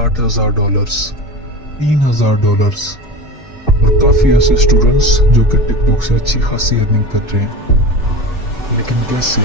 $8,000, $3,000 और काफी ऐसे स्टूडेंट्स जो कि टिकटॉक से अच्छी खासी अर्निंग कर रहे हैं, लेकिन कैसे?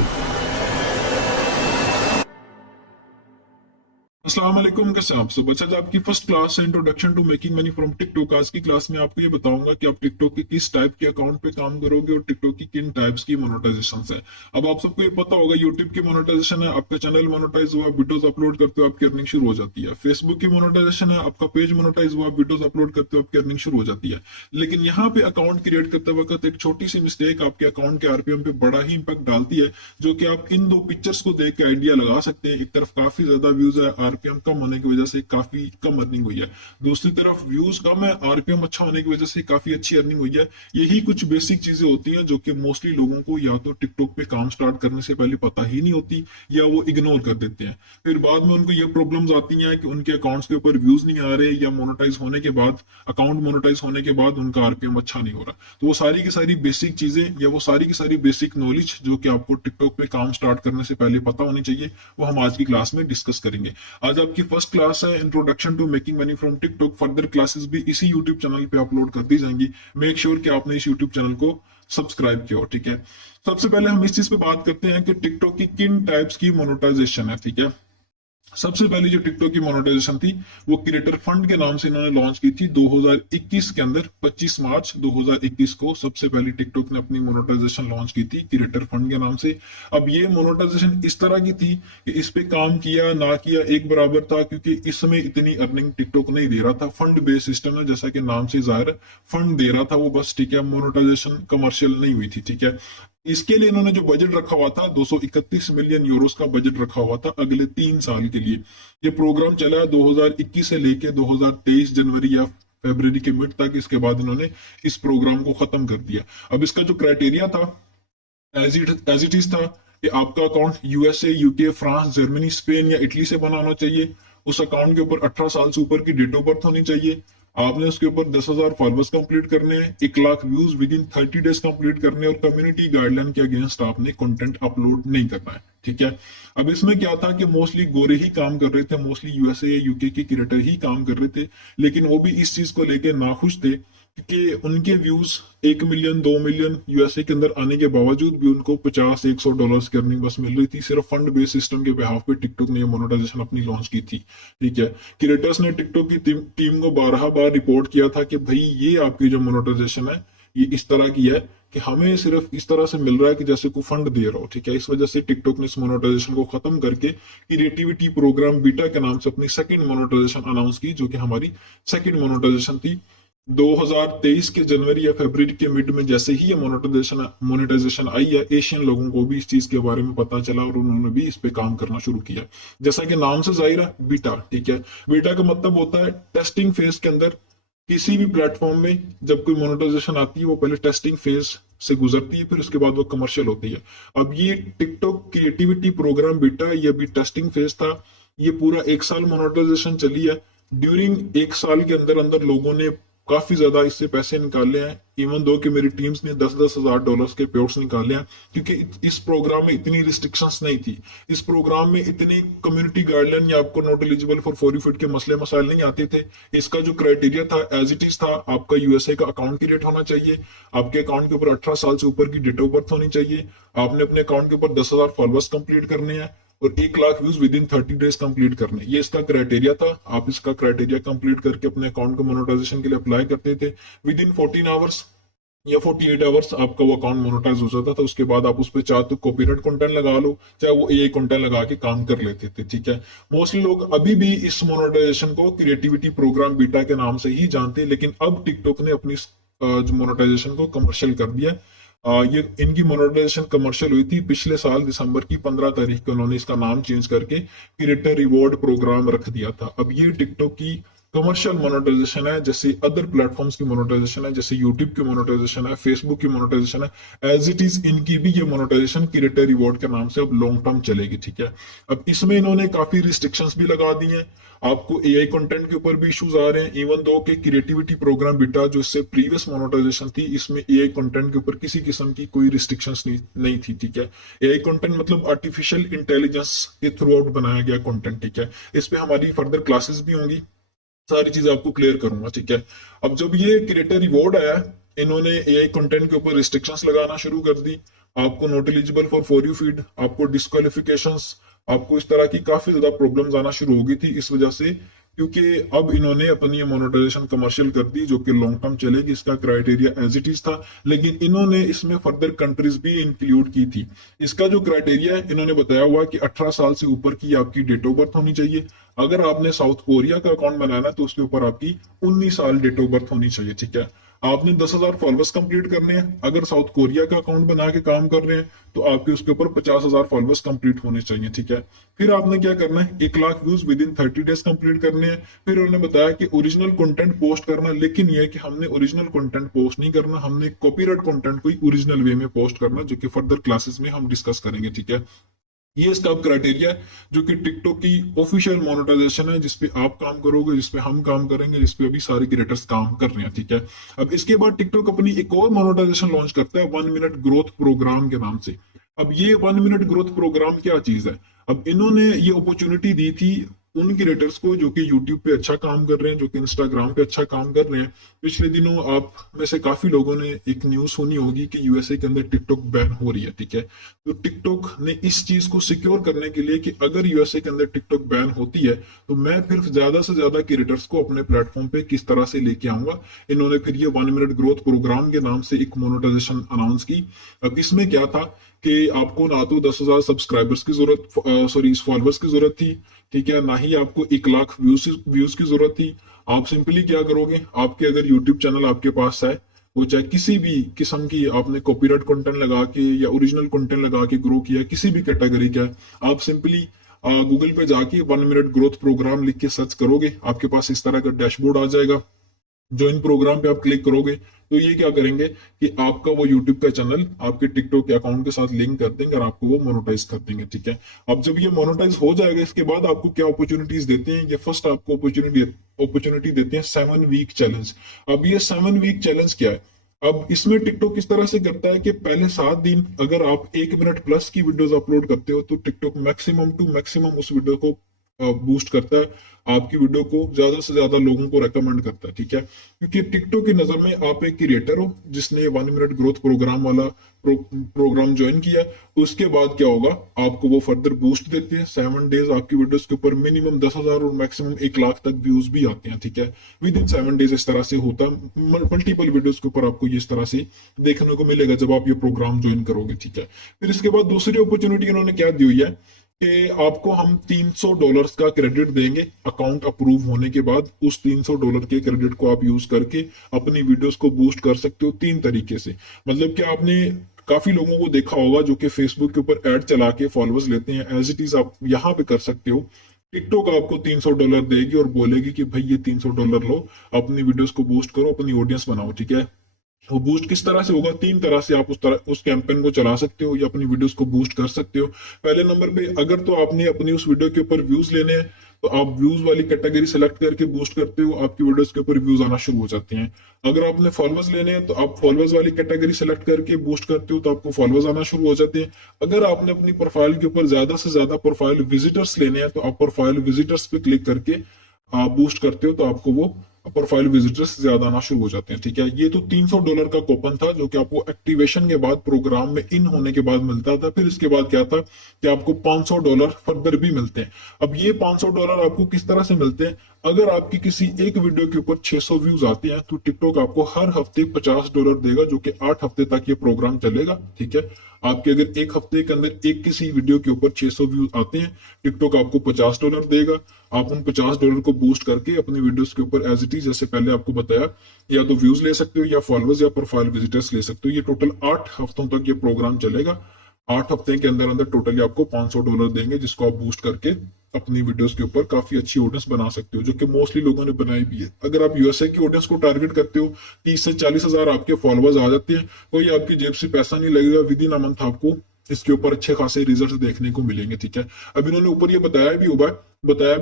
अस्सलाम वालेकुम, कैसे आप सब? अच्छा, आपकी फर्स्ट क्लास है introduction to making money from TikTok. आज की क्लास में आपको ये बताऊंगा कि आप टिकटॉक के किस टाइप के अकाउंट पे काम करोगे और टिकटॉक की किन टाइप्स की मोनेटाइजेशन है। अब आप सबको ये पता होगा, यूट्यूब की मोनेटाइजेशन है, आपका चैनल मोनेटाइज हुआ, वीडियोस अपलोड करते हो, आपकी अर्निंग शुरू हो जाती है। फेसबुक की मोनेटाइजेशन है, आपका पेज मोनेटाइज हुआ, वीडियोस अपलोड करते हो, आपकी अर्निंग शुरू हो जाती है। लेकिन यहाँ पे अकाउंट क्रिएट करते वक्त एक छोटी सी मिस्टेक आपके अकाउंट के आरपीएम पे बड़ा ही इंपैक्ट डालती है, जो कि आप इन दो पिक्चर्स को देख के आइडिया लगा सकते हैं। एक तरफ काफी ज्यादा व्यूज है, आरपीएम कम होने की वजह से काफी कम अर्निंग हुई है। दूसरी तरफ व्यूज कम है, आरपीएम अच्छा होने की वजह से काफी अच्छी अर्निंग हुई है। यही कुछ बेसिक चीजें होती हैं जो कि मोस्टली लोगों को या तो टिकटॉक पे काम स्टार्ट करने से पहले पता ही नहीं होती, या वो इग्नोर कर देते हैं। फिर बाद में उनको ये प्रॉब्लम्स आती हैं कि उनके अकाउंट्स के ऊपर व्यूज नहीं आ रहे, या मोनेटाइज होने के बाद, अकाउंट मोनेटाइज होने के बाद उनका आरपीएम अच्छा नहीं हो रहा। तो वो सारी की सारी बेसिक चीजें, या वो सारी की सारी बेसिक नॉलेज जो कि आपको टिकटॉक पे काम स्टार्ट करने से पहले पता होनी चाहिए, वो हम आज की क्लास में डिस्कस करेंगे। आज आपकी फर्स्ट क्लास है introduction to making money from TikTok. Further classes भी इसी यूट्यूब चैनल पे अपलोड कर दी जाएंगी। मेक श्योर कि आपने इस यूट्यूब चैनल को सब्सक्राइब किया हो, ठीक है। सबसे पहले हम इस चीज पे बात करते हैं कि टिकटॉक की किन टाइप्स की मोनेटाइजेशन है, ठीक है। सबसे पहली जो टिकटॉक की मोनेटाइजेशन थी, वो क्रिएटर फंड के नाम से इन्होंने लॉन्च की थी 2021 के अंदर। 25 मार्च 2021 को सबसे पहली टिकटॉक ने अपनी मोनेटाइजेशन लॉन्च की थी क्रिएटर फंड के नाम से। अब ये मोनेटाइजेशन इस तरह की थी कि इस पे काम किया ना किया एक बराबर था, क्योंकि इस समय इतनी अर्निंग टिकटॉक नहीं दे रहा था। फंड बेस्ड सिस्टम है, जैसा कि नाम से जाहिर है, फंड दे रहा था वो बस, ठीक है। मोनेटाइजेशन कमर्शियल नहीं हुई थी, ठीक है। इसके लिए इन्होंने जो बजट रखा हुआ था, 231 मिलियन यूरोस का बजट रखा हुआ था अगले 3 साल के लिए। ये प्रोग्राम चला 2021 से लेके 2023 जनवरी या फरवरी के मिड तक। इसके बाद इन्होंने इस प्रोग्राम को खत्म कर दिया। अब इसका जो क्राइटेरिया था, एज इट इज था कि आपका account USA, UK, France, Germany, Spain या इटली से बना होना चाहिए। उस अकाउंट के ऊपर 18 साल से ऊपर की डेट ऑफ बर्थ होनी चाहिए। आपने उसके ऊपर 10,000 फॉलोअर्स कंप्लीट करने हैं, 1 lakh views with in 30 days complete करने, और कम्युनिटी गाइडलाइन के अगेंस्ट आपने कंटेंट अपलोड नहीं करना है, ठीक है। अब इसमें क्या था कि मोस्टली गोरे ही काम कर रहे थे, मोस्टली यूएसए या यूके के क्रिएटर ही काम कर रहे थे, लेकिन वो भी इस चीज को लेके नाखुश थे, क्योंकि उनके व्यूज 1 मिलियन 2 मिलियन यूएसए के अंदर आने के बावजूद भी उनको $50-100 की अर्निंग बस मिल रही थी, सिर्फ फंड बेस्ड सिस्टम के बिहाफ पे टिकटॉक ने मोनेटाइजेशन अपनी लॉन्च की थी, ठीक है। क्रिएटर्स ने टिकटॉक की टीम को 12 बार रिपोर्ट किया था कि भाई ये आपकी जो मोनेटाइजेशन है, ये इस तरह की है कि हमें सिर्फ इस तरह से मिल रहा है कि जैसे कोई फंड दे रहा हो, ठीक है। इस वजह से टिकटॉक ने इस मोनेटाइजेशन को खत्म करके क्रिएटिविटी प्रोग्राम बीटा के नाम से अपनी सेकंड मोनेटाइजेशन अनाउंस की, जो कि हमारी सेकंड मोनेटाइजेशन थी। 2023 के जनवरी या फरवरी के मिड में जैसे ही ये मोनेटाइजेशन आई है, एशियन लोगों को भी इस चीज के बारे में पता चला और उन्होंने भी इस पे काम करना शुरू किया। जैसा कि नाम से जाहिर है, बीटा, ठीक है। बीटा का मतलब होता है टेस्टिंग फेज के अंदर। किसी भी प्लेटफॉर्म में जब कोई मोनेटाइजेशन आती है, वो पहले टेस्टिंग फेज से गुजरती है, फिर उसके बाद वो कमर्शियल होती है। अब ये टिकटॉक क्रिएटिविटी प्रोग्राम बीटा, ये अभी टेस्टिंग फेज था। ये पूरा 1 साल मोनेटाइजेशन चली है। ड्यूरिंग 1 साल के अंदर अंदर लोगों ने काफी ज्यादा इससे पैसे निकाले हैं। इवन दो कि मेरी टीम्स ने 10-10 हजार डॉलर्स के पेआउट्स निकाले हैं, क्योंकि इस प्रोग्राम में इतनी रिस्ट्रिक्शंस नहीं थी। इस प्रोग्राम में इतनी कम्युनिटी गाइडलाइन या आपको नॉट एलिजिबल फॉर 40 फीट के मसले मसाइल नहीं आते थे। इसका जो क्राइटेरिया था, एज इट इज था, आपका यूएसए का अकाउंट क्रिएट होना चाहिए, आपके अकाउंट के ऊपर 18 साल से ऊपर की डेट ऑफ बर्थ होनी चाहिए, आपने अपने अकाउंट के ऊपर 10,000 फॉलोअर्स कंप्लीट करने हैं, और 1 lakh views with in 30 days complete करने। ये इसका क्राइटेरिया था। आप इसका क्राइटेरिया कंप्लीट करके अपने अकाउंट को मोनेटाइजेशन के लिए अप्लाई करते थे। विद इन 14 आवर्स या 48 आवर्स आपका वो अकाउंट मोनेटाइज हो जाता था। उसके बाद आप उस पर चाहे तो कॉपीराइट कंटेंट लगा लो, चाहे वो एआई कंटेंट लगा के काम कर लेते थे, ठीक है। मोस्टली लोग अभी भी इस मोनेटाइजेशन को क्रिएटिविटी प्रोग्राम बीटा के नाम से ही जानते हैं, लेकिन अब टिकटॉक ने अपनी जो मोनेटाइजेशन को कमर्शियल कर दिया। ये इनकी मोनेटाइजेशन कमर्शियल हुई थी पिछले साल दिसंबर की 15 तारीख को। उन्होंने इसका नाम चेंज करके क्रिएटर रिवॉर्ड प्रोग्राम रख दिया था। अब ये टिकटॉक की कमर्शियल मोनेटाइजेशन है, जैसे अदर प्लेटफॉर्म्स की मोनेटाइजेशन है, जैसे यूट्यूब की मोनेटाइजेशन है, फेसबुक की मोनेटाइजेशन है, एज इट इज इनकी भी ये मोनेटाइजेशन क्रिएटर रिवॉर्ड के नाम से अब लॉन्ग टर्म चलेगी, ठीक है। अब इसमें इन्होंने काफी रिस्ट्रिक्शंस भी लगा दी हैं। आपको एआई कंटेंट के ऊपर भी इश्यूज आ रहे हैं, इवन दो के क्रिएटिविटी प्रोग्राम बिटा जो इससे प्रीवियस मोनेटाइजेशन थी, इसमें एआई कंटेंट के ऊपर किसी किस्म की कोई रिस्ट्रिक्शंस नहीं थी, ठीक है। एआई कंटेंट मतलब आर्टिफिशियल इंटेलिजेंस के थ्रू आउट बनाया गया कंटेंट, ठीक है। इस पे हमारी फर्दर क्लासेस भी होंगी, सारी चीजें आपको क्लियर करूंगा, ठीक है। अब जब ये क्रिएटर रिवॉर्ड आया, इन्होंने एआई कंटेंट के ऊपर रिस्ट्रिक्शंस लगाना शुरू कर दी। आपको not eligible for you feed, आपको डिस्क्वालिफिकेशंस, आपको इस तरह की काफी ज्यादा प्रॉब्लम्स आना शुरू हो गई थी इस वजह से, क्योंकि अब इन्होंने अपनी ये मोनेटाइजेशन कमर्शियल कर दी जो कि लॉन्ग टर्म चलेगी। इसका क्राइटेरिया एज इट इज था, लेकिन इन्होंने इसमें फर्दर कंट्रीज भी इंक्लूड की थी। इसका जो क्राइटेरिया है इन्होंने बताया हुआ कि 18 साल से ऊपर की आपकी डेट ऑफ बर्थ होनी चाहिए। अगर आपने साउथ कोरिया का अकाउंट बनाना है तो उसके ऊपर आपकी 19 साल डेट ऑफ बर्थ होनी चाहिए, ठीक है। आपने 10,000 फॉलोअर्स कंप्लीट करने हैं। अगर साउथ कोरिया का अकाउंट बना के काम कर रहे हैं तो आपके उसके ऊपर 50,000 फॉलोअर्स कंप्लीट होने चाहिए, ठीक है। फिर आपने क्या करना है, 1 lakh views with in 30 days complete करने हैं। फिर उन्होंने बताया कि ओरिजिनल कंटेंट पोस्ट करना, लेकिन यह कि हमने ओरिजिनल कंटेंट पोस्ट नहीं करना, हमने कॉपीराइट कंटेंट कोई ओरिजिनल वे में पोस्ट करना, जो कि फर्दर क्लासेस में हम डिस्कस करेंगे, ठीक है। ये इसका क्राइटेरिया है जो कि टिकटॉक की ऑफिशियल मोनेटाइजेशन है, जिसपे आप काम करोगे, जिसपे हम काम करेंगे, जिसपे अभी सारे क्रिएटर्स काम कर रहे हैं, ठीक है। अब इसके बाद टिकटॉक अपनी एक और मोनेटाइजेशन लॉन्च करता है 1 मिनट ग्रोथ प्रोग्राम के नाम से। अब ये 1 मिनट ग्रोथ प्रोग्राम क्या चीज है, अब इन्होंने ये अपॉर्चुनिटी दी थी उन क्रिएटर्स को जो कि यूट्यूब पे अच्छा काम कर रहे हैं, जो कि इंस्टाग्राम पे अच्छा काम कर रहे हैं। पिछले दिनों आप में से काफी लोगों ने एक न्यूज सुनी होगी कि यूएसए के अंदर टिकटॉक बैन हो रही है, ठीक है। तो टिकटॉक ने इस चीज को सिक्योर करने के लिए कि अगर यूएसए के अंदर टिकटॉक बैन होती है तो मैं फिर ज्यादा से ज्यादा क्रिएटर्स को अपने प्लेटफॉर्म पे किस तरह से लेके आऊंगा, इन्होंने फिर ये 1 मिनट ग्रोथ प्रोग्राम के नाम से एक मोनेटाइजेशन अनाउंस की। अब इसमें क्या था कि आपको ना तो 10,000 सब्सक्राइबर्स की जरूरत, सॉरी फॉलोअर्स की जरूरत थी, ठीक है, ना ही आपको 1 लाख व्यूज की जरूरत थी। आप सिंपली क्या करोगे, आपके अगर यूट्यूब चैनल आपके पास है, वो चाहे किसी भी किस्म की आपने कॉपीराइट कंटेंट लगा के या ओरिजिनल कंटेंट लगा के ग्रो किया, किसी भी कैटेगरी का, आप सिंपली गूगल पे जाके 1 मिनट ग्रोथ प्रोग्राम लिख के सर्च करोगे, आपके पास इस तरह का डैशबोर्ड आ जाएगा। ज्वाइन प्रोग्राम पे आप क्लिक करोगे तो ये क्या करेंगे कि आपका वो यूट्यूब का चैनल आपके टिकटॉक के अकाउंट के साथ लिंक कर देंगे और आपको वो मोनेटाइज कर देंगे, ठीक है। अब जब ये मोनेटाइज हो जाएगा, इसके बाद आपको क्या अपॉर्चुनिटीज देते हैं, ये फर्स्ट आपको अपॉर्चुनिटी देते हैं 7 वीक चैलेंज। अब ये 7 वीक चैलेंज क्या है, अब इसमें टिकटॉक किस तरह से करता है कि पहले 7 दिन अगर आप 1 मिनट प्लस की वीडियोस अपलोड करते हो तो टिकटॉक मैक्सिमम टू मैक्सिमम उस वीडियो को बूस्ट करता है, आपकी वीडियो को ज्यादा से ज्यादा लोगों को रेकमेंड करता है, ठीक है। क्योंकि टिकटॉक की नजर में आप एक क्रिएटर हो जिसने 1 मिनट ग्रोथ प्रोग्राम वाला प्रोग्राम ज्वाइन किया, उसके बाद क्या होगा, आपको वो फर्दर बूस्ट देते हैं। 7 डेज आपकी वीडियोस के ऊपर मिनिमम 10,000 और मैक्सिमम 1 लाख तक व्यूज भी आते हैं, ठीक है। विद इन 7 डेज इस तरह से होता है। मल्टीपल वीडियोस के ऊपर आपको ये इस तरह से देखने को मिलेगा जब आप ये प्रोग्राम ज्वाइन करोगे, ठीक है। फिर इसके बाद दूसरी अपॉर्चुनिटी इन्होंने क्या दी हुई है कि आपको हम $300 का क्रेडिट देंगे अकाउंट अप्रूव होने के बाद। उस $300 के क्रेडिट को आप यूज करके अपनी वीडियोस को बूस्ट कर सकते हो 3 तरीके से। मतलब कि आपने काफी लोगों को देखा होगा जो कि फेसबुक के ऊपर एड चला के फॉलोअर्स लेते हैं, एज इट इज आप यहाँ पे कर सकते हो। टिकटॉक आपको $300 देगी और बोलेगी कि भाई ये $300 लो, अपनी वीडियोस को बूस्ट करो, अपनी ऑडियंस बनाओ, ठीक है। वो बूस्ट किस तरह से होगा, 3 तरह से आप उस कैंपेन को चला सकते हो या अपनी वीडियोस को बूस्ट कर सकते हो। पहले नंबर पे अगर तो आपने अपनी उस वीडियो के ऊपर व्यूज लेने हैं तो आप व्यूज वाली कैटेगरी सेलेक्ट करके बूस्ट करते हो, आपकी वीडियोस के ऊपर व्यूज आना शुरू हो जाते हैं। अगर आपने फॉलोअर्स लेने हैं तो आप फॉलोअर्स वाली कैटेगरी सेलेक्ट करके बूस्ट करते हो तो आपको फॉलोअर्स आना शुरू हो जाते हैं। अगर आपने अपनी प्रोफाइल के ऊपर ज्यादा से ज्यादा प्रोफाइल विजिटर्स लेने हैं तो आप प्रोफाइल विजिटर्स पे क्लिक करके आप बूस्ट करते हो तो आपको वो प्रोफाइल विजिटर्स ज्यादा आना शुरू हो जाते हैं, ठीक है। ये तो $300 का कूपन था जो कि आपको एक्टिवेशन के बाद प्रोग्राम में इन होने के बाद मिलता था। फिर इसके बाद क्या था कि आपको $500 फर्दर भी मिलते हैं। अब ये $500 आपको किस तरह से मिलते हैं, अगर आपकी किसी एक वीडियो के ऊपर 600 व्यूज आते हैं तो टिकटॉक आपको हर हफ्ते $50 देगा, जो कि 8 हफ्ते तक ये प्रोग्राम चलेगा, ठीक है। आपके अगर एक हफ्ते के अंदर एक किसी वीडियो के ऊपर 600 व्यूज आते हैं, टिकटॉक आपको $50 देगा। आप उन $50 को बूस्ट करके अपनी वीडियोस के ऊपर एज इट इज जैसे पहले आपको बताया, या तो व्यूज ले सकते हो या फॉलोअर्स या प्रोफाइल विजिटर्स ले सकते हो। ये टोटल 8 हफ्तों तक ये प्रोग्राम चलेगा। 8 हफ्ते के अंदर अंदर टोटली आपको $500 देंगे जिसको आप बूस्ट करके अपनी वीडियोस के ऊपर काफी अच्छी ऑडियंस बना सकते हो, जो कि मोस्टली लोगों ने बनाई भी है। अगर आप यूएसए की ऑडियंस को टारगेट करते हो, 30 से 40 हजार आपके फॉलोअर्स आ जाते हैं, कोई आपकी जेब से पैसा नहीं लगेगा, विद इन अ मंथ आपको इसके ऊपर अच्छे खासे रिजल्ट देखने को मिलेंगे। ठीक है, अब इन्होंने ऊपर ये बताया भी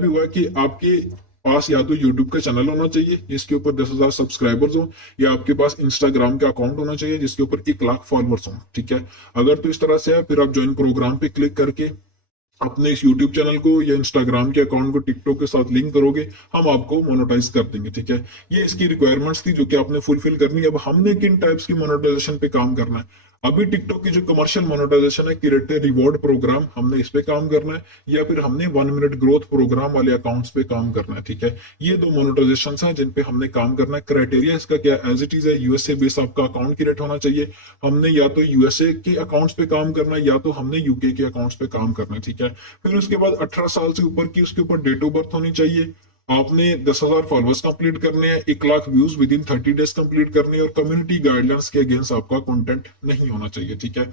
हुआ है कि आपके पास या तो यूट्यूब का चैनल होना चाहिए जिसके ऊपर 10,000 सब्सक्राइबर्स हो, या आपके पास इंस्टाग्राम का अकाउंट होना चाहिए जिसके ऊपर 1 लाख फॉलोअर्स हो। ठीक है, अगर तो इस तरह से है, फिर आप ज्वाइन प्रोग्राम पे क्लिक करके अपने इस यूट्यूब चैनल को या इंस्टाग्राम के अकाउंट को टिकटॉक के साथ लिंक करोगे, हम आपको मोनेटाइज कर देंगे। ठीक है, ये इसकी रिक्वायरमेंट्स थी जो कि आपने फुलफिल करनी है। अब हमने किन टाइप्स की मोनेटाइजेशन पे काम करना है? अभी टिकटॉक की जो कमर्शियल मोनेटाइजेशन है, क्रिएटर रिवॉर्ड प्रोग्राम, हमने इस पे काम करना है, या फिर हमने 1 मिनट ग्रोथ प्रोग्राम वाले अकाउंट्स पे काम करना है। ठीक है, ये दो मोनेटाइजेशन है जिन पे हमने काम करना है। क्राइटेरिया इसका क्या, एज इट इज है, यूएसए बेस आपका अकाउंट क्रिएट होना चाहिए। हमने या तो यूएसए के अकाउंट्स पे काम करना है, या तो हमने यूके के अकाउंट्स पे काम करना है। ठीक है, फिर उसके बाद 18 साल से ऊपर की उसके ऊपर डेट ऑफ बर्थ होनी चाहिए। आपने 10,000 फॉलोअर्स कंप्लीट करने हैं, 1 lakh views with in 30 days complete करने हैं, और कम्युनिटी गाइडलाइंस के अगेंस्ट आपका कंटेंट नहीं होना चाहिए। ठीक है,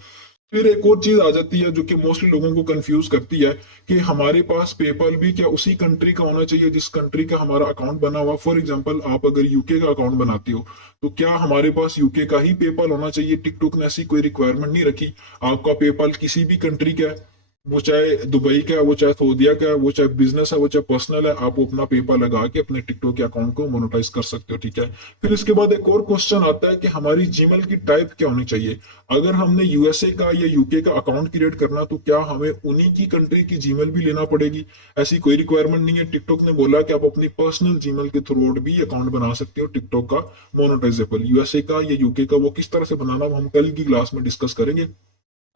फिर एक और चीज आ जाती है जो कि मोस्टली लोगों को कंफ्यूज करती है कि हमारे पास पेपल भी क्या उसी कंट्री का होना चाहिए जिस कंट्री का हमारा अकाउंट बना हुआ। फॉर एग्जांपल, आप अगर यूके का अकाउंट बनाते हो तो क्या हमारे पास यूके का ही पेपल होना चाहिए? टिकटॉक ने ऐसी कोई रिक्वायरमेंट नहीं रखी। आपका पेपल किसी भी कंट्री का है, वो चाहे दुबई का है, वो चाहे सऊदीया का है, वो चाहे बिजनेस है, वो चाहे पर्सनल है, आप अपना पेपर लगा के अपने टिकटॉक के अकाउंट को मोनेटाइज कर सकते हो। ठीक है, फिर इसके बाद एक और क्वेश्चन आता है कि हमारी जीमेल की टाइप क्या होनी चाहिए। अगर हमने यूएसए का या यूके का अकाउंट क्रिएट करना, तो क्या हमें उन्हीं की कंट्री की जीमेल भी लेना पड़ेगी? ऐसी कोई रिक्वायरमेंट नहीं है। टिकटॉक ने बोला कि आप अपनी पर्सनल जीमेल के थ्रू भी अकाउंट बना सकते हो टिकटॉक का मोनेटाइजेबल। यूएसए का या यूके का वो किस तरह से बनाना, वो हम कल की क्लास में डिस्कस करेंगे।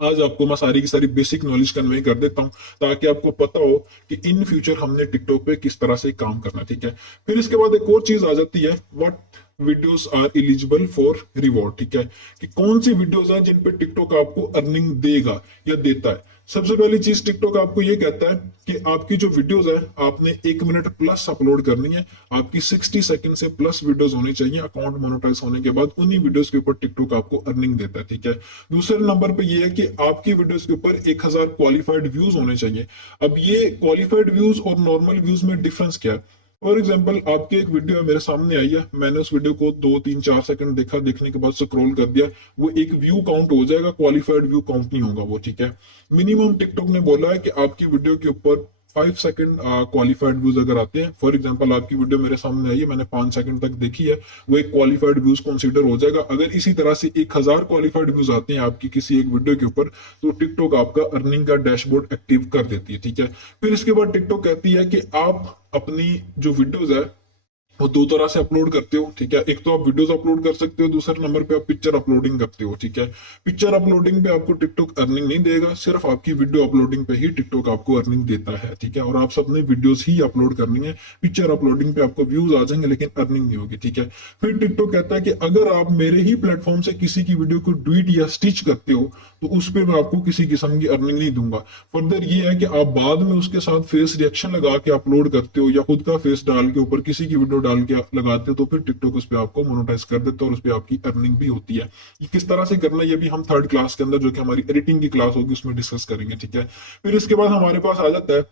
आज आपको मैं सारी की सारी बेसिक नॉलेज कन्वे कर देता हूं, ताकि आपको पता हो कि इन फ्यूचर हमने टिकटॉक पे किस तरह से काम करना है। ठीक है, फिर इसके बाद एक और चीज आ जाती है, what videos are eligible for reward. ठीक है, कि कौन सी वीडियोस हैं जिन पे टिकटॉक आपको अर्निंग देगा या देता है। सबसे पहली चीज, टिकटॉक आपको ये कहता है कि आपकी जो वीडियोस है आपने 1 मिनट प्लस अपलोड करनी है, आपकी 60 सेकंड से प्लस वीडियोस होनी चाहिए। अकाउंट मोनेटाइज होने के बाद उन्हीं वीडियोस के ऊपर टिकटॉक आपको अर्निंग देता है। ठीक है, दूसरे नंबर पे ये है कि आपकी वीडियोस के ऊपर 1,000 क्वालिफाइड व्यूज होने चाहिए। अब ये क्वालिफाइड व्यूज और नॉर्मल व्यूज में डिफरेंस क्या है? फॉर एग्जाम्पल, आपकी एक वीडियो मेरे सामने आई है, मैंने उस वीडियो को 2 3 4 सेकंड देखा, देखने के बाद स्क्रॉल कर दिया, वो एक व्यू काउंट हो जाएगा, क्वालिफाइड व्यू काउंट नहीं होगा वो। ठीक है, मिनिमम टिकटॉक ने बोला है कि आपकी वीडियो के ऊपर 5 सेकंड क्वालिफाइड व्यूज अगर आते हैं, फॉर एग्जांपल आपकी वीडियो मेरे सामने आई है, मैंने 5 सेकंड तक देखी है, वो एक क्वालिफाइड व्यूज कंसीडर हो जाएगा। अगर इसी तरह से 1,000 क्वालिफाइड व्यूज आते हैं आपकी किसी एक वीडियो के ऊपर, तो टिकटॉक आपका अर्निंग का डैशबोर्ड एक्टिव कर देती है। ठीक है, फिर इसके बाद टिकटॉक कहती है कि आप अपनी जो वीडियोज है वो दो तरह से अपलोड करते हो। ठीक है, एक तो आप वीडियोस अपलोड कर सकते हो, दूसरे नंबर पे आप पिक्चर अपलोडिंग करते हो। ठीक है, पिक्चर अपलोडिंग पे आपको टिकटॉक अर्निंग नहीं देगा, सिर्फ आपकी वीडियो अपलोडिंग पे ही टिकटॉक आपको अर्निंग देता है। ठीक है, और आप सबने वीडियोस ही अपलोड करनी है, पिक्चर अपलोडिंग पे आपको व्यूज आ जाएंगे लेकिन अर्निंग नहीं होगी। ठीक है, फिर टिकटॉक कहता है कि अगर आप मेरे ही प्लेटफॉर्म से किसी की वीडियो को ट्वीट या स्टिच करते हो, तो उस पर मैं आपको किसी किस्म की अर्निंग नहीं दूंगा। फर्दर ये है कि आप बाद में उसके साथ फेस रिएक्शन लगा के अपलोड करते हो, या खुद का फेस डाल के ऊपर किसी की वीडियो डाल के लगाते हो, तो फिर टिकटॉक उस पर आपको मोनेटाइज कर देता है और उस पर आपकी अर्निंग भी होती है। ये किस तरह से करना है ये भी हम थर्ड क्लास के अंदर, जो कि हमारी एडिटिंग की क्लास होगी, उसमें डिस्कस करेंगे। ठीक है, फिर इसके बाद हमारे पास आ जाता है,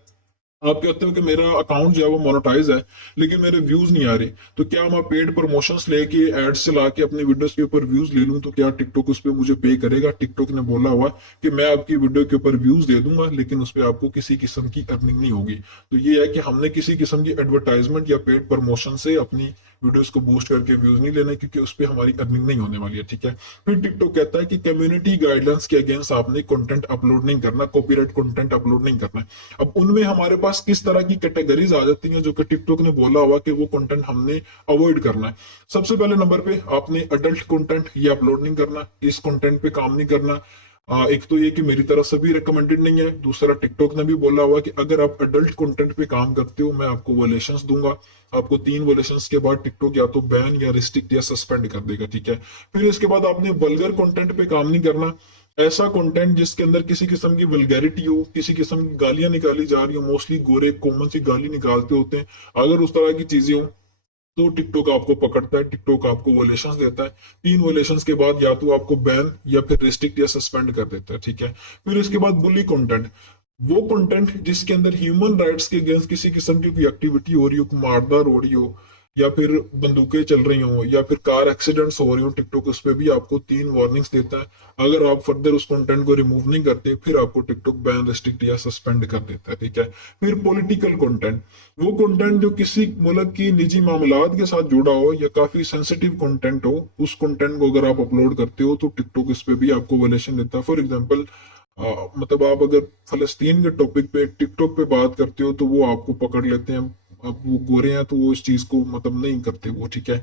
आप कहते हो कि मेरा अकाउंट जो है वो मोनेटाइज है लेकिन मेरे व्यूज नहीं आ रहे, तो क्या मैं पेड प्रमोशंस लेके एड्स चला के अपनी वीडियोस के ऊपर व्यूज ले लूं, तो क्या टिकटॉक उस पर मुझे पे करेगा? टिकटॉक ने बोला हुआ कि मैं आपकी वीडियो के ऊपर व्यूज दे दूंगा लेकिन उस पर आपको किसी किस्म की अर्निंग नहीं होगी। तो ये है कि हमने किसी किस्म की एडवर्टाइजमेंट या पेड प्रमोशन से अपनी वीडियोस को बूस्ट करके व्यूज नहीं लेने, क्योंकि उस पर हमारी अर्निंग नहीं होने वाली है। ठीक है, फिर टिकटॉक कहता है कि कम्युनिटी गाइडलाइंस के अगेंस्ट आपने कंटेंट अपलोड नहीं करना, कॉपीराइट कंटेंट अपलोड नहीं करना। अब उनमें हमारे पास किस तरह की कैटेगरीज आ जाती हैं जो कि टिकटॉक ने बोला हुआ कि वो कंटेंट हमने अवॉइड करना है। सबसे पहले नंबर पे आपने अडल्ट कंटेंट ये अपलोड नहीं करना, इस कंटेंट पे काम नहीं करना। एक तो ये कि मेरी तरफ से भी रिकमेंडेड नहीं है, दूसरा टिकटॉक ने भी बोला हुआ कि अगर आप अडल्ट कंटेंट पे काम करते हो मैं आपको वोलेशंस दूंगा। आपको 3 वोलेशंस के बाद टिकटॉक या तो बैन या रिस्ट्रिक्ट या सस्पेंड कर देगा। ठीक है, फिर इसके बाद आपने वल्गर कंटेंट पे काम नहीं करना। ऐसा कंटेंट जिसके अंदर किसी किस्म की वल्गैरिटी हो, किसी किस्म की गालियां निकाली जा रही हो, मोस्टली गोरे कॉमन सी गाली निकालते होते हैं, अगर उस तरह की चीजें हो तो टिकटॉक आपको पकड़ता है, टिकटॉक आपको वोलेशंस देता है। 3 वोलेशंस के बाद या तो आपको बैन या फिर रिस्ट्रिक्ट या सस्पेंड कर देता है। ठीक है, फिर इसके बाद बुली कंटेंट। वो कंटेंट जिसके अंदर ह्यूमन राइट्स के अगेंस्ट किसी किस्म की कोई एक्टिविटी हो रही हो, कोई मारदार हो रही हो, या फिर बंदूकें चल रही हो, या फिर कार एक्सीडेंट्स हो रही हो, टिकटॉक उस पे भी आपको 3 वार्निंग्स देता है। अगर आप फर्दर उस कंटेंट को रिमूव नहीं करते, फिर आपको टिकटॉक बैन, रिस्ट्रिक्ट या सस्पेंड कर देता है, ठीक है। फिर पॉलिटिकल कंटेंट, वो कंटेंट जो किसी मुल्क की निजी मामलात के साथ जुड़ा हो या काफी सेंसिटिव कंटेंट हो, उस कंटेंट को अगर आप अपलोड करते हो तो टिकटॉक इस पे भी आपको वायलेशन देता है। फॉर एग्जाम्पल, मतलब आप अगर फलस्तीन के टॉपिक पे टिकटॉक पे बात करते हो तो वो आपको पकड़ लेते हैं। अब वो गोरे हैं तो वो इस चीज को मतलब नहीं करते वो, ठीक है।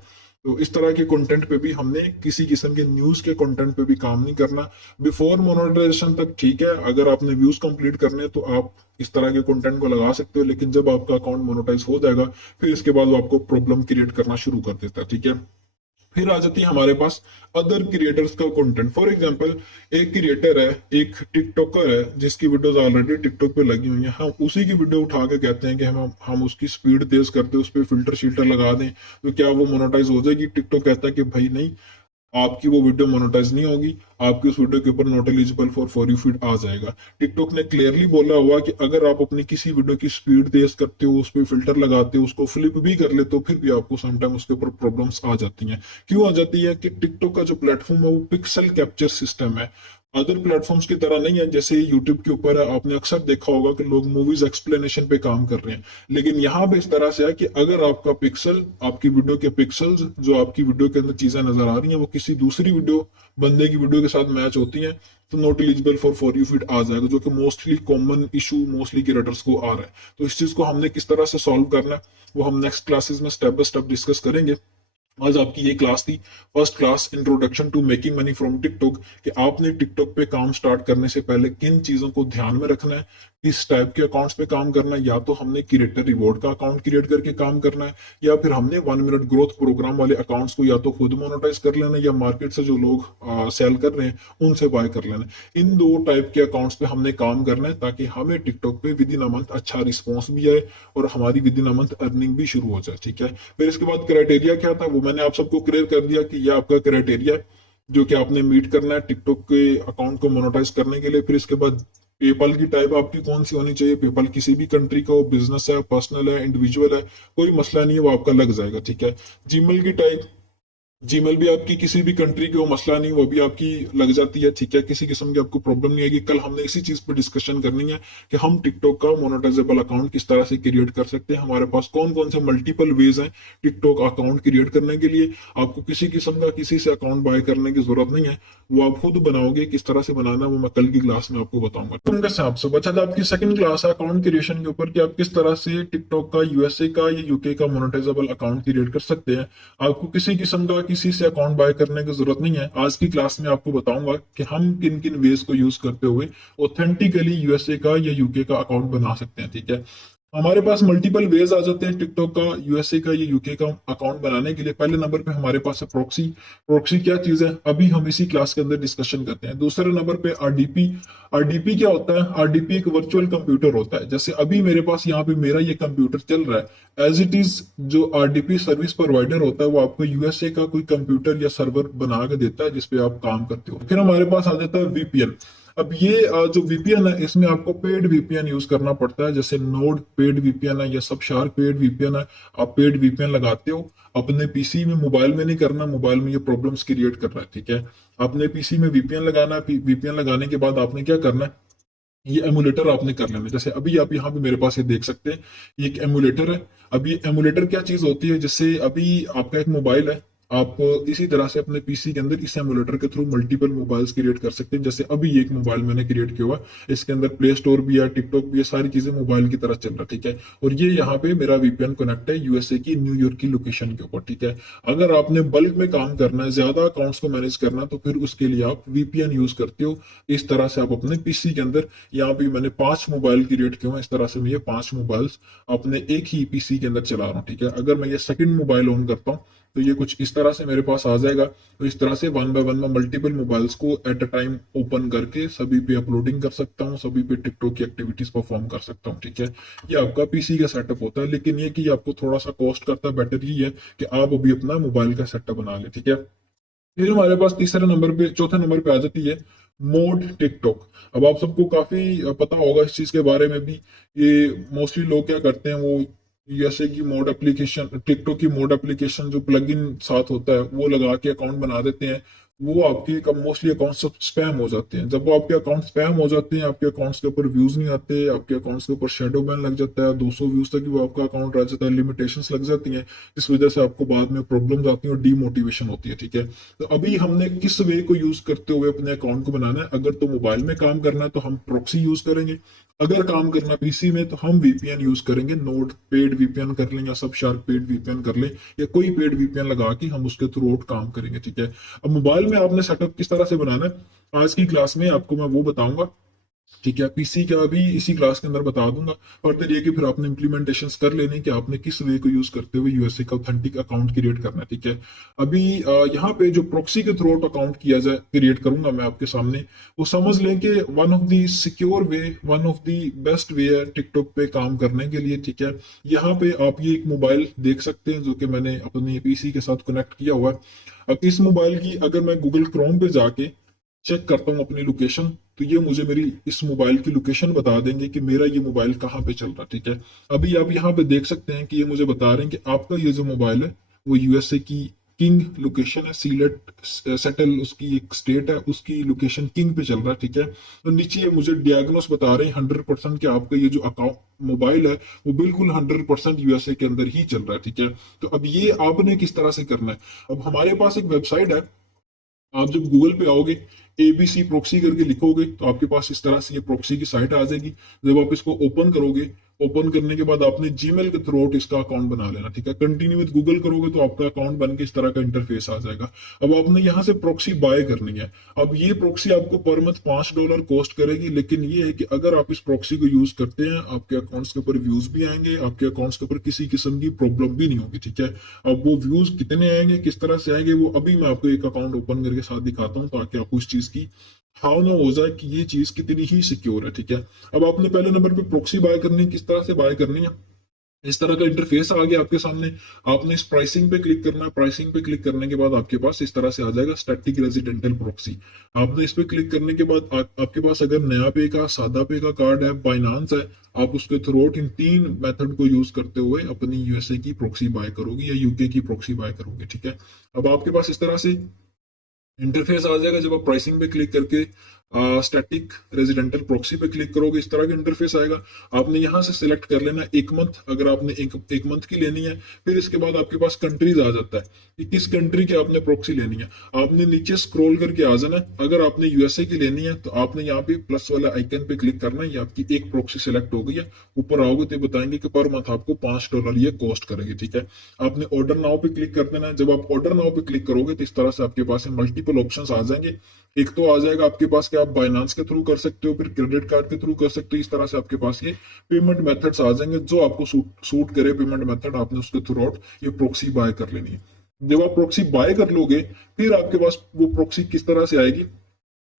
तो इस तरह के कंटेंट पे भी हमने किसी किस्म के न्यूज के कंटेंट पे भी काम नहीं करना। बिफोर मोनेटाइजेशन तक ठीक है, अगर आपने व्यूज कंप्लीट करने हैं तो आप इस तरह के कंटेंट को लगा सकते हो, लेकिन जब आपका अकाउंट मोनेटाइज हो जाएगा फिर इसके बाद वो आपको प्रॉब्लम क्रिएट करना शुरू कर देता है, ठीक है। फिर आ जाती है हमारे पास अदर क्रिएटर्स का कंटेंट। फॉर एग्जांपल, एक क्रिएटर है, एक टिकटॉकर है जिसकी वीडियोस ऑलरेडी टिकटॉक पे लगी हुई हैं, हम उसी की वीडियो उठा के कहते हैं कि हम उसकी स्पीड तेज करते हैं, उस पर फिल्टर शील्टर लगा दें तो क्या वो मोनेटाइज हो जाएगी? टिकटॉक कहता है कि भाई नहीं, आपकी वो वीडियो मोनेटाइज नहीं होगी, आपकी उस वीडियो के ऊपर not eligible for you feed आ जाएगा। टिकटॉक ने क्लियरली बोला हुआ कि अगर आप अपनी किसी वीडियो की स्पीड तेज करते हो, उस पर फिल्टर लगाते हो, उसको फ्लिप भी कर लेते हो, फिर भी आपको समटाइम उसके ऊपर प्रॉब्लम्स आ जाती हैं। क्यों आ जाती है? कि टिकटॉक का जो प्लेटफॉर्म है वो पिक्सल कैप्चर सिस्टम है, अदर प्लेटफॉर्म्स की तरह नहीं है। जैसे यूट्यूब के ऊपर है, आपने अक्सर देखा होगा कि लोग मूवीज एक्सप्लेनेशन पे काम कर रहे हैं, लेकिन यहाँ पे इस तरह से है कि अगर आपका पिक्सल, आपकी वीडियो के पिक्सल्स जो आपकी वीडियो के अंदर चीजें नजर आ रही हैं वो किसी दूसरी वीडियो, बंदे की वीडियो के साथ मैच होती हैं, तो not eligible for you feed आ जाएगा, जो कि mostly common issue mostly creators को आ रहा है। तो इस चीज को हमने किस तरह से सॉल्व करना है वो हम नेक्स्ट क्लासेस में स्टेप बाय स्टेप डिस्कस करेंगे। आज आपकी ये क्लास थी, first class introduction to making money from TikTok, कि आपने टिकटॉक पे काम स्टार्ट करने से पहले किन चीजों को ध्यान में रखना है, किस टाइप के अकाउंट्स पे काम करना है। या तो हमने क्रिएटर रिवॉर्ड का अकाउंट क्रिएट करके काम करना है, या फिर हमने 1 मिनट ग्रोथ प्रोग्राम वाले अकाउंट्स को या तो खुद मोनेटाइज कर लेना है, या मार्केट से जो लोग सेल कर रहे हैं उनसे बाय कर लेना है। इन दो टाइप के अकाउंट्स पे हमने काम करना है ताकि हमें टिकटॉक पे विद इन अ मंथ अच्छा रिस्पॉन्स भी आए और हमारी with in a month earning भी शुरू हो जाए, ठीक है। फिर इसके बाद क्राइटेरिया क्या था वो मैंने आप सबको क्लियर कर दिया कि यह आपका क्राइटेरिया है जो कि आपने मीट करना है टिकटॉक के अकाउंट को मोनेटाइज करने के लिए। फिर इसके बाद पेपल की टाइप आपकी कौन सी होनी चाहिए, पेपल किसी भी कंट्री का हो, बिजनेस है, पर्सनल है, इंडिविजुअल है, कोई मसला नहीं है, वो आपका लग जाएगा, ठीक है। जीमेल की टाइप, जीमेल भी आपकी किसी भी कंट्री की हो, मसला नहीं, वो भी आपकी लग जाती है, ठीक है। किसी किस्म की आपको प्रॉब्लम नहीं आएगी। कल हमने इसी चीज पर डिस्कशन करनी है कि हम टिकटॉक का मोनेटाइजेबल अकाउंट किस तरह से क्रिएट कर सकते हैं, हमारे पास कौन कौन से मल्टीपल वेज हैं टिकटॉक अकाउंट क्रिएट करने के लिए। आपको किसी किस्म का किसी से अकाउंट बाय करने की जरूरत नहीं है, वो आप खुद बनाओगे। किस तरह से बनाना है वो मैं कल की क्लास में आपको बताऊंगा। तुम कैसे आप सब अच्छा, तो आपकी सेकंड क्लास है अकाउंट क्रिएशन के ऊपर कि आप किस तरह से टिकटॉक का यूएसए का या यूके का मोनेटाइजेबल अकाउंट क्रिएट कर सकते हैं। आपको किसी किस्म का किसी से अकाउंट बाय करने की जरूरत नहीं है। आज की क्लास में आपको बताऊंगा कि हम किन किन वेज को यूज करते हुए ऑथेंटिकली यूएसए का या यूके का अकाउंट बना सकते हैं, ठीक है। हमारे पास मल्टीपल वेज आ जाते हैं टिकटॉक का, यूएसए का या यूके का अकाउंट बनाने के लिए। पहले नंबर पे हमारे पास है प्रॉक्सी। प्रॉक्सी क्या चीज है अभी हम इसी क्लास के अंदर डिस्कशन करते हैं। दूसरे नंबर पे आरडीपी। आरडीपी क्या होता है? आरडीपी एक वर्चुअल कंप्यूटर होता है। जैसे अभी मेरे पास यहाँ पे मेरा ये कंप्यूटर चल रहा है, एज इट इज जो आरडीपी सर्विस प्रोवाइडर होता है वो आपको यूएसए का कोई कंप्यूटर या सर्वर बना के देता है जिसपे आप काम करते हो। फिर हमारे पास आ जाता है वीपीएन। अब ये जो वीपीएन है इसमें आपको पेड वीपीएन यूज करना पड़ता है। जैसे नोड पेड वीपीएन है या सबशार्क पेड वीपीएन है। आप पेड वीपीएन लगाते हो अपने पीसी में, मोबाइल में नहीं करना, मोबाइल में ये प्रॉब्लम्स क्रिएट कर रहा है, ठीक है। अपने पीसी में वीपीएन लगाना है, वीपीएन लगाने के बाद आपने क्या करना है, ये एमुलेटर आपने कर लेना है। जैसे अभी आप यहाँ पे मेरे पास ये देख सकते हैं, ये एक एमुलेटर है। अब ये एमुलेटर क्या चीज होती है, जैसे अभी आपका एक मोबाइल है, आप इसी तरह से अपने पीसी के अंदर इस एमुलेटर के थ्रू मल्टीपल मोबाइल्स क्रिएट कर सकते हैं। जैसे अभी ये एक मोबाइल मैंने क्रिएट किया हुआ है, इसके अंदर प्ले स्टोर भी है, टिकटॉक भी है, सारी चीजें मोबाइल की तरह चल रहा है, ठीक है। और ये यहाँ पे मेरा वीपीएन कनेक्ट है यूएसए की न्यूयॉर्क की लोकेशन के ऊपर, ठीक है। अगर आपने बल्क में काम करना है, ज्यादा अकाउंट्स को मैनेज करना है, तो फिर उसके लिए आप वीपीएन यूज करते हो। इस तरह से आप अपने पीसी के अंदर, यहाँ पे मैंने 5 मोबाइल क्रिएट किए हुए, इस तरह से मैं ये 5 मोबाइल्स अपने एक ही पीसी के अंदर चला रहा हूँ, ठीक है। अगर मैं ये सेकंड मोबाइल ऑन करता हूँ तो ये कुछ इस तरह से मेरे पास आ जाएगा। तो इस तरह से वन बाय वन में मल्टीपल मोबाइल्स को एट अ टाइम ओपन करके सभी पे अपलोडिंग कर सकता हूँ, सभी पे टिकटॉक की एक्टिविटीज परफॉर्म कर सकता हूँ, ठीक है। ये आपका पीसी का सेटअप होता है, लेकिन ये कि आपको थोड़ा सा कॉस्ट करता है। बेटर ये है कि आप अभी अपना मोबाइल का सेटअप बना ले, ठीक है। फिर हमारे पास तीसरे नंबर पे, चौथे नंबर पे आ जाती है मोड टिकटॉक। अब आप सबको काफी पता होगा इस चीज के बारे में भी। ये मोस्टली लोग क्या करते हैं, वो जैसे कि मोड एप्लीकेशन, टिकटॉक की मोड एप्लीकेशन जो प्लगइन साथ होता है वो लगा के अकाउंट बना देते हैं। वो आपके मोस्टली अकाउंट सब स्पैम हो जाते हैं। जब वो आपके अकाउंट स्पैम हो जाते हैं, आपके अकाउंट्स के ऊपर व्यूज नहीं आते, आपके अकाउंट्स के ऊपर शेडो बैन लग जाता है, 200 व्यूज तक ही वो आपका अकाउंट रह जाता है, लिमिटेशंस लग जाती हैं। इस वजह से आपको बाद में प्रॉब्लम्स आती हैं और डीमोटिवेशन होती है, ठीक है। तो अभी हमने किस वे को यूज करते हुए अपने अकाउंट को बनाना है। अगर तो मोबाइल में काम करना है तो हम प्रॉक्सी यूज करेंगे। अगर काम करना पीसी में तो हम वीपीएन यूज करेंगे, नोड पेड वीपीएन कर लें या सब शार्प पेड वीपीएन कर लें, या कोई पेड वीपीएन लगा के हम उसके थ्रू आउट काम करेंगे, ठीक है। अब मोबाइल में आपने सेटअप किस तरह से बनाना है, आज की क्लास में आपको मैं वो बताऊंगा, ठीक है। पीसी का भी इसी क्लास के अंदर बता दूंगा। फर्दर ये कि फिर आपने इम्प्लीमेंटेशंस कर लेने कि आपने किस वे को यूज करते हुए यूएसए का ऑथेंटिक अकाउंट क्रिएट करना है, ठीक है। अभी यहाँ पे जो प्रॉक्सी के थ्रू आउट अकाउंट किया जाए, क्रिएट करूंगा मैं आपके सामने, वो समझ लें कि one of the secure way, one of the best way है टिकटॉक पे काम करने के लिए, ठीक है। यहाँ पे आप ये एक मोबाइल देख सकते हैं जो कि मैंने अपने पीसी के साथ कनेक्ट किया हुआ है। अब इस मोबाइल की अगर मैं गूगल क्रोम पे जाके चेक करता हूँ अपनी लोकेशन, तो ये मुझे मेरी इस मोबाइल की लोकेशन बता देंगे कि मेरा ये मोबाइल कहाँ पे चल रहा है, ठीक है। अभी आप यहाँ पे देख सकते हैं कि ये मुझे बता रहे हैं कि आपका ये जो मोबाइल है वो यूएसए की किंग लोकेशन है, सीलेट सेटल उसकी एक स्टेट है, उसकी लोकेशन किंग पे चल रहा है, ठीक है। तो नीचे ये मुझे डियाग्नोस बता रहे हैं 100% कि आपका ये जो अकाउंट मोबाइल है वो बिल्कुल 100% यूएसए के अंदर ही चल रहा है, ठीक है। तो अब ये आपने किस तरह से करना है। अब हमारे पास एक वेबसाइट है, आप जब गूगल पे आओगे, एबीसी प्रोक्सी करके लिखोगे तो आपके पास इस तरह से ये प्रोक्सी की साइट आ जाएगी। जब आप इसको ओपन करोगे, ओपन करने के बाद आपने जीमेल के थ्रू आउट इसका अकाउंट बना लेना, ठीक है। कंटिन्यू विद गूगल करोगे तो आपका अकाउंट बन के इस तरह का इंटरफेस आ जाएगा। अब आपने यहाँ से प्रोक्सी बाय करनी है। अब ये प्रोक्सी आपको पर मंथ $5 कॉस्ट करेगी, लेकिन ये है कि अगर आप इस प्रोक्सी को यूज करते हैं, आपके अकाउंट्स के ऊपर व्यूज भी आएंगे, आपके अकाउंट्स के ऊपर किसी किस्म की प्रॉब्लम भी नहीं होगी, ठीक है। अब वो व्यूज कितने आएंगे, किस तरह से आएंगे, वो अभी मैं आपको एक अकाउंट ओपन करके साथ दिखाता हूँ, ताकि आपको इस चीज की हाउ ना हो जाए कि ये चीज कितनी ही सिक्योर है, ठीक है। अब आपने पहले नंबर पे प्रोक्सी बाय करनी है, किस तरह से बाय करनी है। इस तरह का इंटरफेस आ गया आपके सामने। आपने इस प्राइसिंग पे क्लिक करना है। प्राइसिंग पे क्लिक करने के बाद आपके पास इस तरह से आ जाएगा स्टैटिक रेजिडेंटल प्रॉक्सी। आपने इस पे क्लिक करने के बाद आपके पास अगर नया पे का, सादा पे का कार्ड है, बाइनांस है, आप उसके थ्रू आउट इन 3 मेथड को यूज करते हुए अपनी यूएसए की प्रॉक्सी बाय करोगे या यूके की प्रॉक्सी बाय करोगे, ठीक है। अब आपके पास इस तरह से इंटरफेस आ जाएगा। जब आप प्राइसिंग पे क्लिक करके स्टैटिक रेजिडेंटल प्रॉक्सी पे क्लिक करोगे, इस तरह का इंटरफेस आएगा। आपने यहाँ से सिलेक्ट कर लेना एक मंथ, अगर आपने एक मंथ की लेनी है। फिर इसके बाद आपके पास कंट्रीज आ जाता है कि किस कंट्री की आपने प्रॉक्सी लेनी है। आपने नीचे स्क्रॉल करके आ जाना है। अगर आपने यूएसए की लेनी है तो आपने यहाँ पे प्लस वाला आइकन पे क्लिक करना है। ये आपकी एक प्रॉक्सी सिलेक्ट हो गई है। ऊपर आओगे तो बताएंगे कि पर मंथ आपको $5 ये कॉस्ट करेगी, ठीक है। आपने ऑर्डर नाउ पे क्लिक कर देना है। जब आप ऑर्डर नाउ पे क्लिक करोगे तो इस तरह से आपके पास मल्टीपल ऑप्शंस आ जाएंगे। एक तो आ जाएगा आपके पास कि आप बाइनांस के थ्रू कर सकते हो, फिर क्रेडिट कार्ड के थ्रू कर सकते हो। इस तरह से आपके पास ये पेमेंट मेथड्स आ जाएंगे, जो आपको सूट करे पेमेंट मेथड, आपने उसके थ्रू आउट ये प्रॉक्सी बाय कर लेनी है। जब आप प्रॉक्सी बाय कर लोगे, फिर आपके पास वो प्रॉक्सी किस तरह से आएगी,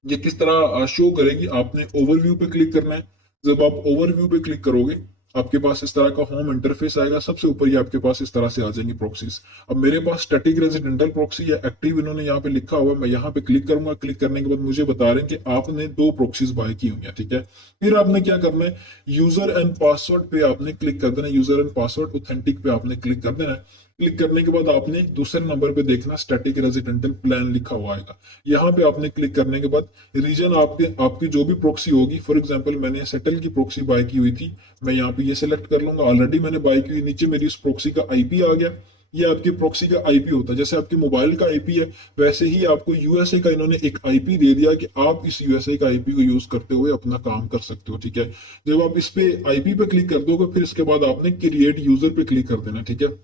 ये किस तरह शो करेगी। आपने ओवरव्यू पे क्लिक करना है। जब आप ओवरव्यू पे क्लिक करोगे, आपके पास इस तरह का होम इंटरफेस आएगा। सबसे ऊपर ये आपके पास इस तरह से आ जाएंगी प्रॉक्सीज। अब मेरे पास स्टैटिक रेजिडेंटल प्रॉक्सी या एक्टिव इन्होंने यहाँ पे लिखा हुआ है। मैं यहाँ पे क्लिक करूंगा। क्लिक करने के बाद मुझे बता रहे हैं कि आपने 2 प्रॉक्सीज बाय की हुई है, ठीक है। फिर आपने क्या करना है, यूजर एंड पासवर्ड पे आपने क्लिक कर देना। यूजर एंड पासवर्ड ऑथेंटिक पे आपने क्लिक कर देना है। क्लिक करने के बाद आपने दूसरे नंबर पे देखना स्टैटिक रेजिडेंटल प्लान लिखा हुआ आएगा। यहाँ पे आपने क्लिक करने के बाद रीजन आपके आपकी जो भी प्रॉक्सी होगी, फॉर एग्जांपल मैंने सेटल की प्रॉक्सी बाय की हुई थी, मैं यहाँ पे ये सेलेक्ट कर लूंगा। ऑलरेडी मैंने बाय की हुई, नीचे मेरी इस प्रॉक्सी का आईपी आ गया। ये आपकी प्रॉक्सी का आईपी होता है। जैसे आपके मोबाइल का आईपी है, वैसे ही आपको यूएसए का इन्होंने एक आईपी दे दिया कि आप इस यूएसए का आईपी को यूज करते हुए अपना काम कर सकते हो, ठीक है। जब आप इस पे आईपी पे क्लिक कर दोगे, फिर इसके बाद आपने क्रिएट यूजर पे क्लिक कर देना, ठीक है।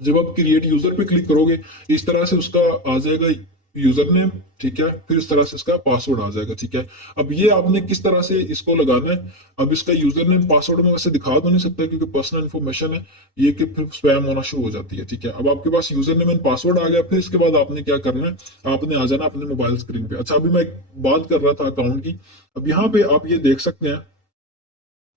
जब आप क्रिएट यूजर पे क्लिक करोगे, इस तरह से उसका आ जाएगा यूजर नेम, ठीक है। फिर इस तरह से इसका पासवर्ड आ जाएगा, ठीक है। अब ये आपने किस तरह से इसको लगाना है। अब इसका यूजर नेम पासवर्ड में वैसे दिखा तो नहीं सकता क्योंकि पर्सनल इन्फॉर्मेशन है ये, कि फिर स्पैम होना शुरू हो जाती है, ठीक है। अब आपके पास यूजर नेम एंड पासवर्ड आ गया। फिर इसके बाद आपने क्या करना है, आपने आ जाना अपने मोबाइल स्क्रीन पे। अच्छा, अभी मैं एक बात कर रहा था अकाउंट की। अब यहाँ पे आप ये देख सकते हैं,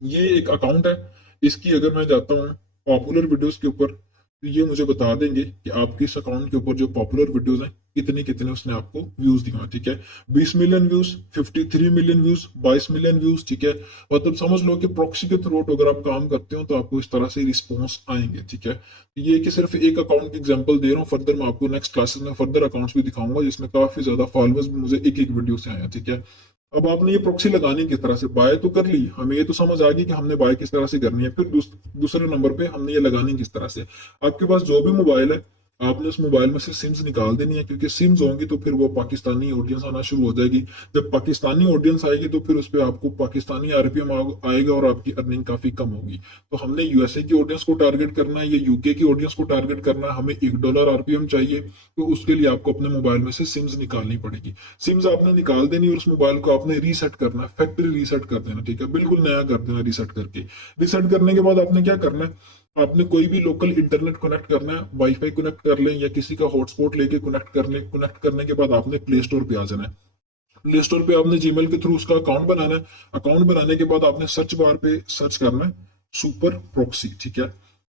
ये एक अकाउंट है। इसकी अगर मैं जाता हूँ पॉपुलर वीडियोस के ऊपर, तो ये मुझे बता देंगे कि आपके इस अकाउंट के ऊपर जो पॉपुलर वीडियोस हैं कितने कितने उसने आपको व्यूज दिए हैं, ठीक है। 20 million views, 53 million views, 22 million views, ठीक है। मतलब समझ लो कि प्रॉक्सी के थ्रू अगर आप काम करते हो तो आपको इस तरह से रिस्पॉन्स आएंगे, ठीक है। ये कि सिर्फ एक अकाउंट की एग्जांपल दे रहा हूँ, फर्दर मैं आपको नेक्स्ट क्लासेस में फर्दर अकाउंट्स भी दिखाऊंगा जिसमें काफी ज्यादा फॉलोअर्स भी मुझे एक एक वीडियो से आए हैं, ठीक है। अब आपने ये प्रॉक्सी लगानी किस तरह से, बाय तो कर ली, हमें ये तो समझ आ गई कि हमने बाय किस तरह से करनी है, फिर दूसरे नंबर पे हमने ये लगानी किस तरह से। आपके पास जो भी मोबाइल है आपने उस मोबाइल में से सिम्स निकाल देनी है, क्योंकि सिम्स होंगी तो फिर वो पाकिस्तानी ऑडियंस आना शुरू हो जाएगी। जब पाकिस्तानी ऑडियंस आएगी तो फिर उस पर आपको पाकिस्तानी आरपीएम आएगा और आपकी अर्निंग काफी कम होगी। तो हमने यूएसए की ऑडियंस को टारगेट करना है या यूके की ऑडियंस को टारगेट करना है, हमें $1 आरपीएम चाहिए। तो उसके लिए आपको अपने मोबाइल में से सिम्स निकालनी पड़ेगी। सिम्स आपने निकाल देनी और उस मोबाइल को आपने रीसेट करना है, फैक्ट्री रीसेट कर देना, ठीक है, बिल्कुल नया कर देना रीसेट करके। रीसेट करने के बाद आपने क्या करना है, आपने कोई भी लोकल इंटरनेट कनेक्ट करना है, वाईफाई कनेक्ट कर लें या किसी का हॉटस्पॉट लेके कनेक्ट कर लें। कनेक्ट करने के बाद आपने प्ले स्टोर पे आ जाना है। प्ले स्टोर पे आपने जीमेल के थ्रू उसका अकाउंट बनाना है। अकाउंट बनाने के बाद आपने सर्च बार पे सर्च करना है सुपर प्रॉक्सी, ठीक है।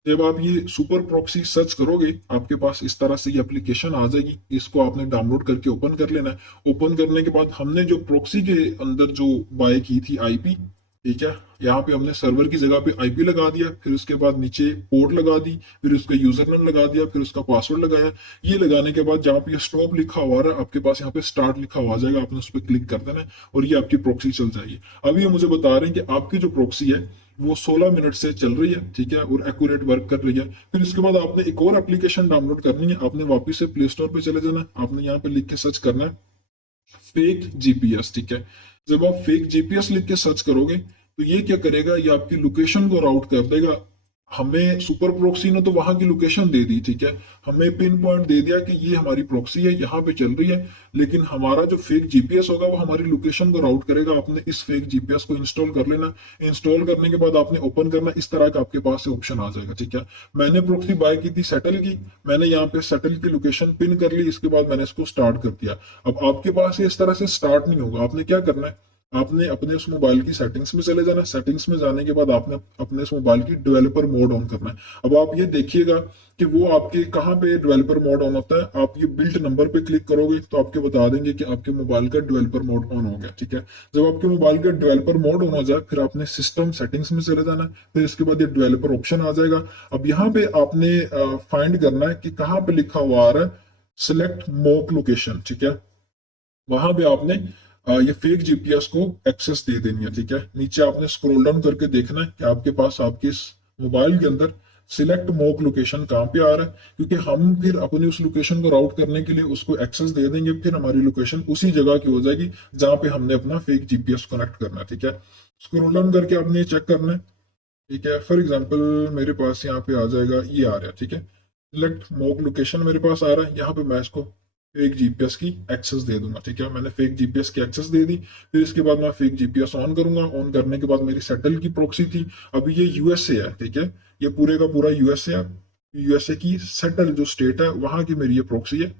जब आप ये सुपर प्रॉक्सी सर्च करोगे आपके पास इस तरह से ये एप्लीकेशन आ जाएगी। इसको आपने डाउनलोड करके ओपन कर लेना है। ओपन करने के बाद हमने जो प्रॉक्सी के अंदर जो बाय की थी आईपी, ठीक है, यहाँ पे हमने सर्वर की जगह पे आईपी लगा दिया, फिर उसके बाद नीचे पोर्ट लगा दी, फिर उसका यूजर नेम लगा दिया, फिर उसका पासवर्ड लगाया। ये लगाने के बाद जहाँ पे स्टॉप लिखा हुआ है आपके पास यहाँ पे स्टार्ट लिखा हुआ आ जाएगा, आपने उस पर क्लिक कर देना है और ये आपकी प्रॉक्सी चल जाएगी। अब ये मुझे बता रहे हैं कि आपकी जो प्रॉक्सी है वो 16 मिनट से चल रही है, ठीक है, और एक्यूरेट वर्क कर रही है। फिर इसके बाद आपने एक और एप्लीकेशन डाउनलोड करनी है। आपने वापस से प्ले स्टोर पे चले जाना है। आपने यहाँ पे लिख के सर्च करना है फेक जीपीएस, ठीक है। जब आप फेक जीपीएस लिख के सर्च करोगे तो ये क्या करेगा, ये आपकी लोकेशन को राउट कर देगा। हमें सुपर प्रॉक्सी ने तो वहां की लोकेशन दे दी, ठीक है, हमें पिन पॉइंट दे दिया कि ये हमारी प्रॉक्सी है, यहाँ पे चल रही है। लेकिन हमारा जो फेक जीपीएस होगा वो हमारी लोकेशन को राउट करेगा। आपने इस फेक जीपीएस को इंस्टॉल कर लेना। इंस्टॉल करने के बाद आपने ओपन करना, इस तरह का आपके पास से ऑप्शन आ जाएगा, ठीक है। मैंने प्रॉक्सी बाय की थी सेटल की, मैंने यहाँ पे सेटल की लोकेशन पिन कर ली, इसके बाद मैंने इसको स्टार्ट कर दिया। अब आपके पास ये इस तरह से स्टार्ट नहीं होगा। आपने क्या करना है, आपने अपने उस मोबाइल की सेटिंग्स में चले जाना। सेटिंग्स में जाने के बाद आपने अपने उस मोबाइल की डेवलपर मोड ऑन करना है। अब आप ये देखिएगा कि वो आपके कहाँ पे डेवलपर मोड ऑन होता है। आप ये बिल्ट नंबर पे क्लिक करोगे तो आपके बता देंगे कि आपके मोबाइल का डेवलपर मोड ऑन हो गया, ठीक है। जब आपके मोबाइल का डेवलपर मोड ऑन हो जाए फिर आपने सिस्टम सेटिंग्स में चले जाना है। फिर इसके बाद ये डेवलपर ऑप्शन आ जाएगा। अब यहाँ पे आपने फाइंड करना है कि कहाँ पे लिखा हुआ आ रहा है सिलेक्ट मोक लोकेशन, ठीक है। वहां पे आपने ये फेक जीपीएस को एक्सेस दे देनी है, ठीक है। नीचे आपने स्क्रॉल डाउन करके देखना है कि आपके पास आपके इस मोबाइल के अंदर सिलेक्ट मोक लोकेशन कहाँ पे आ रहा है, क्योंकि हम फिर अपनी उस लोकेशन को राउट करने के लिए उसको एक्सेस दे देंगे। फिर हमारी लोकेशन उसी जगह की हो जाएगी जहां पे हमने अपना फेक जीपीएस कनेक्ट करना है, ठीक है। स्क्रॉल डाउन करके आपने ये चेक करना है, ठीक है। फॉर एग्जाम्पल मेरे पास यहाँ पे आ जाएगा, ये आ रहा है, ठीक है, सिलेक्ट मोक लोकेशन मेरे पास आ रहा है। यहाँ पे मैं इसको फेक जीपीएस की एक्सेस दे दूंगा, ठीक है। मैंने फेक जीपीएस की एक्सेस दे दी। फिर इसके बाद मैं फेक जीपीएस ऑन करूंगा। ऑन करने के बाद मेरी सेटल की प्रॉक्सी थी, अभी ये यूएसए है, ठीक है, ये पूरे का पूरा यूएसए है। यूएसए की सेटल जो स्टेट है वहां की मेरी ये प्रॉक्सी है।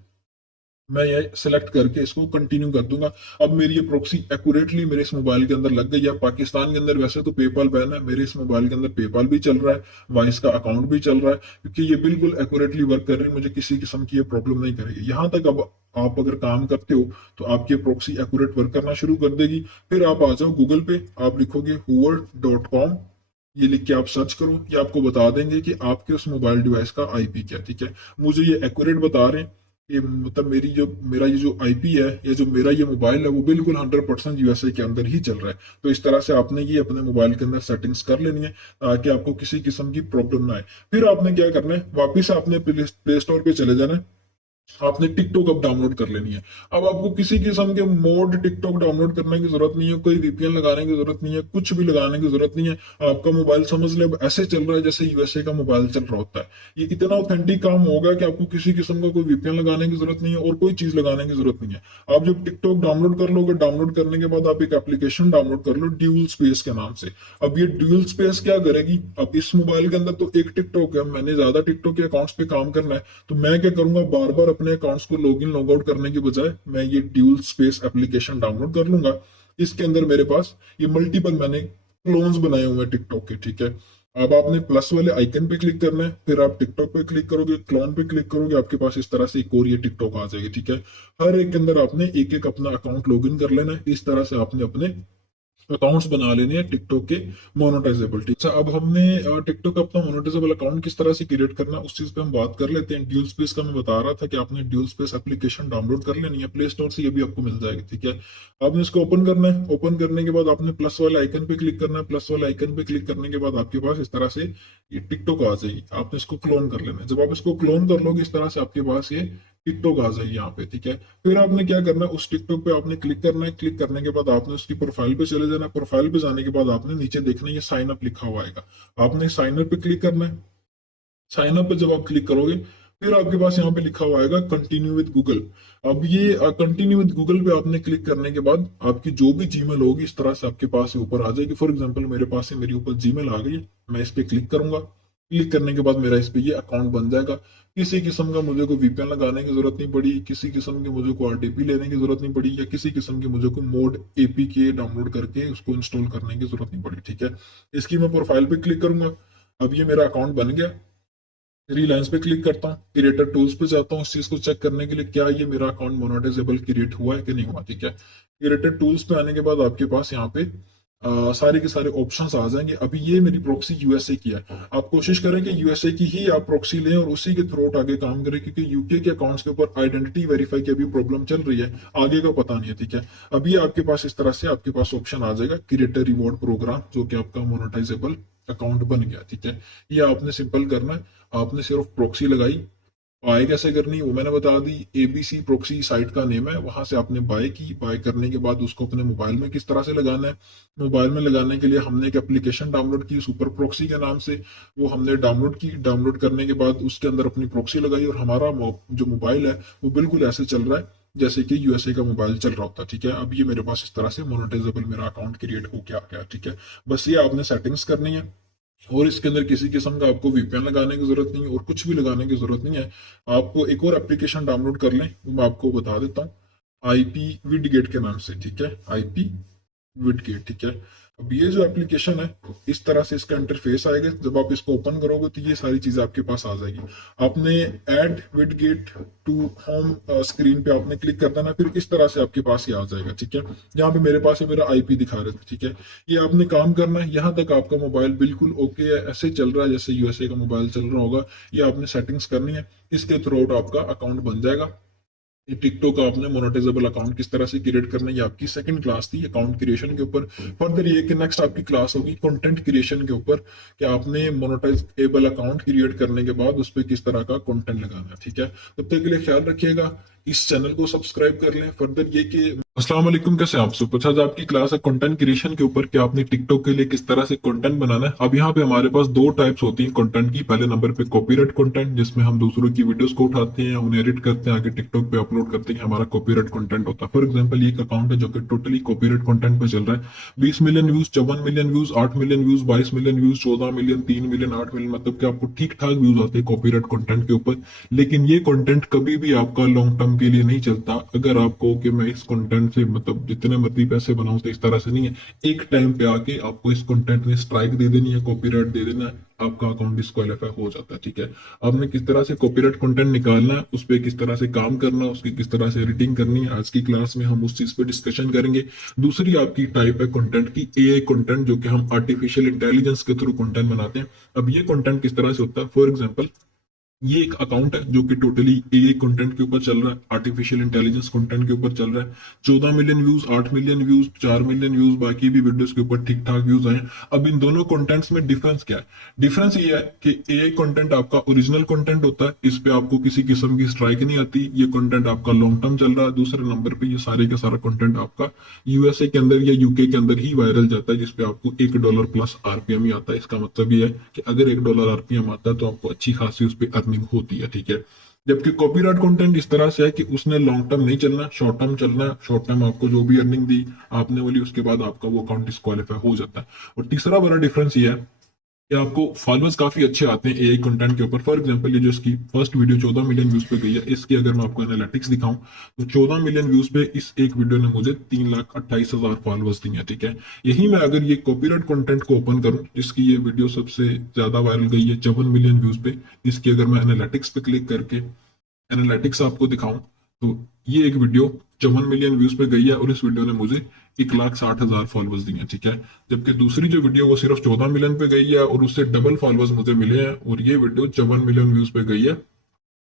मैं ये सिलेक्ट करके इसको कंटिन्यू कर दूंगा। अब मेरी ये प्रॉक्सी एक्यूरेटली मेरे इस मोबाइल के अंदर लग गई है। पाकिस्तान के अंदर वैसे तो पेपाल बैन है, मेरे इस मोबाइल के अंदर पेपाल भी चल रहा है, वाइस का अकाउंट भी चल रहा है, क्योंकि ये बिल्कुल एक्यूरेटली वर्क कर रही है। मुझे किसी किस्म की ये प्रॉब्लम नहीं करेगी। यहाँ तक अब आप अगर काम करते हो तो आपकी प्रॉक्सी एक्यूरेट वर्क करना शुरू कर देगी। फिर आप आ जाओ गूगल पे, आप लिखोगे hoover.com, ये लिख के आप सर्च करो, ये आपको बता देंगे कि आपके उस मोबाइल डिवाइस का आईपी क्या है, ठीक है। मुझे ये एक्यूरेट बता रहे हैं। ये मतलब मेरा ये जो आईपी है या जो मेरा ये मोबाइल है वो बिल्कुल 100% यूएसए के अंदर ही चल रहा है। तो इस तरह से आपने ये अपने मोबाइल के अंदर सेटिंग्स कर लेनी है ताकि आपको किसी किस्म की प्रॉब्लम ना आए। फिर आपने क्या करना है, वापिस आपने प्ले स्टोर पे चले जाना है। आपने टिकटॉक अब डाउनलोड कर लेनी है। अब आपको किसी किस्म के मोड टिकटॉक डाउनलोड करने की जरूरत नहीं है, कोई वीपीएन लगाने की जरूरत नहीं है, कुछ भी लगाने की जरूरत नहीं है। आपका मोबाइल समझ ले अब ऐसे चल रहा है जैसे यूएसए का मोबाइल चल रहा होता है। ये इतना ऑथेंटिक काम होगा कि आपको किसी किस्म का कोई वीपीएन लगाने की जरूरत नहीं है और कोई चीज लगाने की जरूरत नहीं है। आप जब टिकटॉक डाउनलोड कर लोगे, डाउनलोड करने के बाद आप एक एप्लीकेशन डाउनलोड कर लो ड्यूल स्पेस के नाम से। अब ये ड्यूल स्पेस क्या करेगी, अब इस मोबाइल के अंदर तो एक टिकटॉक है, मैंने ज्यादा टिकटॉक के अकाउंट्स पे काम करना है, तो मैं क्या करूंगा, बार बार अपने अकाउंट्स को लॉग इन लॉग आउट करने के बजाय मैं ये ड्यूल स्पेस एप्लीकेशन डाउनलोड कर लूंगा। इसके अंदर मेरे पास ये मल्टीपल मैंने क्लोन्स बनाए हुए हैं टिकटॉक के, ठीक है। अब आपने प्लस वाले आइकन पे क्लिक करना है, फिर आप टिकटॉक पे क्लिक करोगे, क्लोन पे क्लिक करोगे, आपके पास इस तरह से एक और ये टिकटॉक आ जाएगी। ठीक है, हर एक के अंदर आपने एक एक अपना अकाउंट लॉगिन कर लेना है। इस तरह से आपने अपने अकाउंट्स बना लेने हैं टिकटॉक के मोनेटाइजेबल। ठीक है, अब हमने टिकटॉक का अपना मोनेटाइजेबल अकाउंट किस तरह से क्रिएट करना है उस चीज पे हम बात कर लेते हैं। ड्यूल स्पेस का मैं बता रहा था कि आपने ड्यूल स्पेस एप्लीकेशन डाउनलोड कर लेनी है प्ले स्टोर से, ये भी आपको मिल जाएगी। ठीक है, आपने इसको ओपन करना है। ओपन करने के बाद आपने प्लस वाले आइकन पे क्लिक करना है। प्लस वाले आइकन पे क्लिक करने के बाद आपके पास इस तरह से ये टिकटॉक आ जाएगी। आपने इसको क्लोन कर लेना है। जब आप इसको क्लोन कर लोगे इस तरह से आपके पास ये टिकटॉक आ जाएगी यहाँ पे। ठीक है, फिर आपने क्या करना है, उस टिकटॉक पे आपने क्लिक करना है। क्लिक करने के बाद आपने उसकी प्रोफाइल पे चले जाना है। प्रोफाइल पे जाने के बाद आपने नीचे देखना है ये साइन अप लिखा हुआ आएगा। आपने साइन अप पे क्लिक करना है। साइन अप पे जब आप क्लिक करोगे फिर आपके पास यहाँ पे लिखा हुआ आएगा कंटिन्यू विद गूगल। अब ये कंटिन्यू विद गूगल पे आपने क्लिक करने के बाद आपकी जो भी जीमेल होगी इस तरह से आपके पास ये ऊपर आ जाएगी। फॉर एग्जांपल मेरे पास से मेरी ऊपर जीमेल आ गई है, मैं इस पे क्लिक करूंगा। क्लिक करने के बाद मेरा इस पे ये अकाउंट बन जाएगा। किसी किस्म का मुझे को वीपीएन लगाने की जरूरत नहीं पड़ी, किसी किस्म की मुझे को आरटीपी लेने की जरूरत नहीं पड़ी, या किसी किस्म की मुझे को मोड एपीके डाउनलोड करके उसको इंस्टॉल करने की जरूरत नहीं पड़ी। ठीक है, इसकी मैं प्रोफाइल पे क्लिक करूंगा। अब ये मेरा अकाउंट बन गया। रिलायंस पे क्लिक करता हूँ, क्रिएटर टूल्स पे जाता हूँ उस चीज को चेक करने के लिए क्या ये मेरा अकाउंट मोनेटाइजेबल क्रिएट हुआ है कि नहीं हुआ। ठीक है, क्रिएटर टूल्स पे आने के बाद आपके पास यहाँ पे सारे के सारे ऑप्शंस आ जाएंगे। अभी ये मेरी प्रॉक्सी यूएसए की है। आप कोशिश करें कि यूएसए की ही आप प्रॉक्सी लें और उसी के थ्रू आगे काम करें, क्योंकि यूके के अकाउंट्स के ऊपर आइडेंटिटी वेरीफाई की अभी प्रॉब्लम चल रही है, आगे का पता नहीं है। ठीक है, अभी आपके पास इस तरह से आपके पास ऑप्शन आ जाएगा क्रिएटर रिवॉर्ड प्रोग्राम, जो कि आपका मोनेटाइजेबल अकाउंट बन गया। ठीक है, ये आपने सिंपल करना है। आपने सिर्फ प्रॉक्सी लगाई, बाय कैसे करनी वो मैंने बता दी। एबीसी प्रॉक्सी साइट का नेम है, वहां से आपने बाय की। बाय करने के बाद उसको अपने मोबाइल में किस तरह से लगाना है, मोबाइल में लगाने के लिए हमने एक एप्लीकेशन डाउनलोड की सुपर प्रॉक्सी के नाम से, वो हमने डाउनलोड की। डाउनलोड करने के बाद उसके अंदर अपनी प्रॉक्सी लगाई और हमारा जो मोबाइल है वो बिल्कुल ऐसे चल रहा है जैसे कि यूएसए का मोबाइल चल रहा होता है। ठीक है, अब ये मेरे पास इस तरह से मोनेटाइजेबल मेरा अकाउंट क्रिएट हो के आ गया। ठीक है, बस ये आपने सेटिंग्स करनी है और इसके अंदर किसी किस्म का आपको वीपीएन लगाने की जरूरत नहीं है और कुछ भी लगाने की जरूरत नहीं है। आपको एक और एप्लीकेशन डाउनलोड कर लें, वो मैं आपको बता देता हूँ, आईपी विडगेट के नाम से। ठीक है, आईपी विडगेट। ठीक है, अब ये जो एप्लीकेशन है इस तरह से इसका इंटरफेस आएगा। जब आप इसको ओपन करोगे तो ये सारी चीजें आपके पास आ जाएगी। आपने add widget to home screen पे आपने क्लिक कर देना, फिर इस तरह से आपके पास ये आ जाएगा। ठीक है, यहाँ पे मेरे पास है मेरा आईपी दिखा रहे थे। ठीक है, ये आपने काम करना है, यहाँ तक आपका मोबाइल बिल्कुल ओके है, ऐसे चल रहा है जैसे यूएसए का मोबाइल चल रहा होगा। ये आपने सेटिंग्स करनी है, इसके थ्रू आउट आपका अकाउंट बन जाएगा। ये टिकटॉक का आपने मोनेटाइजेबल अकाउंट किस तरह से क्रिएट करना है, ये आपकी सेकंड क्लास थी अकाउंट क्रिएशन के ऊपर। फर्दर ये कि नेक्स्ट आपकी क्लास होगी कंटेंट क्रिएशन के ऊपर, कि आपने मोनेटाइजेबल अकाउंट क्रिएट करने के बाद उस पर किस तरह का कंटेंट लगाना है। ठीक है, तब तक के लिए ख्याल रखिएगा, इस चैनल को सब्सक्राइब कर लें। फर्दर ये कि अस्सलाम वालेकुम, कैसे हैं आप सब। कुछ आज आपकी क्लास है कंटेंट क्रिएशन के ऊपर कि आपने टिकटॉक के लिए किस तरह से कंटेंट बनाना है। अब यहाँ पे हमारे पास दो टाइप्स होती हैं कंटेंट की। पहले नंबर पे कॉपीराइट कंटेंट, जिसमें हम दूसरों की वीडियोस को उठाते हैं, उन्हें एडिट करते हैं, आगे टिकटॉक पे अपलोड करते हैं, हमारा कॉपीराइट कंटेंट होता है। फॉर एग्जाम्पल ये एक अकाउंट है जो कि टोटली कॉपीराइट कंटेंट पे चल रहा है। 20 million views, 54 million views, 8 million views, 22 million views, 14 million, 3 million, 8 million, मतलब कि आपको ठीक ठाक व्यूज आते हैं कॉपीराइट कंटेंट के ऊपर। लेकिन ये कंटेंट कभी भी आपका लॉन्ग टर्म के लिए नहीं चलता। अगर आपको कि मैं इस कंटेंट से मतलब जितने मर्जी पैसे बनाऊं, तो इस तरह से नहीं है। एक टाइम पे आके आपको इस कंटेंट में स्ट्राइक दे देनी है, कॉपीराइट दे देना है, आपका अकाउंट डिस्क्वालीफाई हो जाता है। ठीक है, आपने किस तरह से कॉपीराइट कंटेंट निकालना है, उस पर किस तरह से काम करना है, उसकी किस तरह से एडिटिंग करनी है, आज की क्लास में हम उस चीज पे डिस्कशन करेंगे। दूसरी आपकी टाइप है कंटेंट की एआई कंटेंट, जो कि हम आर्टिफिशियल इंटेलिजेंस के थ्रू कंटेंट बनाते हैं। अब ये कंटेंट किस तरह से होता है, फॉर एग्जाम्पल ये एक अकाउंट है जो कि टोटली एआई कंटेंट के ऊपर चल रहा है, आर्टिफिशियल इंटेलिजेंस कंटेंट के ऊपर चल रहा है। 14 million views, 8 million views, 4 million views, बाकी भी वीडियोस के ऊपर ठीक ठाक व्यूज आए। अब इन दोनों कंटेंट्स में डिफरेंस क्या है? डिफरेंस ये है कि एआई कंटेंट आपका ओरिजिनल कंटेंट होता है, इस पे आपको किसी किस्म की स्ट्राइक नहीं आती, ये कंटेंट आपका लॉन्ग टर्म चल रहा है। दूसरे नंबर पे ये सारे का सारा कंटेंट आपका यूएसए के अंदर या यूके के अंदर ही वायरल जाता है, जिसपे आपको $1 प्लस आरपीएम ही आता है। इसका मतलब ये है कि अगर $1 आरपीएम आता है तो आपको अच्छी खासी उस पर अर्निंग होती है। ठीक है, जबकि कॉपीराइट कंटेंट इस तरह से है कि उसने लॉन्ग टर्म नहीं चलना, शॉर्ट टर्म चलना है। शॉर्ट टर्म आपको जो भी अर्निंग दी आपने बोली, उसके बाद आपका वो अकाउंट डिस्क्वालीफाई हो जाता है। और तीसरा बड़ा डिफरेंस ये है ये आपको फॉलोअर्स काफी अच्छे आते हैं एआई कंटेंट के ऊपर। फॉर एग्जांपल ये जो इसकी फर्स्ट वीडियो 14 मिलियन व्यूज पे गई है, इसकी अगर मैं आपको एनालिटिक्स दिखाऊं तो 14 मिलियन व्यूज पे इस एक वीडियो ने मुझे 3,28,000 फॉलोअर्स दिए हैं, ठीक है। यही मैं अगर ये कॉपीराइट कंटेंट को ओपन करूं, जिसकी ये वीडियो सबसे ज्यादा वायरल गई है 54 मिलियन व्यूज पे, इसकी अगर मैं एनालिटिक्स पे क्लिक करके एनालिटिक्स आपको दिखाऊं तो ये एक वीडियो 54 मिलियन व्यूज पे गई है और इस वीडियो ने मुझे 1,60,000 फॉलोअर्स दिए हैं, ठीक है। जबकि दूसरी जो वीडियो वो सिर्फ 14 मिलियन पे गई है और उससे डबल फॉलोअर्स मुझे मिले हैं और ये वीडियो 54 मिलियन व्यूज पे गई है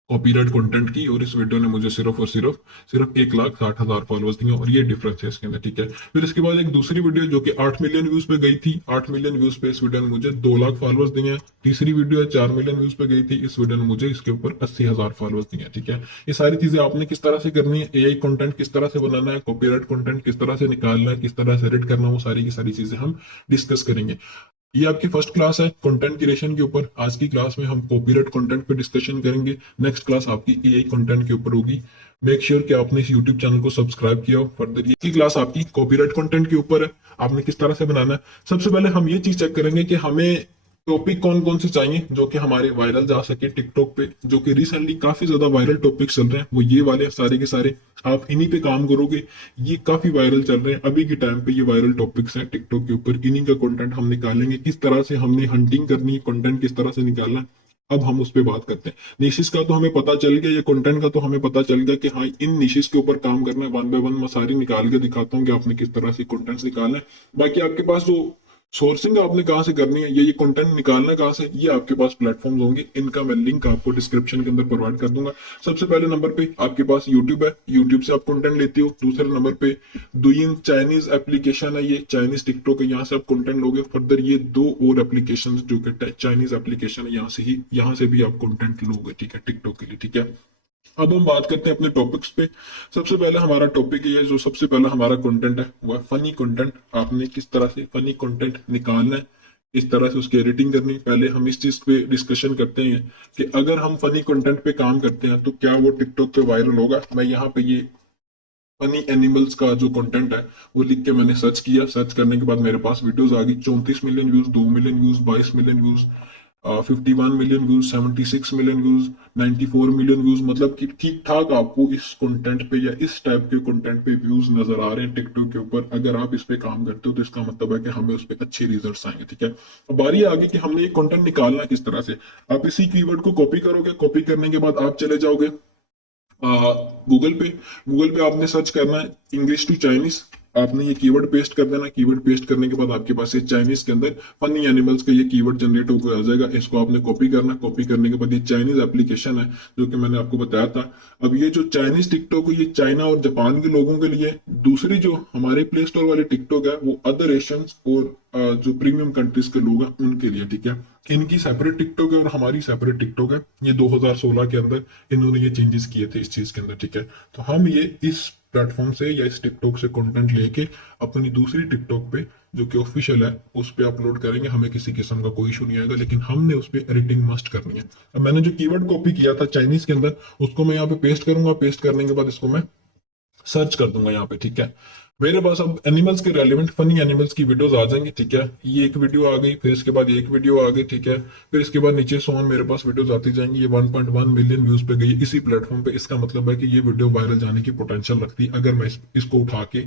कॉपीराइट कंटेंट की, और इस वीडियो ने मुझे सिर्फ और सिर्फ सिर्फ 1,60,000 फॉलोअर्स दिए और ये डिफरेंस है इसके अंदर, ठीक है। फिर इसके बाद एक दूसरी वीडियो जो कि 8 मिलियन व्यूज पे गई थी, 8 मिलियन व्यूज पे इस वीडियो ने मुझे 2 लाख फॉलोअर्स दिए हैं। तीसरी वीडियो है 4 मिलियन व्यूज पे गई थी, इस वीडियो ने मुझे इसके ऊपर 80,000 फॉलोअर्स दिए हैं, ठीक है। ये सारी चीजें आपने किस तरह से करनी है, एआई कंटेंट किस तरह से बनाना है, कॉपीराइट कंटेंट किस तरह से निकालना है, किस तरह से एडिट करना है, वो सारी की सारी चीजें हम डिस्कस करेंगे। ये आपकी फर्स्ट क्लास है कंटेंट क्रिएशन के ऊपर। आज की क्लास में हम कॉपीराइट कंटेंट पे डिस्कशन करेंगे। नेक्स्ट क्लास आपकी एआई कंटेंट के ऊपर होगी। मेक श्योर कि आपने इस यूट्यूब चैनल को सब्सक्राइब किया हो। फर्दर ये की क्लास आपकी कॉपीराइट कंटेंट के ऊपर है, आपने किस तरह से बनाना है। सबसे पहले हम ये चीज चेक करेंगे कि हमें टॉपिक कौन कौन से चाहिए जो कि हमारे वायरल जा सके टिकटॉक पे, जो कि रिसेंटली काफी ज्यादा वायरल टॉपिक चल रहे हैं, वो ये वाले सारे के सारे। आप इन्हीं पे काम करोगे, ये काफी वायरल चल रहे हैं अभी के टाइम पे, ये वायरल टॉपिक्स हैं टिकटॉक के ऊपर। इन्हीं का कंटेंट हम निकालेंगे, किस तरह से हमने हंटिंग करनी है, कंटेंट किस तरह से निकालना है, अब हम उस पर बात करते हैं। निशिस का तो हमें पता चल गया, ये कंटेंट का तो हमें पता चल गया कि हाँ इन निशिस के ऊपर काम करना है। वन बाय वन मैं सारी निकाल के दिखाता हूँ कि आपने किस तरह से कंटेंट्स निकालना है। बाकी आपके पास जो सोर्सिंग आपने कहाँ से करनी है, ये कंटेंट निकालना कहाँ से, ये आपके पास प्लेटफॉर्म्स होंगे, इनका मैं लिंक आपको डिस्क्रिप्शन के अंदर प्रोवाइड कर दूंगा। सबसे पहले नंबर पे आपके पास यूट्यूब है, यूट्यूब से आप कंटेंट लेते हो। दूसरे नंबर पे डूइंग चाइनीज एप्लीकेशन है, ये चाइनीज टिकटॉक है, यहाँ से आप कंटेंट लोगे। फर्दर ये दो और एप्लीकेशन जो कि चाइनीज एप्लीकेशन है, यहाँ से भी आप कंटेंट लोगे, ठीक है, टिकटॉक के लिए, ठीक है। अब हम बात करते हैं अपने टॉपिक्स पे। सबसे पहले हमारा टॉपिक ये है, जो सबसे पहला हमारा कंटेंट है वो है फनी कंटेंट। आपने किस तरह से फनी कंटेंट निकालना है, किस तरह से उसकी एडिटिंग करनी है। पहले हम इस चीज पे डिस्कशन करते हैं कि अगर हम फनी कंटेंट पे काम करते हैं तो क्या वो टिकटॉक पे वायरल होगा। मैं यहाँ पे ये फनी एनिमल्स का जो कंटेंट है वो लिख के मैंने सर्च किया। सर्च करने के बाद मेरे पास वीडियोस आ गई। 34 million views, 2 million views, 22 million views, 51 million views, 76 million views, 94 million views. मतलब कि ठीक ठाक आपको इस कंटेंट पे या इस टाइप के कंटेंट पे व्यूज नजर आ रहे हैं टिकटॉक के ऊपर। अगर आप इस पे काम करते हो तो इसका मतलब है कि हमें उस पर अच्छे रिजल्ट आएंगे, ठीक है। अब बारी आ गई कि हमने ये कंटेंट निकालना किस तरह से। आप इसी कीवर्ड को कॉपी करोगे, कॉपी करने के बाद आप चले जाओगे गूगल पे। गूगल पे आपने सर्च करना है इंग्लिश टू चाइनीज। आपने ये कीवर्ड पेस्ट कर देना। कीवर्ड पेस्ट करने के बाद आपके पास ये चाइनीज के अंदर फनी एनिमल्स का ये कीवर्ड जनरेट होकर आ जाएगा। इसको आपने कॉपी करना। कॉपी करने के बाद ये चाइनीज एप्लीकेशन है जो कि मैंने आपको बताया था। अब ये जो चाइनीज टिकटॉक है ये चाइना और जापान के लोगों के लिए। दूसरी जो हमारे प्ले स्टोर वाले टिकटॉक है वो अदर एशियंस और जो प्रीमियम कंट्रीज के लोग हैं उनके लिए, ठीक है। इनकी सेपरेट टिकटॉक है और हमारी सेपरेट टिकटॉक है। ये 2016 के अंदर इन्होंने ये चेंजेस किए थे इस चीज के अंदर, ठीक है। तो हम ये इस प्लेटफॉर्म से या इस टिकटॉक से कंटेंट लेके अपनी दूसरी टिकटॉक पे जो कि ऑफिशियल है उस पे अपलोड करेंगे। हमें किसी किस्म का कोई इशू नहीं आएगा, लेकिन हमने उस पे एडिटिंग मस्ट करनी है। अब मैंने जो कीवर्ड कॉपी किया था चाइनीज के अंदर उसको मैं यहाँ पे पेस्ट करूंगा। पेस्ट करने के बाद इसको मैं सर्च कर दूंगा यहाँ पे, ठीक है। मेरे पास अब एनिमल्स के रेलिवेंट फनी एनिमल्स की वीडियोस आ जाएंगी, ठीक है। ये एक वीडियो आ गई, फिर इसके बाद एक वीडियो आ गई, ठीक है। फिर इसके बाद नीचे सोन मेरे पास वीडियोस आती जाएंगी। ये 1.1 मिलियन व्यूज पे गई इसी प्लेटफॉर्म पे। इसका मतलब है कि ये वीडियो वायरल जाने की पोटेंशियल रखती है। अगर मैं इसको उठा के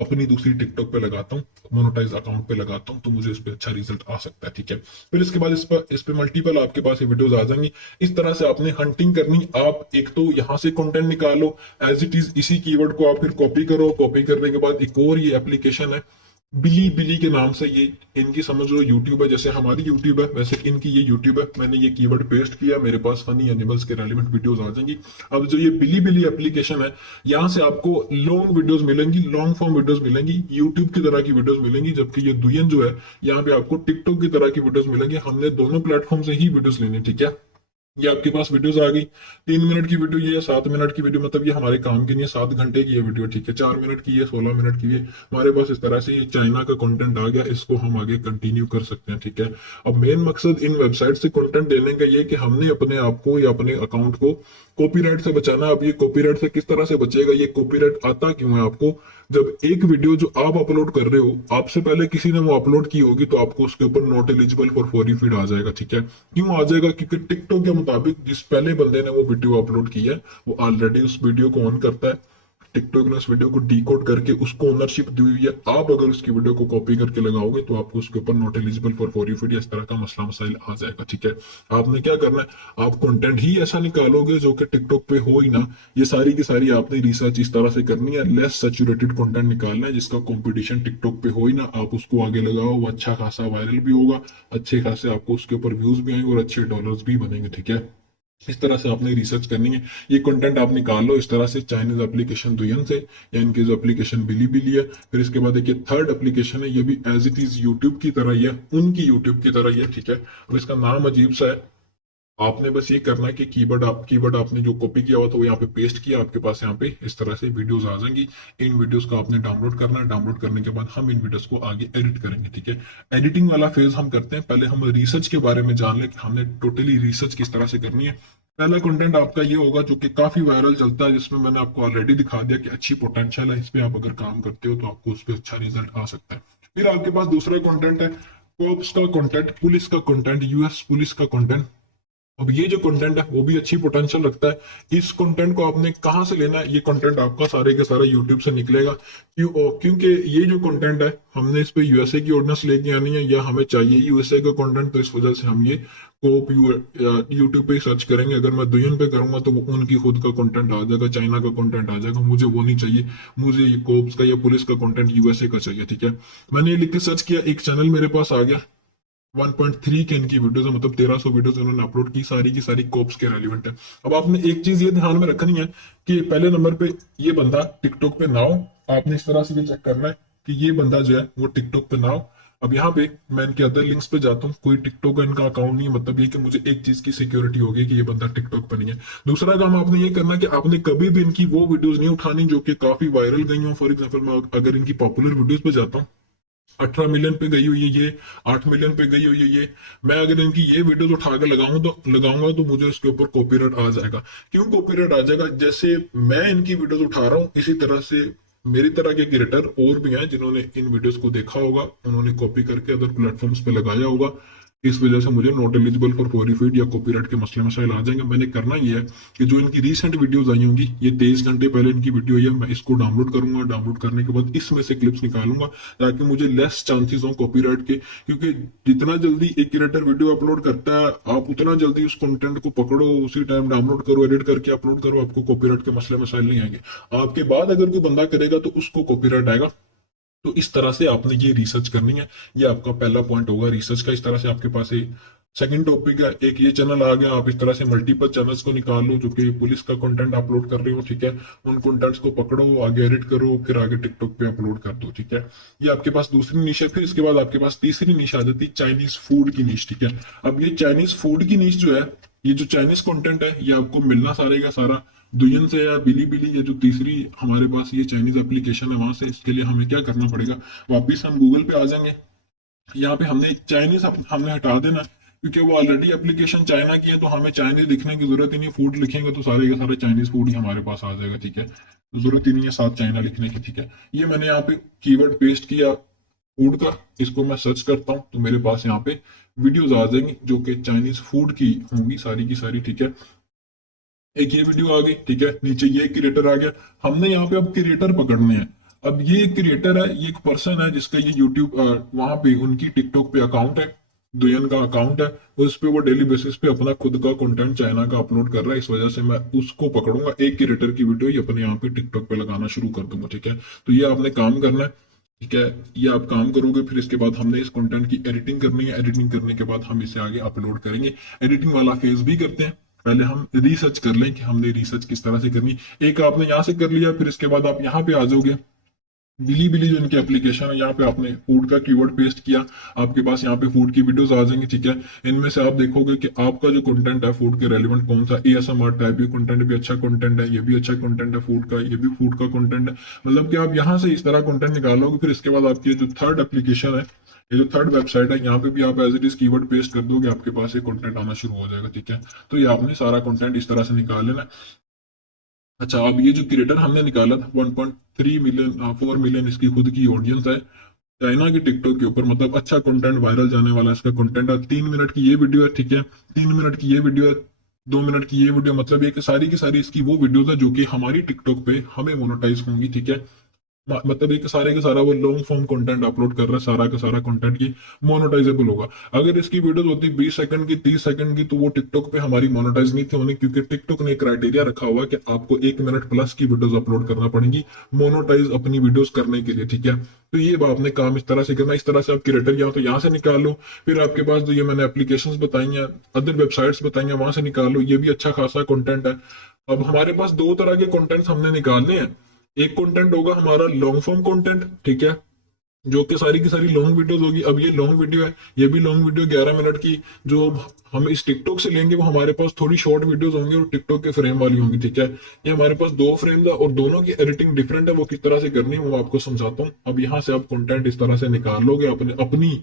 अपनी दूसरी टिकटॉक पे लगाता हूँ, मोनोटाइज अकाउंट पे लगाता हूँ, तो मुझे इस पे अच्छा रिजल्ट आ सकता है, ठीक है। फिर इसके बाद इस पे मल्टीपल आपके पास ये वीडियोस आ जाएंगी। इस तरह से आपने हंटिंग करनी। आप एक तो यहाँ से कंटेंट निकालो एज इट इज, इसी कीवर्ड को आप फिर कॉपी करो। कॉपी करने के बाद एक और ये एप्लीकेशन है बिली बिली के नाम से। ये इनकी समझ लो यूट्यूब है, जैसे हमारी यूट्यूब है वैसे इनकी ये यूट्यूब है। मैंने ये कीवर्ड पेस्ट किया, मेरे पास फनी एनिमल्स के रेलिवेंट वीडियोस आ जाएंगी। अब जो ये बिली बिली एप्लीकेशन है, यहाँ से आपको लॉन्ग वीडियोस मिलेंगी, लॉन्ग फॉर्म वीडियोस मिलेंगी, यूट्यूब की तरह की वीडियोस मिलेंगी। जबकि ये दुयन जो है यहाँ पे आपको टिकटॉक की तरह की वीडियोस मिलेंगी। हमने दोनों प्लेटफॉर्म से ही वीडियोस लेनी, ठीक है। ये आपके पास वीडियोस आ गई। 3 मिनट की वीडियो ये है, 7 मिनट की वीडियो, मतलब ये हमारे काम की नहीं है। 7 घंटे की ये वीडियो, ठीक है। 4 मिनट की है, 16 मिनट की है हमारे पास। इस तरह से ये चाइना का कंटेंट आ गया, इसको हम आगे कंटिन्यू कर सकते हैं, ठीक है। अब मेन मकसद इन वेबसाइट से कंटेंट देने का ये कि हमने अपने आप को या अपने अकाउंट को कॉपीराइट से बचाना है। अब ये कॉपीराइट से किस तरह से बचेगा, ये कॉपीराइट आता क्यों है आपको, जब एक वीडियो जो आप अपलोड कर रहे हो, आपसे पहले किसी ने वो अपलोड की होगी, तो आपको उसके ऊपर not eligible for for feed आ जाएगा। ठीक है, क्यों आ जाएगा, क्योंकि टिकटॉक के मुताबिक जिस पहले बंदे ने वो वीडियो अपलोड की है वो ऑलरेडी उस वीडियो को ऑन करता है। टिकटॉक ने उस वीडियो को डिकोड करके उसको ओनरशिप दी हुई है। आप अगर उसकी वीडियो को कॉपी करके लगाओगे तो आपको उसके ऊपर not eligible for you feed इस तरह का मसला मसाइल आ जाएगा। ठीक है, आपने क्या करना है, आप कंटेंट ही ऐसा निकालोगे जो कि टिकटॉक पे हो ही ना। ये सारी की सारी आपने रिसर्च इस तरह से करनी है, लेस सैचुरेटेड कंटेंट निकालना है जिसका कंपटीशन टिकटॉक पे हो ही ना। आप उसको आगे लगाओ, वो अच्छा खासा वायरल भी होगा, अच्छे खासे आपको उसके ऊपर व्यूज भी आएंगे और अच्छे डॉलर्स भी बनेंगे। ठीक है, इस तरह से आपने रिसर्च करनी है। ये कंटेंट आप निकाल लो इस तरह से चाइनीज एप्लीकेशन दुयन से, या इनकी जो एप्लीकेशन बिलीबिली है। फिर इसके बाद एक ये थर्ड एप्लीकेशन है, ये भी एज इट इज यूट्यूब की तरह ही है, उनकी यूट्यूब की तरह ही है। ठीक है, अब इसका नाम अजीब सा है। आपने बस ये करना है कि कीवर्ड आपने जो कॉपी किया हुआ था वो यहाँ पे पेस्ट किया, आपके पास यहाँ पे इस तरह से वीडियोस आ जाएंगी। इन वीडियोस को आपने डाउनलोड करना है। डाउनलोड करने के बाद हम इन वीडियोस को आगे एडिट करेंगे। ठीक है, एडिटिंग वाला फेज हम करते हैं, पहले हम रिसर्च के बारे में जान लें कि हमने टोटली रिसर्च किस तरह से करनी है। पहला कंटेंट आपका ये होगा जो कि काफी वायरल चलता है, जिसमें मैंने आपको ऑलरेडी दिखा दिया कि अच्छी पोटेंशियल है, इस पे आप अगर काम करते हो तो आपको उस पर अच्छा रिजल्ट आ सकता है। फिर आपके पास दूसरा कंटेंट है कोप्स का कंटेंट, पुलिस का कंटेंट, यूएस पुलिस का कंटेंट। अब ये जो कंटेंट है वो भी अच्छी पोटेंशियल रखता है। इस कंटेंट को आपने कहाँ से लेना है, ये कंटेंट आपका सारे के सारे यूट्यूब से निकलेगा। क्योंकि ये जो कंटेंट है हमने इस पे यूएसए की ऑडियंस लेके आनी है, या हमें चाहिए यूएसए का कंटेंट, तो इस वजह से हम ये कोप यूट्यूब पे सर्च करेंगे। अगर मैं दुनिया पे करूंगा तो वो उनकी खुद का कंटेंट आ जाएगा, चाइना का कंटेंट आ जाएगा, मुझे वो नहीं चाहिए। मुझे ये कोप्स का या पुलिस का कंटेंट यूएसए का चाहिए। ठीक है, मैंने ये लिख के सर्च किया, एक चैनल मेरे पास आ गया, 1.3 के इनकी वीडियोस है, मतलब 1300 वीडियोस इन्होंने अपलोड की, सारी की सारी कोप्स के रेलिवेंट है। अब आपने एक चीज ये ध्यान में रखनी है कि पहले नंबर पे ये बंदा टिकटॉक पे ना हो। आपने इस तरह से ये चेक करना है कि ये बंदा जो है वो टिकटॉक पे ना हो। अब यहाँ पे मैं इनके अदर लिंक्स पे जाता हूँ, कोई टिकटॉक का इनका अकाउंट नहीं है, मतलब ये कि मुझे एक चीज की सिक्योरिटी होगी कि ये बंदा टिकटॉक पे नहीं है। दूसरा काम आपने ये करना कि आपने कभी भी इनकी वो वीडियोस नहीं उठानी जो कि काफी वायरल गई हो। फॉर एग्जाम्पल मैं अगर इनकी पॉपुलर वीडियोस पे जाता हूँ, 18 मिलियन पे गई हुई है ये, 8 मिलियन पे गई हुई है ये, मैं अगर इनकी ये वीडियोस उठा के लगाऊंगा तो मुझे इसके ऊपर कॉपीराइट आ जाएगा। क्यों कॉपीराइट आ जाएगा, जैसे मैं इनकी वीडियोस उठा रहा हूँ इसी तरह से मेरी तरह के क्रिएटर और भी हैं जिन्होंने इन वीडियोस को देखा होगा, उन्होंने कॉपी करके अदर प्लेटफॉर्म्स पे लगाया होगा। इस वजह से मुझे नॉट एलिजिबल फॉर फॉरीफीड या कॉपीराइट के मसले मसाइल आ जाएंगे। मैंने करना ये है कि जो इनकी रीसेंट वीडियोस आई होंगी, ये 23 घंटे पहले इनकी वीडियो है, मैं इसको डाउनलोड करूंगा। डाउनलोड करने के बाद इसमें से क्लिप्स निकालूंगा ताकि मुझे लेस चांसेस हो कॉपीराइट के। क्योंकि जितना जल्दी एक क्रिएटर वीडियो अपलोड करता है, आप उतना जल्दी उस कंटेंट को पकड़ो, उसी टाइम डाउनलोड करो, एडिट करके अपलोड करो, आपको कॉपीराइट के मसले मसाइल नहीं आएंगे। आपके बाद अगर कोई बंदा करेगा तो उसको कॉपीराइट आएगा। तो इस तरह से आपने ये रिसर्च करनी है। ये आपका पहला पॉइंट होगा रिसर्च का। इस तरह से आपके पास सेकंड टॉपिक है, एक ये चैनल आ गया, आप इस तरह से मल्टीपल चैनल्स को निकाल लो जो कि पुलिस का कंटेंट अपलोड कर रहे हो। ठीक है, उन कंटेंट्स को पकड़ो, आगे एडिट करो, फिर आगे टिकटॉक पे अपलोड कर दो। ठीक है, ये आपके पास दूसरी निश है। फिर इसके बाद आपके पास तीसरी निश आ जाती है चाइनीज फूड की निश। ठीक है, अब ये चाइनीज फूड की निश जो है, ये जो चाइनीज कंटेंट है ये आपको मिलना सारे का सारा दुयन से या बिली ये जो तीसरी हमारे पास ये चाइनीज एप्लीकेशन है वहां से। इसके लिए हमें क्या करना पड़ेगा, वापिस हम गूगल पे आ जाएंगे। यहाँ पे हमने चाइनीज हमने हटा देना, क्योंकि वो ऑलरेडी एप्लीकेशन चाइना की है, तो हमें चाइनीज लिखने की जरूरत ही नहीं। फूड लिखेंगे तो सारे के सारे चाइनीज फूड ही हमारे पास आ जाएगा। ठीक है, तो जरूरत ही नहीं है साथ चाइना लिखने की। ठीक है, ये मैंने यहाँ पे कीवर्ड पेस्ट किया फूड का, इसको मैं सर्च करता हूँ तो मेरे पास यहाँ पे वीडियोज आ जाएंगी जो कि चाइनीज फूड की होंगी सारी की सारी। ठीक है, एक ये वीडियो आ गई। ठीक है, नीचे ये क्रिएटर आ गया। हमने यहाँ पे अब क्रिएटर पकड़ने हैं। अब ये क्रिएटर है, ये एक पर्सन है जिसका ये यूट्यूब वहां पे उनकी टिकटॉक पे अकाउंट है, दुयन का अकाउंट है। उस पे वो डेली बेसिस पे अपना खुद का कंटेंट चाइना का अपलोड कर रहा है। इस वजह से मैं उसको पकड़ूंगा, एक क्रिएटर की वीडियो ये अपने यहाँ पे टिकटॉक पे लगाना शुरू कर दूंगा। ठीक है, तो ये आपने काम करना है। ठीक है, ये आप काम करोगे, फिर इसके बाद हमने इस कंटेंट की एडिटिंग करनी है। एडिटिंग करने के बाद हम इसे आगे अपलोड करेंगे। एडिटिंग वाला फेज भी करते हैं, पहले हम रिसर्च कर लें कि हमने रिसर्च किस तरह से करनी। एक आपने यहाँ से कर लिया, फिर इसके बाद आप यहाँ पे आ जाओगे बिली जो इनकी एप्लीकेशन है, यहाँ पे आपने फूड का कीवर्ड पेस्ट किया, आपके पास यहाँ पे फूड की वीडियोस आ जाएंगी। ठीक है, इनमें से आप देखोगे कि आपका जो कंटेंट है फूड के रेलिवेंट कौन सा, एएसएमआर टाइप, ये कंटेंट भी अच्छा कंटेंट है, ये भी अच्छा कंटेंट है फूड का, ये भी फूड का कंटेंट है। मतलब कि आप यहाँ से इस तरह कंटेंट निकालोगे। फिर इसके बाद आपकी जो थर्ड एप्लीकेशन है ये जो थर्ड वेबसाइट है यहाँ पे भी आप as it is keyword paste कर दोगे, आपके पास एक कंटेंट आना शुरू हो जाएगा, ठीक है। तो ये आपने सारा कंटेंट इस तरह से निकाल लेना है। अच्छा, अब ये जो क्रिएटर हमने निकाला था 1.3 मिलियन 4 मिलियन इसकी खुद की ऑडियंस है चाइना की टिकटॉक के ऊपर, मतलब अच्छा कंटेंट वायरल जाने वाला इसका कंटेंट है। 3 मिनट की ये वीडियो है, ठीक है। 3 मिनट की ये वीडियो है, 2 मिनट की ये वीडियो, मतलब ये कि सारी की सारी इसकी वो वीडियोस है जो कि हमारी टिकटॉक पे हमें मोनेटाइज होंगी, ठीक है। मतलब एक सारे के सारा वो लॉन्ग फॉर्म कंटेंट अपलोड कर रहा है, सारा का सारा कंटेंट ये मोनेटाइजेबल होगा। अगर इसकी वीडियोस होती 20 सेकंड की, 30 सेकंड की, तो वो टिकटॉक पे हमारी मोनेटाइज नहीं थी होनी, क्योंकि टिकटॉक ने क्राइटेरिया रखा हुआ है कि आपको 1 मिनट प्लस की वीडियोस अपलोड करना पड़ेगी मोनेटाइज अपनी वीडियोस करने के लिए, ठीक है। तो ये आपने काम इस तरह से करना, इस तरह से आप क्रिएटर यहाँ तो यहाँ से निकाल लो। फिर आपके पास जो ये मैंने एप्लीकेशंस बताई हैं, अदर वेबसाइट्स बताई हैं, वहां से निकाल लो, ये भी अच्छा खासा कंटेंट है। अब हमारे पास दो तरह के कंटेंट्स हमने निकालने हैं। एक कंटेंट होगा हमारा लॉन्ग फॉर्म कंटेंट, ठीक है, जो कि सारी की सारी लॉन्ग वीडियोस होगी। अब ये लॉन्ग वीडियो है, ये भी लॉन्ग वीडियो 11 मिनट की, जो हम इस टिकटॉक से लेंगे वो हमारे पास थोड़ी शॉर्ट वीडियोस होंगी और टिकटॉक के फ्रेम वाली होंगी, ठीक है। ये हमारे पास दो फ्रेम है और दोनों की एडिटिंग डिफरेंट है, वो किस तरह से करनी है वो आपको समझाता हूँ। अब यहाँ से आप कंटेंट इस तरह से निकाल लोगे, अपने अपनी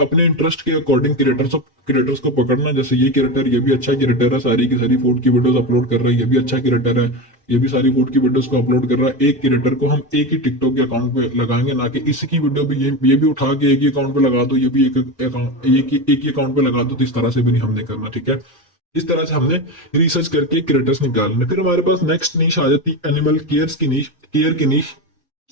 अपने इंटरेस्ट के अकॉर्डिंग क्रिएटर्स को पकड़ना। जैसे ये क्रिएटर, ये भी अच्छा क्रिएटर है, सारी की सारी फूड की वीडियोस अपलोड कर रहा है, ये भी अच्छा क्रिएटर है, ये भी सारी फूड की वीडियोस को अपलोड कर रहा है। एक क्रिएटर को हम एक ही टिकटॉक के अकाउंट पे लगाएंगे, ना कि इसकी वीडियो भी ये भी उठा के एक ही अकाउंट पे लगा दो, ये भी एक ही अकाउंट पे लगा दो, तो इस तरह से भी नहीं हमने करना, ठीक है। इस तरह से हमने रिसर्च करके क्रिएटर्स निकालने। फिर हमारे पास नेक्स्ट नीश आ जाती है एनिमल केयर की नीश।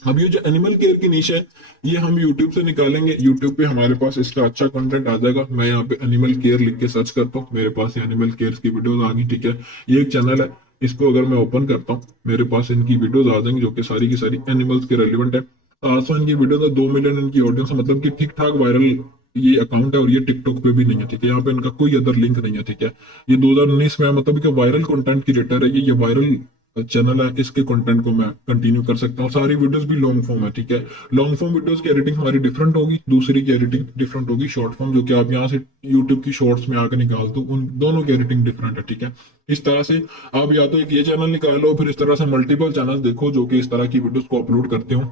अब ये जो एनिमल केयर की नीश है, ये हम यूट्यूब से निकालेंगे। यूट्यूब पे हमारे पास इसका अच्छा कंटेंट आ जाएगा। मैं यहाँ पे एनिमल केयर लिख के सर्च करता हूँ, मेरे पास ये एनिमल केयर की वीडियोस आ गई, ठीक है। ये एक चैनल है, इसको अगर मैं ओपन करता हूँ मेरे पास इनकी वीडियोस आ जाएंगी जो कि सारी की सारी एनिमल्स के रेलिवेंट है। 800 इनकी वीडियोस है, 2 मिलियन इनकी ऑडियंस है, मतलब कि ठीक ठाक वायरल ये अकाउंट है। और ये टिकटॉक पे भी नहीं है, ठीक है, यहाँ पे इनका कोई अदर लिंक नहीं है, ठीक है। ये 2019 में, मतलब कि वायरल कंटेंट क्रिएटर है ये वायरल चैनल है, इसके कंटेंट को मैं कंटिन्यू कर सकता हूँ। सारी वीडियोस भी लॉन्ग फॉर्म है, ठीक है। लॉन्ग फॉर्म वीडियोस की एडिटिंग हमारी डिफरेंट होगी, दूसरी की एडिटिंग डिफरेंट होगी शॉर्ट फॉर्म, जो कि आप यहाँ से यूट्यूब की शॉर्ट्स में आकर निकाल दो, उन दोनों की एडिटिंग डिफरेंट है, ठीक है। इस तरह से आप या तो एक ये चैनल निकालो, फिर इस तरह से मल्टीपल चैनल देखो जो कि इस तरह की वीडियोस को अपलोड करते हो।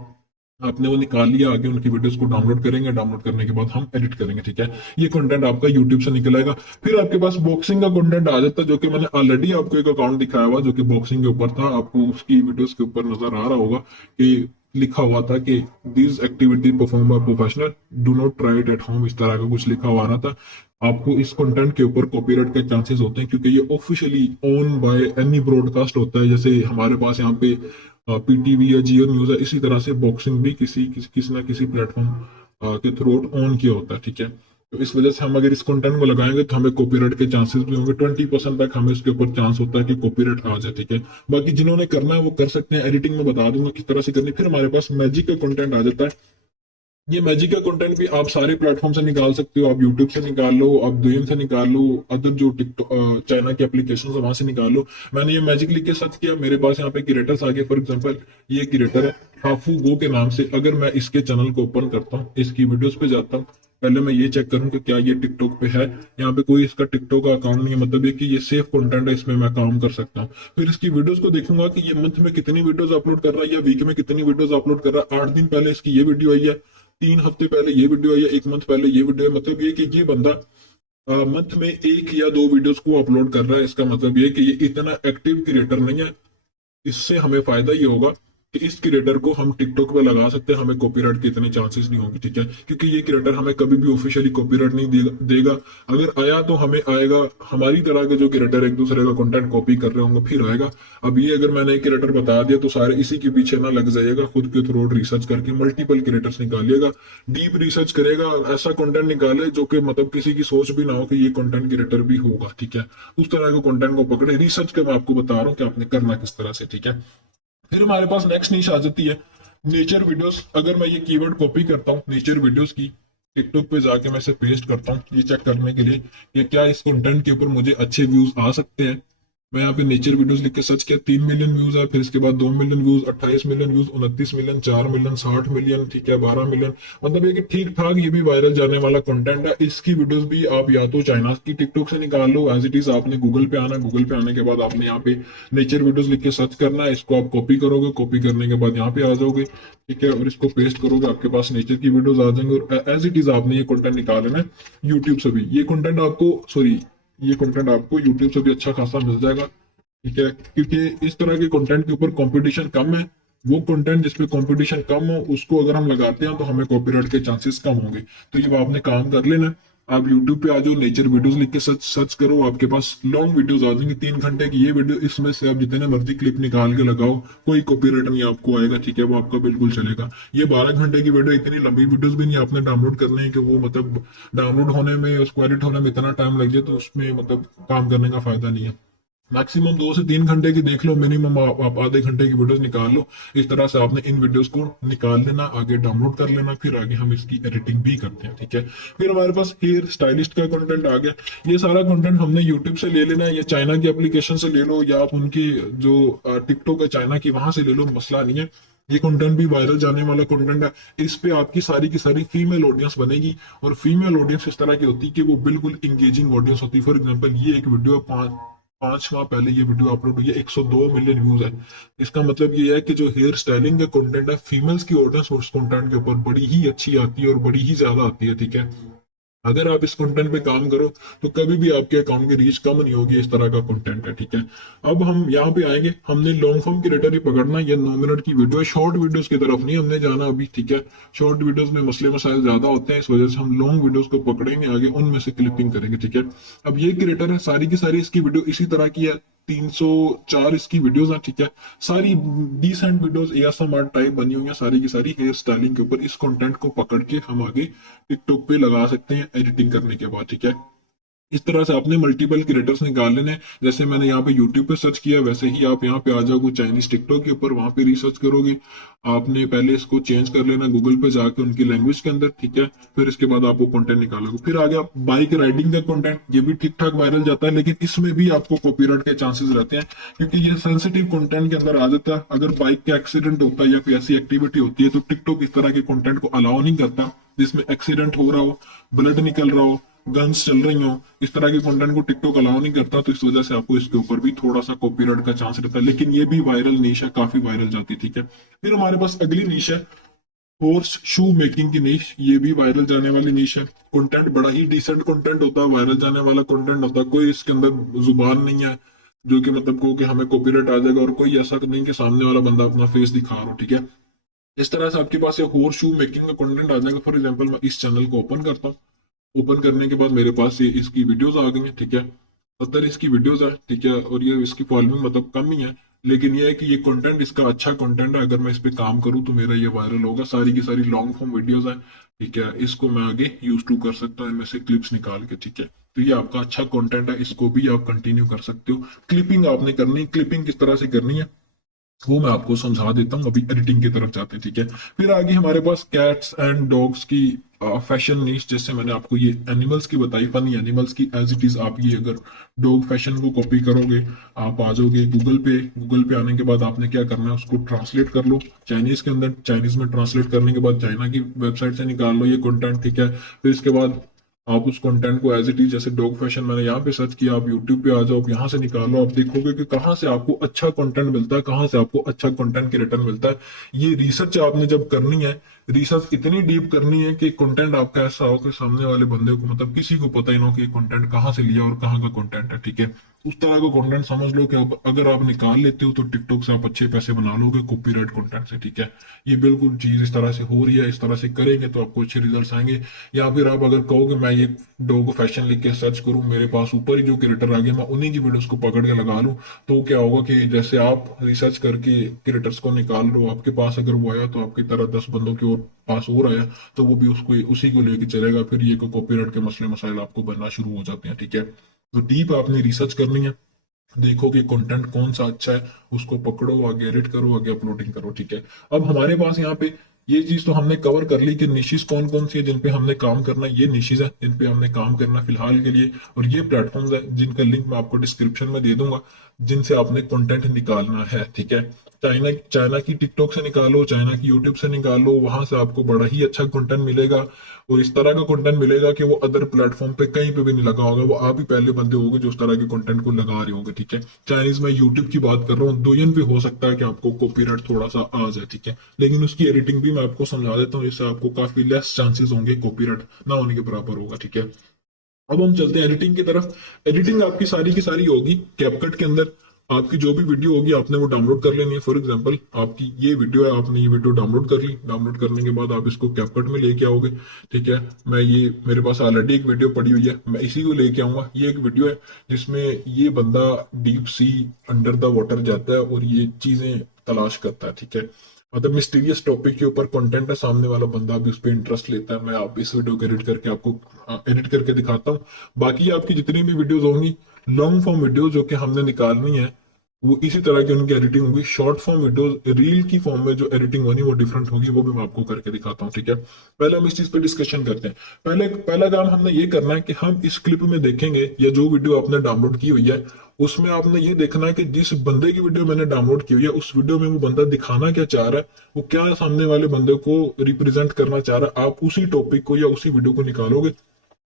आपने वो निकाल लिया, आगे उनकी वीडियोस को डाउनलोड करेंगे, डाउनलोड करने के बाद हम एडिट करेंगे, ठीक है। ये कंटेंट आपका यूट्यूब से निकल आएगा। फिर आपके पास बॉक्सिंग का कंटेंट आ जाता है, जो कि मैंने ऑलरेडी आपको एक अकाउंट दिखाया हुआ जो कि बॉक्सिंग के ऊपर था। आपको उसकी वीडियोस के ऊपर नजर आ रहा होगा कि लिखा हुआ था कि this activity perform by professional, do not try it at home, इस तरह का कुछ लिखा हुआ आ रहा था। आपको इस कंटेंट के ऊपर कॉपीराइट के चांसेस होते हैं, क्योंकि ये officially own by any broadcast होता है। जैसे हमारे पास यहाँ पे पीटीवी या जियो न्यूज है, इसी तरह से बॉक्सिंग भी किसी ना किसी प्लेटफॉर्म के थ्रू ऑन किया होता है, ठीक है। तो इस वजह से हम अगर इस कंटेंट को लगाएंगे तो हमें कॉपीराइट के चांसेस भी होंगे। 20% तक हमें इसके ऊपर चांस होता है कि कॉपीराइट आ जाए, ठीक है। बाकी जिन्होंने करना है वो कर सकते हैं, एडिटिंग में बता दूंगा किस तरह से करनी। फिर हमारे पास मैजिक का कंटेंट आ जाता है। ये मैजिक का कंटेंट भी आप सारे प्लेटफॉर्म से निकाल सकते हो। आप यूट्यूब से निकाल लो, आप दुयम से निकाल लो, अदर जो टिकटॉक चाइना की एप्लीकेशन है वहां से निकाल लो। मैंने ये मैजिक लिख के सर्च किया, मेरे पास यहाँ पे क्रिएटर्स आ गए। फॉर एग्जांपल ये क्रिएटर है हाफू गो के नाम से। अगर मैं इसके चैनल को ओपन करता हूँ, इसकी वीडियोस पे जाता हूँ, पहले मैं ये चेक करूँ कि क्या ये टिकटॉक पे है। यहाँ पे कोई इसका टिकटॉक का अकाउंट नहीं है, मतलब ये कि ये सेफ कंटेंट है, इसमें मैं काम कर सकता हूँ। फिर इसकी वीडियोस को देखूंगा कि ये मंथ में कितनी वीडियोस अपलोड कर रहा है या वीक में कितनी वीडियोस अपलोड कर रहा है। 8 दिन पहले इसकी ये वीडियो आई है, 3 हफ्ते पहले ये वीडियो आई है, 1 मंथ पहले ये वीडियो है। मतलब ये कि ये बंदा मंथ में 1 या 2 वीडियोस को अपलोड कर रहा है। इसका मतलब ये कि ये इतना एक्टिव क्रिएटर नहीं है। इससे हमें फायदा ये होगा कि इस क्रिएटर को हम टिकटॉक पे लगा सकते हैं, हमें कॉपीराइट के इतने चांसेस नहीं होंगे, ठीक है। क्योंकि ये क्रिएटर हमें कभी भी ऑफिशियली कॉपीराइट नहीं देगा। अगर आया तो हमें आएगा, हमारी तरह के जो क्रिएटर एक दूसरे का कंटेंट कॉपी कर रहे होंगे फिर आएगा। अब ये अगर मैंने एक क्रिएटर बता दिया तो सारे इसी के पीछे ना लग जाइएगा, खुद के थ्रू रिसर्च करके मल्टीपल क्रिएटर्स निकालिएगा, डीप रिसर्च करेगा, ऐसा कंटेंट निकाले जो कि मतलब किसी की सोच भी ना हो कि ये कंटेंट क्रिएटर भी होगा, ठीक है। उस तरह के कंटेंट को पकड़े, रिसर्च कर मैं आपको बता रहा हूँ कि आपने करना किस तरह से, ठीक है। फिर हमारे पास नेक्स्ट नीश आ जाती है नेचर वीडियोस। अगर मैं ये कीवर्ड कॉपी करता हूँ नेचर वीडियोस की, टिकटॉक पे जाके मैं इसे पेस्ट करता हूँ ये चेक करने के लिए कि क्या इस कंटेंट के ऊपर मुझे अच्छे व्यूज आ सकते हैं। मैं यहाँ पे नेचर वीडियोस लिख के सर्च किया, 3 मिलियन व्यूज है, फिर इसके बाद 2 million views, 28 million views, 29 million, 4 million, 60 million, ठीक है, 12 मिलियन। मतलब ये कि ठीक ठाक ये भी वायरल जाने वाला कंटेंट है। इसकी वीडियोस भी आप या तो चाइना की टिकटॉक से निकाल लो, एज इट इज आपने गूगल पे आना, गूगल पे आने के बाद आपने यहाँ पे नेचर वीडियोस लिख के सर्च करना है, इसको आप कॉपी करोगे, कॉपी करने के बाद यहाँ पे आ जाओगे, ठीक है, और इसको पेस्ट करोगे, आपके पास नेचर की वीडियोस आ जाएंगे, और एज इट इज आपने ये कंटेंट निकाल लेना है यूट्यूब से भी। ये कंटेंट आपको, सॉरी, ये कंटेंट आपको यूट्यूब से भी अच्छा खासा मिल जाएगा, ठीक है, क्योंकि इस तरह के कंटेंट के ऊपर कंपटीशन कम है। वो कंटेंट जिसपे कंपटीशन कम हो उसको अगर हम लगाते हैं तो हमें कॉपीराइट के चांसेस कम होंगे। तो ये आपने काम कर लेना। आप YouTube पे आ जाओ, नेचर वीडियोस लिख के सर्च सर्च करो, आपके पास लॉन्ग वीडियोस आ जाएंगे, 3 घंटे की ये वीडियो, इसमें से आप जितने मर्जी क्लिप निकाल के लगाओ, कोई कॉपीराइट नहीं आपको आएगा, ठीक है, वो आपका बिल्कुल चलेगा। ये 12 घंटे की वीडियो, इतनी लंबी वीडियोस भी नहीं आपने डाउनलोड करनी है कि वो मतलब डाउनलोड होने में, उसको एडिट होने में इतना टाइम लग जाए, तो उसमें मतलब काम करने का फायदा नहीं है। मैक्सिमम 2 से 3 घंटे की देख लो, मिनिमम आप आधे घंटे की वीडियोस निकाल लो। इस तरह से आपने इन वीडियोस को निकाल लेना, आगे डाउनलोड कर लेना, फिर आगे हम इसकी एडिटिंग भी करते हैं, ठीक है। फिर हमारे पास हेयर स्टाइलिस्ट का कंटेंट आ गया। ये सारा कंटेंट हमने यूट्यूब से ले लेना है, या चाइना की एप्लीकेशन से ले लो, या आप उनकी जो टिकटॉक है चाइना की, वहां से ले लो, मसला नहीं है। ये कंटेंट भी वायरल जाने वाला कंटेंट है। इस पे आपकी सारी की सारी फीमेल ऑडियंस बनेगी, और फीमेल ऑडियंस इस तरह की होती है कि वो बिल्कुल इंगेजिंग ऑडियंस होती है। फॉर एग्जांपल, ये एक वीडियो 5 माह पहले ये वीडियो अपलोड हुई है, 102 मिलियन व्यूज है। इसका मतलब ये है कि जो हेयर स्टाइलिंग का कंटेंट है, फीमेल्स की ऑडियंस उस कंटेंट के ऊपर बड़ी ही अच्छी आती है, और बड़ी ही ज्यादा आती है, ठीक है। अगर आप इस कंटेंट पे काम करो तो कभी भी आपके अकाउंट की रीच कम नहीं होगी, इस तरह का कंटेंट है, ठीक है। अब हम यहाँ पे आएंगे, हमने लॉन्ग फॉर्म क्रिएटर ही पकड़ना है। ये 9 मिनट की वीडियो है, शॉर्ट वीडियोस की तरफ नहीं हमने जाना अभी, ठीक है। शॉर्ट वीडियोस में मसले मसाइल ज्यादा होते हैं, इस वजह से हम लॉन्ग वीडियोस को पकड़ेंगे, आगे उनमें से क्लिपिंग करेंगे, ठीक है। अब ये क्रिएटर है, सारी की सारी इसकी वीडियो इसी तरह की है, 304 इसकी वीडियोस हैं, ठीक है। सारी डिसेंट वीडियोस एएसएमआर टाइप बनी हुई है, सारी की सारी हेयर स्टाइलिंग के ऊपर। इस कंटेंट को पकड़ के हम आगे टिकटॉक पे लगा सकते हैं एडिटिंग करने के बाद, ठीक है। इस तरह से आपने मल्टीपल क्रिएटर्स निकाल लेने। जैसे मैंने यहाँ पे यूट्यूब पे सर्च किया, वैसे ही आप यहाँ पे आ जाओगे चाइनीज टिकटॉक के ऊपर, वहां पे रिसर्च करोगे। आपने पहले इसको चेंज कर लेना गूगल पे जाके उनकी लैंग्वेज के अंदर, ठीक है। फिर इसके बाद आप वो कंटेंट निकालोगे। फिर आ गया बाइक राइडिंग का कंटेंट, ये भी ठीक ठाक वायरल जाता है, लेकिन इसमें भी आपको कॉपीराइट के चांसेस रहते हैं, क्योंकि ये सेंसिटिव कंटेंट के अंदर आ जाता है। अगर बाइक का एक्सीडेंट होता है या कोई ऐसी एक्टिविटी होती है, तो टिकटॉक इस तरह के कंटेंट को अलाउ नहीं करता, जिसमें एक्सीडेंट हो रहा हो, ब्लड निकल रहा हो, गन्स चल रही हो, इस तरह के कंटेंट को टिकटॉक अलाउ नहीं करता। तो इस वजह से आपको इसके ऊपर भी थोड़ा सा कॉपीराइट का चांस रहता है, लेकिन ये भी वायरल नीश है, काफी वायरल जाती है, ठीक है। फिर हमारे पास अगली नीश है हॉर्स शू मेकिंग की नीश। ये भी वायरल जाने वाली नीश है। कंटेंट बड़ा ही डिसेंट कंटेंट होता है, वायरल जाने वाला कंटेंट होता है, कोई इसके अंदर जुबान नहीं है जो कि मतलब को कि हमें कॉपीराइट आ जाएगा, और कोई ऐसा नहीं कि सामने वाला बंदा अपना फेस दिखा रहा हो, ठीक है। इस तरह से आपके पास ये हॉर्स शू मेकिंग का कंटेंट आ जाएगा। फॉर एग्जांपल, मैं इस चैनल को ओपन करता हूँ, ओपन करने के बाद मेरे पास ये इसकी वीडियोस आ गई हैं, ठीक है। 70 इसकी वीडियोस है, ठीक है, और ये इसकी फॉलोइंग मतलब कम ही है, लेकिन ये है कि ये कंटेंट इसका अच्छा कंटेंट है। अगर मैं इस पे काम करूँ तो मेरा ये वायरल होगा। सारी की सारी लॉन्ग फॉर्म वीडियोस है, ठीक है। इसको मैं आगे यूज टू कर सकता हूँ, इनमें से क्लिप्स निकाल के, ठीक है। तो ये आपका अच्छा कंटेंट है, इसको भी आप कंटिन्यू कर सकते हो। क्लिपिंग आपने करनी, क्लिपिंग किस तरह से करनी है वो मैं आपको समझा देता हूँ। अभी एडिटिंग की तरफ जाते हैं, ठीक है। फिर आगे हमारे पास कैट्स एंड डॉग्स की फैशन नीश। जैसे मैंने आपको ये एनिमल्स की बताई, फनी एनिमल्स की, एज इट इज आप ये अगर डॉग फैशन को कॉपी करोगे, आप आ जाओगे गूगल पे। गूगल पे आने के बाद आपने क्या करना है, उसको ट्रांसलेट कर लो चाइनीज के अंदर। चाइनीज में ट्रांसलेट करने के बाद चाइना की वेबसाइट से निकाल लो ये कंटेंट, ठीक है। फिर इसके बाद आप उस कंटेंट को एज इट इज, जैसे डॉग फैशन मैंने यहाँ पे सर्च किया, आप यूट्यूब पे आ जाओ, आप यहाँ से निकालो, आप देखोगे कि कहाँ से आपको अच्छा कंटेंट मिलता है, कहाँ से आपको अच्छा कंटेंट क्रिएटर मिलता है। ये रिसर्च आपने जब करनी है, रिसर्च इतनी डीप करनी है कि कंटेंट आपका ऐसा हो कि सामने वाले बंदे को मतलब किसी को पता ही ना हो कि कंटेंट कहाँ से लिया और कहाँ का कंटेंट है, ठीक है। उस तरह का कंटेंट समझ लो कि अब अगर आप निकाल लेते हो तो टिकटॉक से आप अच्छे पैसे बना लोगे कॉपीराइट कंटेंट से, ठीक है। ये बिल्कुल चीज इस तरह से हो रही है, इस तरह से करेंगे तो आपको अच्छे रिजल्ट्स आएंगे। या फिर आप अगर कहोगे मैं ये डॉग फैशन लिख के सर्च करूं, मेरे पास ऊपर ही जो क्रिएटर आ गया, मैं उन्हीं की वीडियोस को पकड़ के लगा लूं, तो क्या होगा कि जैसे आप रिसर्च करके क्रिएटर्स को निकाल लो, आपके पास अगर वो आया तो आपकी तरह 10 बंदों की और पास और आया, तो वो भी उसको उसी को लेके चलेगा। फिर ये कॉपीराइट के मसले मसाइल आपको बनना शुरू हो जाते हैं, ठीक है। तो डीप आपने रिसर्च करनी है, देखो कि कंटेंट कौन सा अच्छा है, उसको पकड़ो, आगे एडिट करो, आगे अपलोडिंग करो, ठीक है। अब हमारे पास यहाँ पे ये चीज तो हमने कवर कर ली कि निशिस कौन कौन सी है जिन पे हमने काम करना है। ये निशिस है जिन पे हमने काम करना है फिलहाल के लिए, और ये प्लेटफॉर्म्स है जिनका लिंक मैं आपको डिस्क्रिप्शन में दे दूंगा। जिनसे आपने कंटेंट निकालना है, ठीक है। चाइना चाइना की टिकटॉक से निकालो, चाइना की यूट्यूब से निकालो, वहां से आपको बड़ा ही अच्छा कंटेंट मिलेगा। और इस तरह का कंटेंट मिलेगा कि वो अदर प्लेटफॉर्म पे कहीं पे भी नहीं लगा होगा, वो आप ही पहले बंदे होंगे जो उस तरह के कंटेंट को लगा रहे होंगे, ठीक है। चाइनीज में यूट्यूब की बात कर रहा हूँ, दोयन भी हो सकता है कि आपको कॉपीराइट थोड़ा सा आ जाए, ठीक है, लेकिन उसकी एडिटिंग भी मैं आपको समझा देता हूँ, इससे आपको काफी लेस चांसेस होंगे, कॉपीराइट ना होने के बराबर होगा, ठीक है। अब हम चलते हैं एडिटिंग की तरफ। एडिटिंग आपकी सारी की सारी होगी कैपकट के अंदर। आपकी जो भी वीडियो होगी आपने वो डाउनलोड कर लेनी है। फॉर एग्जांपल आपकी ये वीडियो है, आपने ये वीडियो डाउनलोड कर ली, डाउनलोड करने के बाद आप इसको कैपकट में लेके आओगे, ठीक है। मैं ये मेरे पास ऑलरेडी एक वीडियो पड़ी हुई है, मैं इसी को लेके आऊंगा। ये एक वीडियो है जिसमें ये बंदा deep sea under the water जाता है और ये चीजें तलाश करता है, ठीक है। मतलब मिस्टीरियस टॉपिक के ऊपर कंटेंट है, सामने वाला बंदा भी उस पर इंटरेस्ट लेता है। मैं आप इस वीडियो को एडिट करके आपको एडिट करके दिखाता हूँ। बाकी आपकी जितनी भी वीडियोस होंगी लॉन्ग फॉर्म वीडियो जो कि हमने निकालनी है, वो इसी तरह की उनकी एडिटिंग होगी। शॉर्ट फॉर्म वीडियोस रील की फॉर्म में जो एडिटिंग होनी वो डिफरेंट होगी, वो भी मैं आपको करके दिखाता हूँ, ठीक है। पहले हम इस चीज पे डिस्कशन करते हैं। पहला काम हमने ये करना है कि हम इस क्लिप में देखेंगे या जो वीडियो आपने डाउनलोड की हुई है उसमें आपने ये देखना है कि जिस बंदे की वीडियो मैंने डाउनलोड की हुई है उस वीडियो में वो बंदा दिखाना क्या चाह रहा है, वो क्या सामने वाले बंदे को रिप्रेजेंट करना चाह रहा है। आप उसी टॉपिक को या उसी वीडियो को निकालोगे।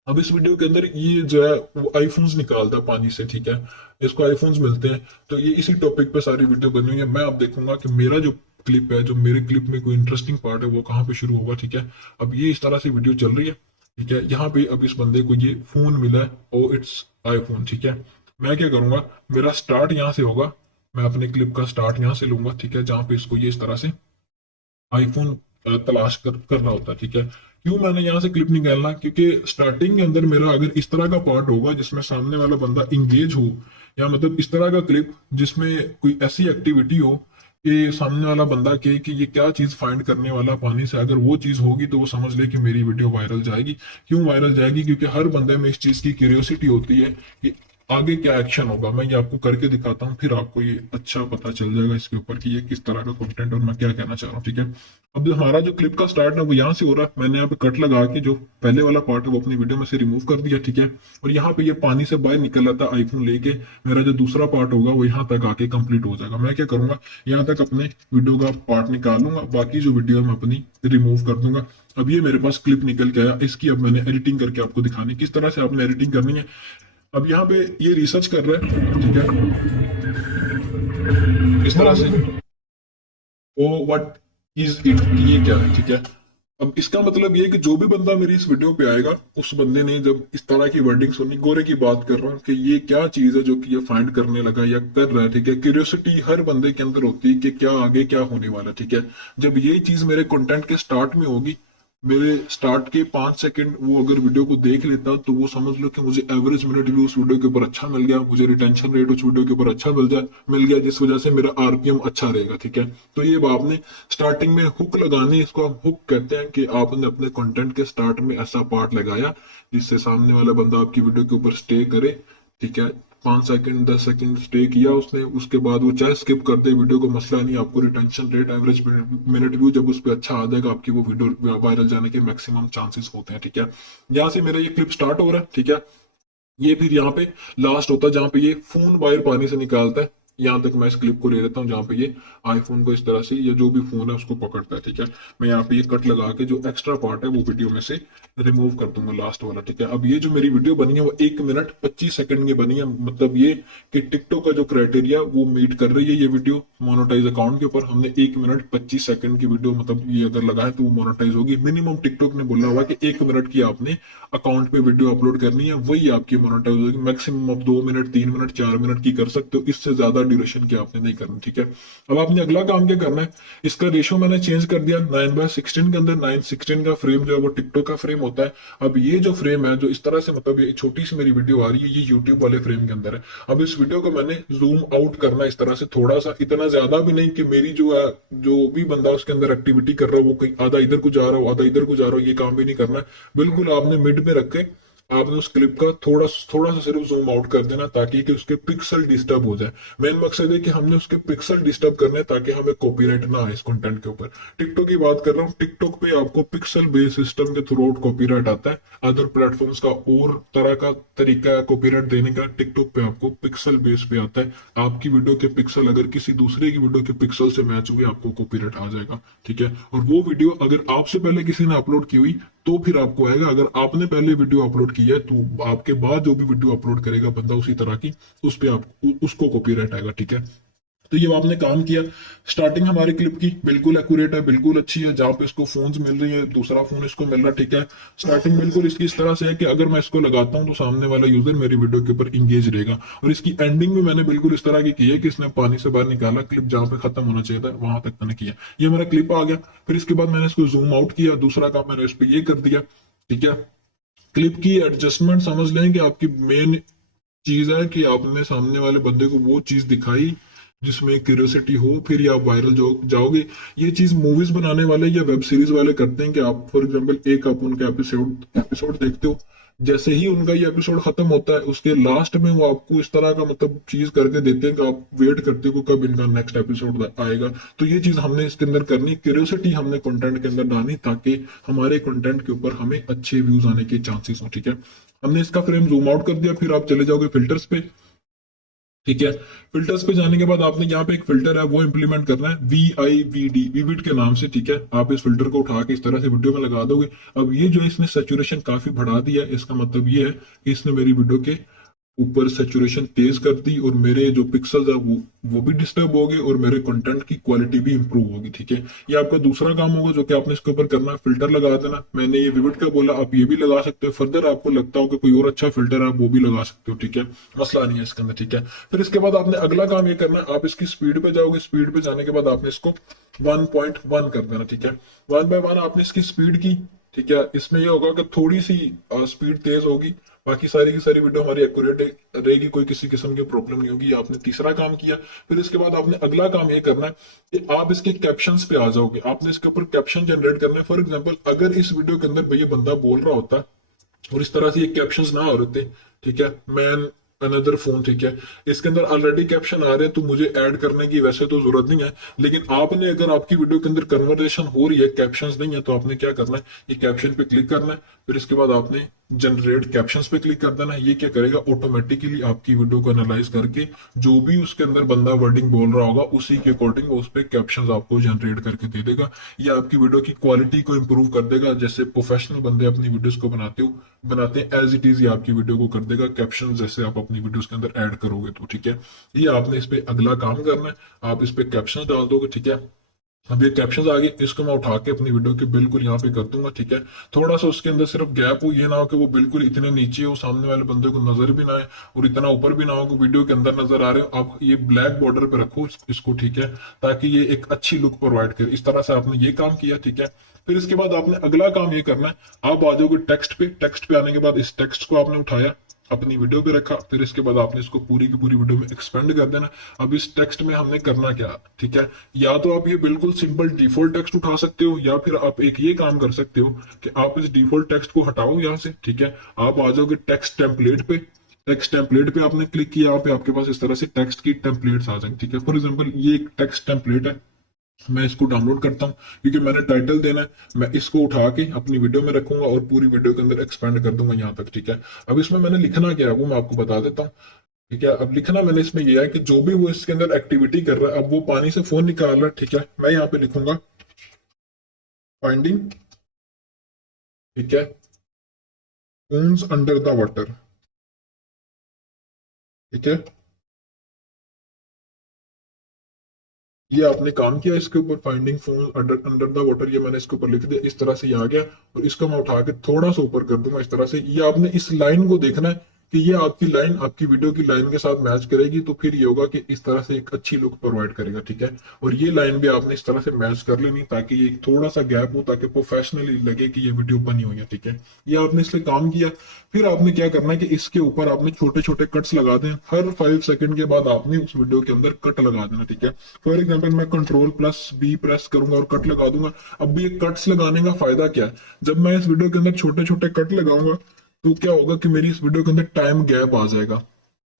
अब इस वीडियो के अंदर ये जो है वो आईफोन्स निकालता है पानी से, ठीक है, इसको आईफोन्स मिलते हैं। तो ये इसी टॉपिक पे सारी वीडियो बनी हुई है। मैं अब देखूंगा कि मेरा जो क्लिप है, जो मेरे क्लिप में कोई इंटरेस्टिंग पार्ट है वो कहाँ पे शुरू होगा, ठीक है। अब ये इस तरह से वीडियो चल रही है, ठीक है। यहाँ पे अब इस बंदे को ये फोन मिला है, ओ इट्स आईफोन, ठीक है। मैं क्या करूंगा, मेरा स्टार्ट यहाँ से होगा, मैं अपने क्लिप का स्टार्ट यहाँ से लूंगा, ठीक है, जहाँ पे इसको ये इस तरह से आईफोन तलाश कर रहा होता है, ठीक है। क्यों मैंने यहाँ से क्लिप निकालना, क्योंकि स्टार्टिंग के अंदर मेरा अगर इस तरह का पार्ट होगा जिसमें सामने वाला बंदा इंगेज हो, या मतलब इस तरह का क्लिप जिसमें कोई ऐसी एक्टिविटी हो कि सामने वाला बंदा कहे कि ये क्या चीज फाइंड करने वाला पानी से, अगर वो चीज होगी तो वो समझ ले कि मेरी वीडियो वायरल जाएगी। क्यों वायरल जाएगी, क्योंकि हर बंदे में इस चीज की क्यूरियोसिटी होती है कि आगे क्या एक्शन होगा। मैं ये आपको करके दिखाता हूँ, फिर आपको ये अच्छा पता चल जाएगा इसके ऊपर कि ये किस तरह का कंटेंट और मैं क्या कहना चाह रहा हूँ, ठीक है। अब जो हमारा जो क्लिप का स्टार्ट है वो यहाँ से हो रहा है। मैंने यहाँ पे कट लगा के जो पहले वाला पार्ट है वो अपनी वीडियो में से रिमूव कर दिया, ठीक है। और यहाँ पे ये पानी से बाहर निकल रहा था आईफोन लेके, मेरा जो दूसरा पार्ट होगा वो यहाँ तक आके कंप्लीट हो जाएगा। मैं क्या करूंगा, यहाँ तक अपने वीडियो का पार्ट निकाल लूंगा, बाकी जो वीडियो है मैं अपनी रिमूव कर दूंगा। अब ये मेरे पास क्लिप निकल के आया, इसकी अब मैंने एडिटिंग करके आपको दिखानी किस तरह से आपने एडिटिंग करनी है। अब यहाँ पे ये रिसर्च कर रहा है, ठीक है, इस तरह से, ओ व्हाट इज इट, ये क्या है, ठीक है। अब इसका मतलब ये है कि जो भी बंदा मेरी इस वीडियो पे आएगा उस बंदे ने जब इस तरह की वर्डिंग सुनी, गोरे की बात कर रहा हूँ, कि ये क्या चीज है जो कि ये फाइंड करने लगा या कर रहा है, ठीक है। क्यूरियोसिटी हर बंदे के अंदर होती है कि क्या आगे क्या होने वाला, ठीक है। जब ये चीज मेरे कंटेंट के स्टार्ट में होगी, मेरे स्टार्ट के 5 सेकंड वो अगर वीडियो को देख लेता तो वो समझ लो कि मुझे एवरेज मिनट व्यू उस वीडियो के ऊपर अच्छा मिल गया, मुझे रिटेंशन रेट उस वीडियो के ऊपर अच्छा मिल गया, जिस वजह से मेरा आरपीएम अच्छा रहेगा, ठीक है। तो ये आपने स्टार्टिंग में हुक लगानी, इसको हम हुक कहते हैं, कि आपने अपने कंटेंट के स्टार्ट में ऐसा पार्ट लगाया जिससे सामने वाला बंदा आपकी वीडियो के ऊपर स्टे करे, ठीक है। 5 सेकंड 10 सेकंड स्टे किया उसने, उसके बाद वो चाहे स्किप कर दे वीडियो को, मसला नहीं। आपको retention rate average minute view जब उस पर अच्छा आ जाएगा, आपकी वो वीडियो वायरल जाने के मैक्सिमम चांसेस होते हैं, ठीक है। यहाँ से मेरा ये क्लिप स्टार्ट हो रहा है, ठीक है। ये फिर यहाँ पे लास्ट होता है जहां पे ये फोन बाहर पानी से निकालता है। यहाँ तक मैं इस क्लिप को ले लेता हूँ जहां पे ये आईफोन को इस तरह से या जो भी फोन है उसको पकड़ता है, ठीक है। मैं यहाँ पे ये कट लगा के जो एक्स्ट्रा पार्ट है वो वीडियो में से रिमूव कर दूंगा, लास्ट वाला, ठीक है। अब ये जो मेरी वीडियो बनी है वो 1 मिनट 25 सेकंड की बनी है। मतलब ये कि टिकटॉक का जो क्राइटेरिया वो मीट कर रही है ये वीडियो मोनोटाइज अकाउंट के ऊपर। हमने 1 मिनट 25 सेकंड की वीडियो मतलब ये अगर लगाए तो वो मोनोटाइज होगी। मिनिमम टिकटॉक ने बोला हुआ कि 1 मिनट की आपने अकाउंट पे वीडियो अपलोड करनी है, वही आपकी मोनेटाइज होगी। मैक्सिमम आप 2 मिनट 3 मिनट 4 मिनट की कर सकते हो, इससे ज्यादा ड्यूरेशन की आपने नहीं करनी, ठीक है। अब आपने अगला काम क्या करना है, इसका रेशो मैंने चेंज कर दिया 9:16 के अंदर। 9:16 का फ्रेम जो है वो टिकटॉक का फ्रेम होता है। अब ये जो फ्रेम है जो इस तरह से, मतलब ये छोटी सी मेरी वीडियो आ रही है, ये यूट्यूब वाले फ्रेम के अंदर है। अब इस वीडियो को मैंने जूम आउट करना इस तरह से, थोड़ा सा, इतना ज्यादा भी नहीं कि मेरी जो है जो भी बंदा उसके अंदर एक्टिविटी कर रहा हो वो कहीं आधा इधर को जा रहा हो आधा इधर को जा रहा हो, ये काम भी नहीं करना है। बिल्कुल आपने मिड में रखे आपने उस क्लिप का थोड़ा थोड़ा सा सिर्फ जूम आउट कर देना ताकि कि उसके पिक्सल डिस्टर्ब हो जाए। मेन मकसद है कि हमने उसके पिक्सल डिस्टर्ब करने हैं ताकि हमें कॉपीराइट ना आए इस कंटेंट के ऊपर। टिकटॉक की बात कर रहा हूँ, टिकटॉक पे आपको पिक्सल बेस्ड सिस्टम के थ्रू आउट कॉपीराइट आता है। अदर प्लेटफॉर्म्स का और तरह का तरीका है कॉपीराइट देने का, टिकटॉक पे आपको पिक्सल बेस पे आता है। आपकी वीडियो के पिक्सल अगर किसी दूसरे की वीडियो के पिक्सल से मैच हुए आपको कॉपीराइट आ जाएगा, ठीक है। और वो वीडियो अगर आपसे पहले किसी ने अपलोड की हुई तो फिर आपको आएगा। अगर आपने पहले वीडियो अपलोड की है तो आपके बाद जो भी वीडियो अपलोड करेगा बंदा उसी तरह की, उस पे आप उसको कॉपीराइट आएगा, ठीक है। तो ये आपने काम किया। स्टार्टिंग हमारी क्लिप की बिल्कुल एक्यूरेट है, बिल्कुल अच्छी है, जहां पे इसको फोन्स मिल रही है, दूसरा फोन इसको मिल रहा है, ठीक है। स्टार्टिंग बिल्कुल इसकी इस तरह से है कि अगर मैं इसको लगाता हूं तो सामने वाला यूजर मेरी वीडियो के ऊपर इंगेज रहेगा। और इसकी एंडिंग भी मैंने बिल्कुल इस तरह की है कि इसने पानी से बाहर निकाला, क्लिप जहां पे खत्म होना चाहिए था वहां तक मैंने किया। ये मेरा क्लिप आ गया। फिर इसके बाद मैंने इसको जूम आउट किया, दूसरा काम मैंने इस पर ये कर दिया, ठीक है। क्लिप की एडजस्टमेंट समझ लें कि आपकी मेन चीज है कि आपने सामने वाले बंदे को वो चीज दिखाई जिसमें क्यूरियोसिटी हो, फिर ही आप वायरल जाओगे। ये चीज मूवीज बनाने वाले या वेब सीरीज वाले करते हैं कि आप फॉर एग्जांपल एक आप उनका एपिसोड एपिसोड देखते हो, जैसे ही उनका ये एपिसोड खत्म होता है उसके लास्ट में वो आपको इस तरह का मतलब चीज करके देते हैं कि आप वेट करते हो कब इनका नेक्स्ट एपिसोड आएगा। तो ये चीज हमने इसके अंदर करनी, क्यूरियोसिटी हमने कंटेंट के अंदर डालनी ताकि हमारे कंटेंट के ऊपर हमें अच्छे व्यूज आने के चांसेस हो, ठीक है। हमने इसका फ्रेम जूम आउट कर दिया। फिर आप चले जाओगे फिल्टर्स पे, ठीक है। फिल्टर्स पे जाने के बाद आपने यहाँ पे एक फिल्टर है वो इंप्लीमेंट करना है, VIVD, विविड के नाम से, ठीक है। आप इस फिल्टर को उठा के इस तरह से वीडियो में लगा दोगे। अब ये जो इसने सेचुरेशन काफी बढ़ा दिया है, इसका मतलब ये है कि इसने मेरी वीडियो के ऊपर सेचुरेशन तेज कर दी और मेरे जो पिक्सल्स है वो भी डिस्टर्ब हो गए और मेरे कंटेंट की क्वालिटी भी इंप्रूव होगी, ठीक है। ये आपका दूसरा काम होगा जो कि आपने इसके ऊपर करना है, फिल्टर लगा देना। मैंने ये विविड का बोला, आप ये भी लगा सकते हो। फर्दर आपको लगता हो कि कोई और अच्छा फिल्टर है आप वो भी लगा सकते हो, ठीक है, मसला नहीं है इसके अंदर, ठीक है। फिर इसके बाद आपने अगला काम ये करना है, आप इसकी स्पीड पे जाओगे। स्पीड पे जाने के बाद आपने इसको 1.1 कर देना, ठीक है। 1/1 आपने इसकी स्पीड की, ठीक है। इसमें यह होगा कि थोड़ी सी स्पीड तेज होगी, बाकी सारी की सारी वीडियो हमारी एक्यूरेट रहेगी, कोई किसी किस्म की प्रॉब्लम नहीं होगी। आपने तीसरा काम किया। फिर इसके बाद आपने अगला काम ये करना है कि आप इसके कैप्शंस पे आ जाओगे। आपने इसके ऊपर कैप्शन जनरेट करना है। फॉर एग्जांपल अगर इस वीडियो के अंदर भैया बंदा बोल रहा होता और इस तरह से ये कैप्शंस ना हो रहे थे, ठीक है, मैन अनदर फोन, ठीक है, इसके अंदर ऑलरेडी कैप्शन आ रहे हैं तो मुझे ऐड करने की वैसे तो जरूरत नहीं है। लेकिन आपने अगर आपकी वीडियो के अंदर कन्वर्सेशन हो रही है, कैप्शंस नहीं है, तो आपने क्या करना है, ये कैप्शन पे क्लिक करना है। फिर इसके बाद आपने जनरेट कैप्शंस पे क्लिक कर देना है। ये क्या करेगा, ऑटोमेटिकली आपकी वीडियो को एनालाइज करके जो भी उसके अंदर बंदा वर्डिंग बोल रहा होगा उसी के अकॉर्डिंग वो उस पर कैप्शंस आपको जनरेट करके दे देगा। ये आपकी वीडियो की क्वालिटी को इंप्रूव कर देगा। जैसे प्रोफेशनल बंदे अपनी वीडियोस को बनाते हैं एज इट इज, ये आपकी वीडियो को कर देगा कैप्शन जैसे आप अपनी वीडियोस के अंदर ऐड करोगे तो, ठीक है। ये आपने इस पे अगला काम करना है, आप इस पे कैप्शन डाल दोगे, ठीक है। अब ये कैप्शंस आ गए, इसको मैं उठा के अपनी वीडियो के बिल्कुल यहाँ पे कर दूंगा, ठीक है। थोड़ा सा उसके अंदर सिर्फ गैप हो, ये ना हो कि वो बिल्कुल इतने नीचे हो सामने वाले बंदे को नजर भी ना आए और इतना ऊपर भी ना हो कि वीडियो के अंदर नजर आ रहे हो। आप ये ब्लैक बॉर्डर पे रखो इसको, ठीक है, ताकि ये एक अच्छी लुक प्रोवाइड करे। इस तरह से आपने ये काम किया, ठीक है। फिर इसके बाद आपने अगला काम ये करना है, आप आ जाओगे टेक्स्ट पे। टेक्स्ट पे आने के बाद इस टेक्स्ट को आपने उठाया, अपनी वीडियो पे रखा। फिर इसके बाद आपने इसको पूरी की पूरी वीडियो में एक्सपेंड कर देना। अब इस टेक्स्ट में हमने करना क्या, ठीक है। या तो आप ये बिल्कुल सिंपल डिफॉल्ट टेक्स्ट उठा सकते हो, या फिर आप एक ये काम कर सकते हो कि आप इस डिफॉल्ट टेक्स्ट को हटाओ यहाँ से, ठीक है। आप आ जाओगे टेक्स्ट टेम्पलेट पे। टेक्स्ट टेम्पलेट पे आपने क्लिक किया, यहाँ पे आपके पास इस तरह से टेक्स्ट की टेम्पलेट्स आ जाएंगे, ठीक है। फॉर एग्जाम्पल ये एक टेक्स्ट टेम्पलेट है, मैं इसको डाउनलोड करता हूँ क्योंकि मैंने टाइटल देना है। मैं इसको उठा के अपनी वीडियो में रखूंगा और पूरी वीडियो के अंदर एक्सपेंड कर दूंगा यहाँ तक, ठीक है। अब इसमें मैंने लिखना क्या है वो मैं आपको बता देता हूँ, ठीक है। अब लिखना मैंने इसमें यह है कि जो भी वो इसके अंदर एक्टिविटी कर रहा है, अब वो पानी से फोन निकाल रहा है, ठीक है, मैं यहाँ पे लिखूंगा फाइंडिंग, ठीक है, फोन्स अंडर द वाटर, ठीक है। ये आपने काम किया इसके ऊपर, finding phone under under the water, ये मैंने इसके ऊपर लिख दिया। इस तरह से ये आ गया और इसको मैं उठा के थोड़ा सा ऊपर कर दूंगा इस तरह से। ये आपने इस लाइन को देखना है कि ये आपकी लाइन आपकी वीडियो की लाइन के साथ मैच करेगी, तो फिर ये होगा कि इस तरह से एक अच्छी लुक प्रोवाइड करेगा, ठीक है। और ये लाइन भी आपने इस तरह से मैच कर लेनी ताकि ये थोड़ा सा गैप हो, ताकि प्रोफेशनली लगे कि ये वीडियो बनी हुई है, ठीक है। ये आपने इसलिए काम किया। फिर आपने क्या करना है कि इसके ऊपर आपने छोटे छोटे कट्स लगा दें। हर 5 सेकंड के बाद आपने उस वीडियो के अंदर कट लगा देना, ठीक है। फॉर एग्जाम्पल मैं Ctrl+B प्रेस करूंगा और कट लगा दूंगा। अब ये कट्स लगाने का फायदा क्या है, जब मैं इस वीडियो के अंदर छोटे छोटे कट लगाऊंगा तो क्या होगा कि मेरी इस वीडियो के अंदर टाइम गैप आ जाएगा।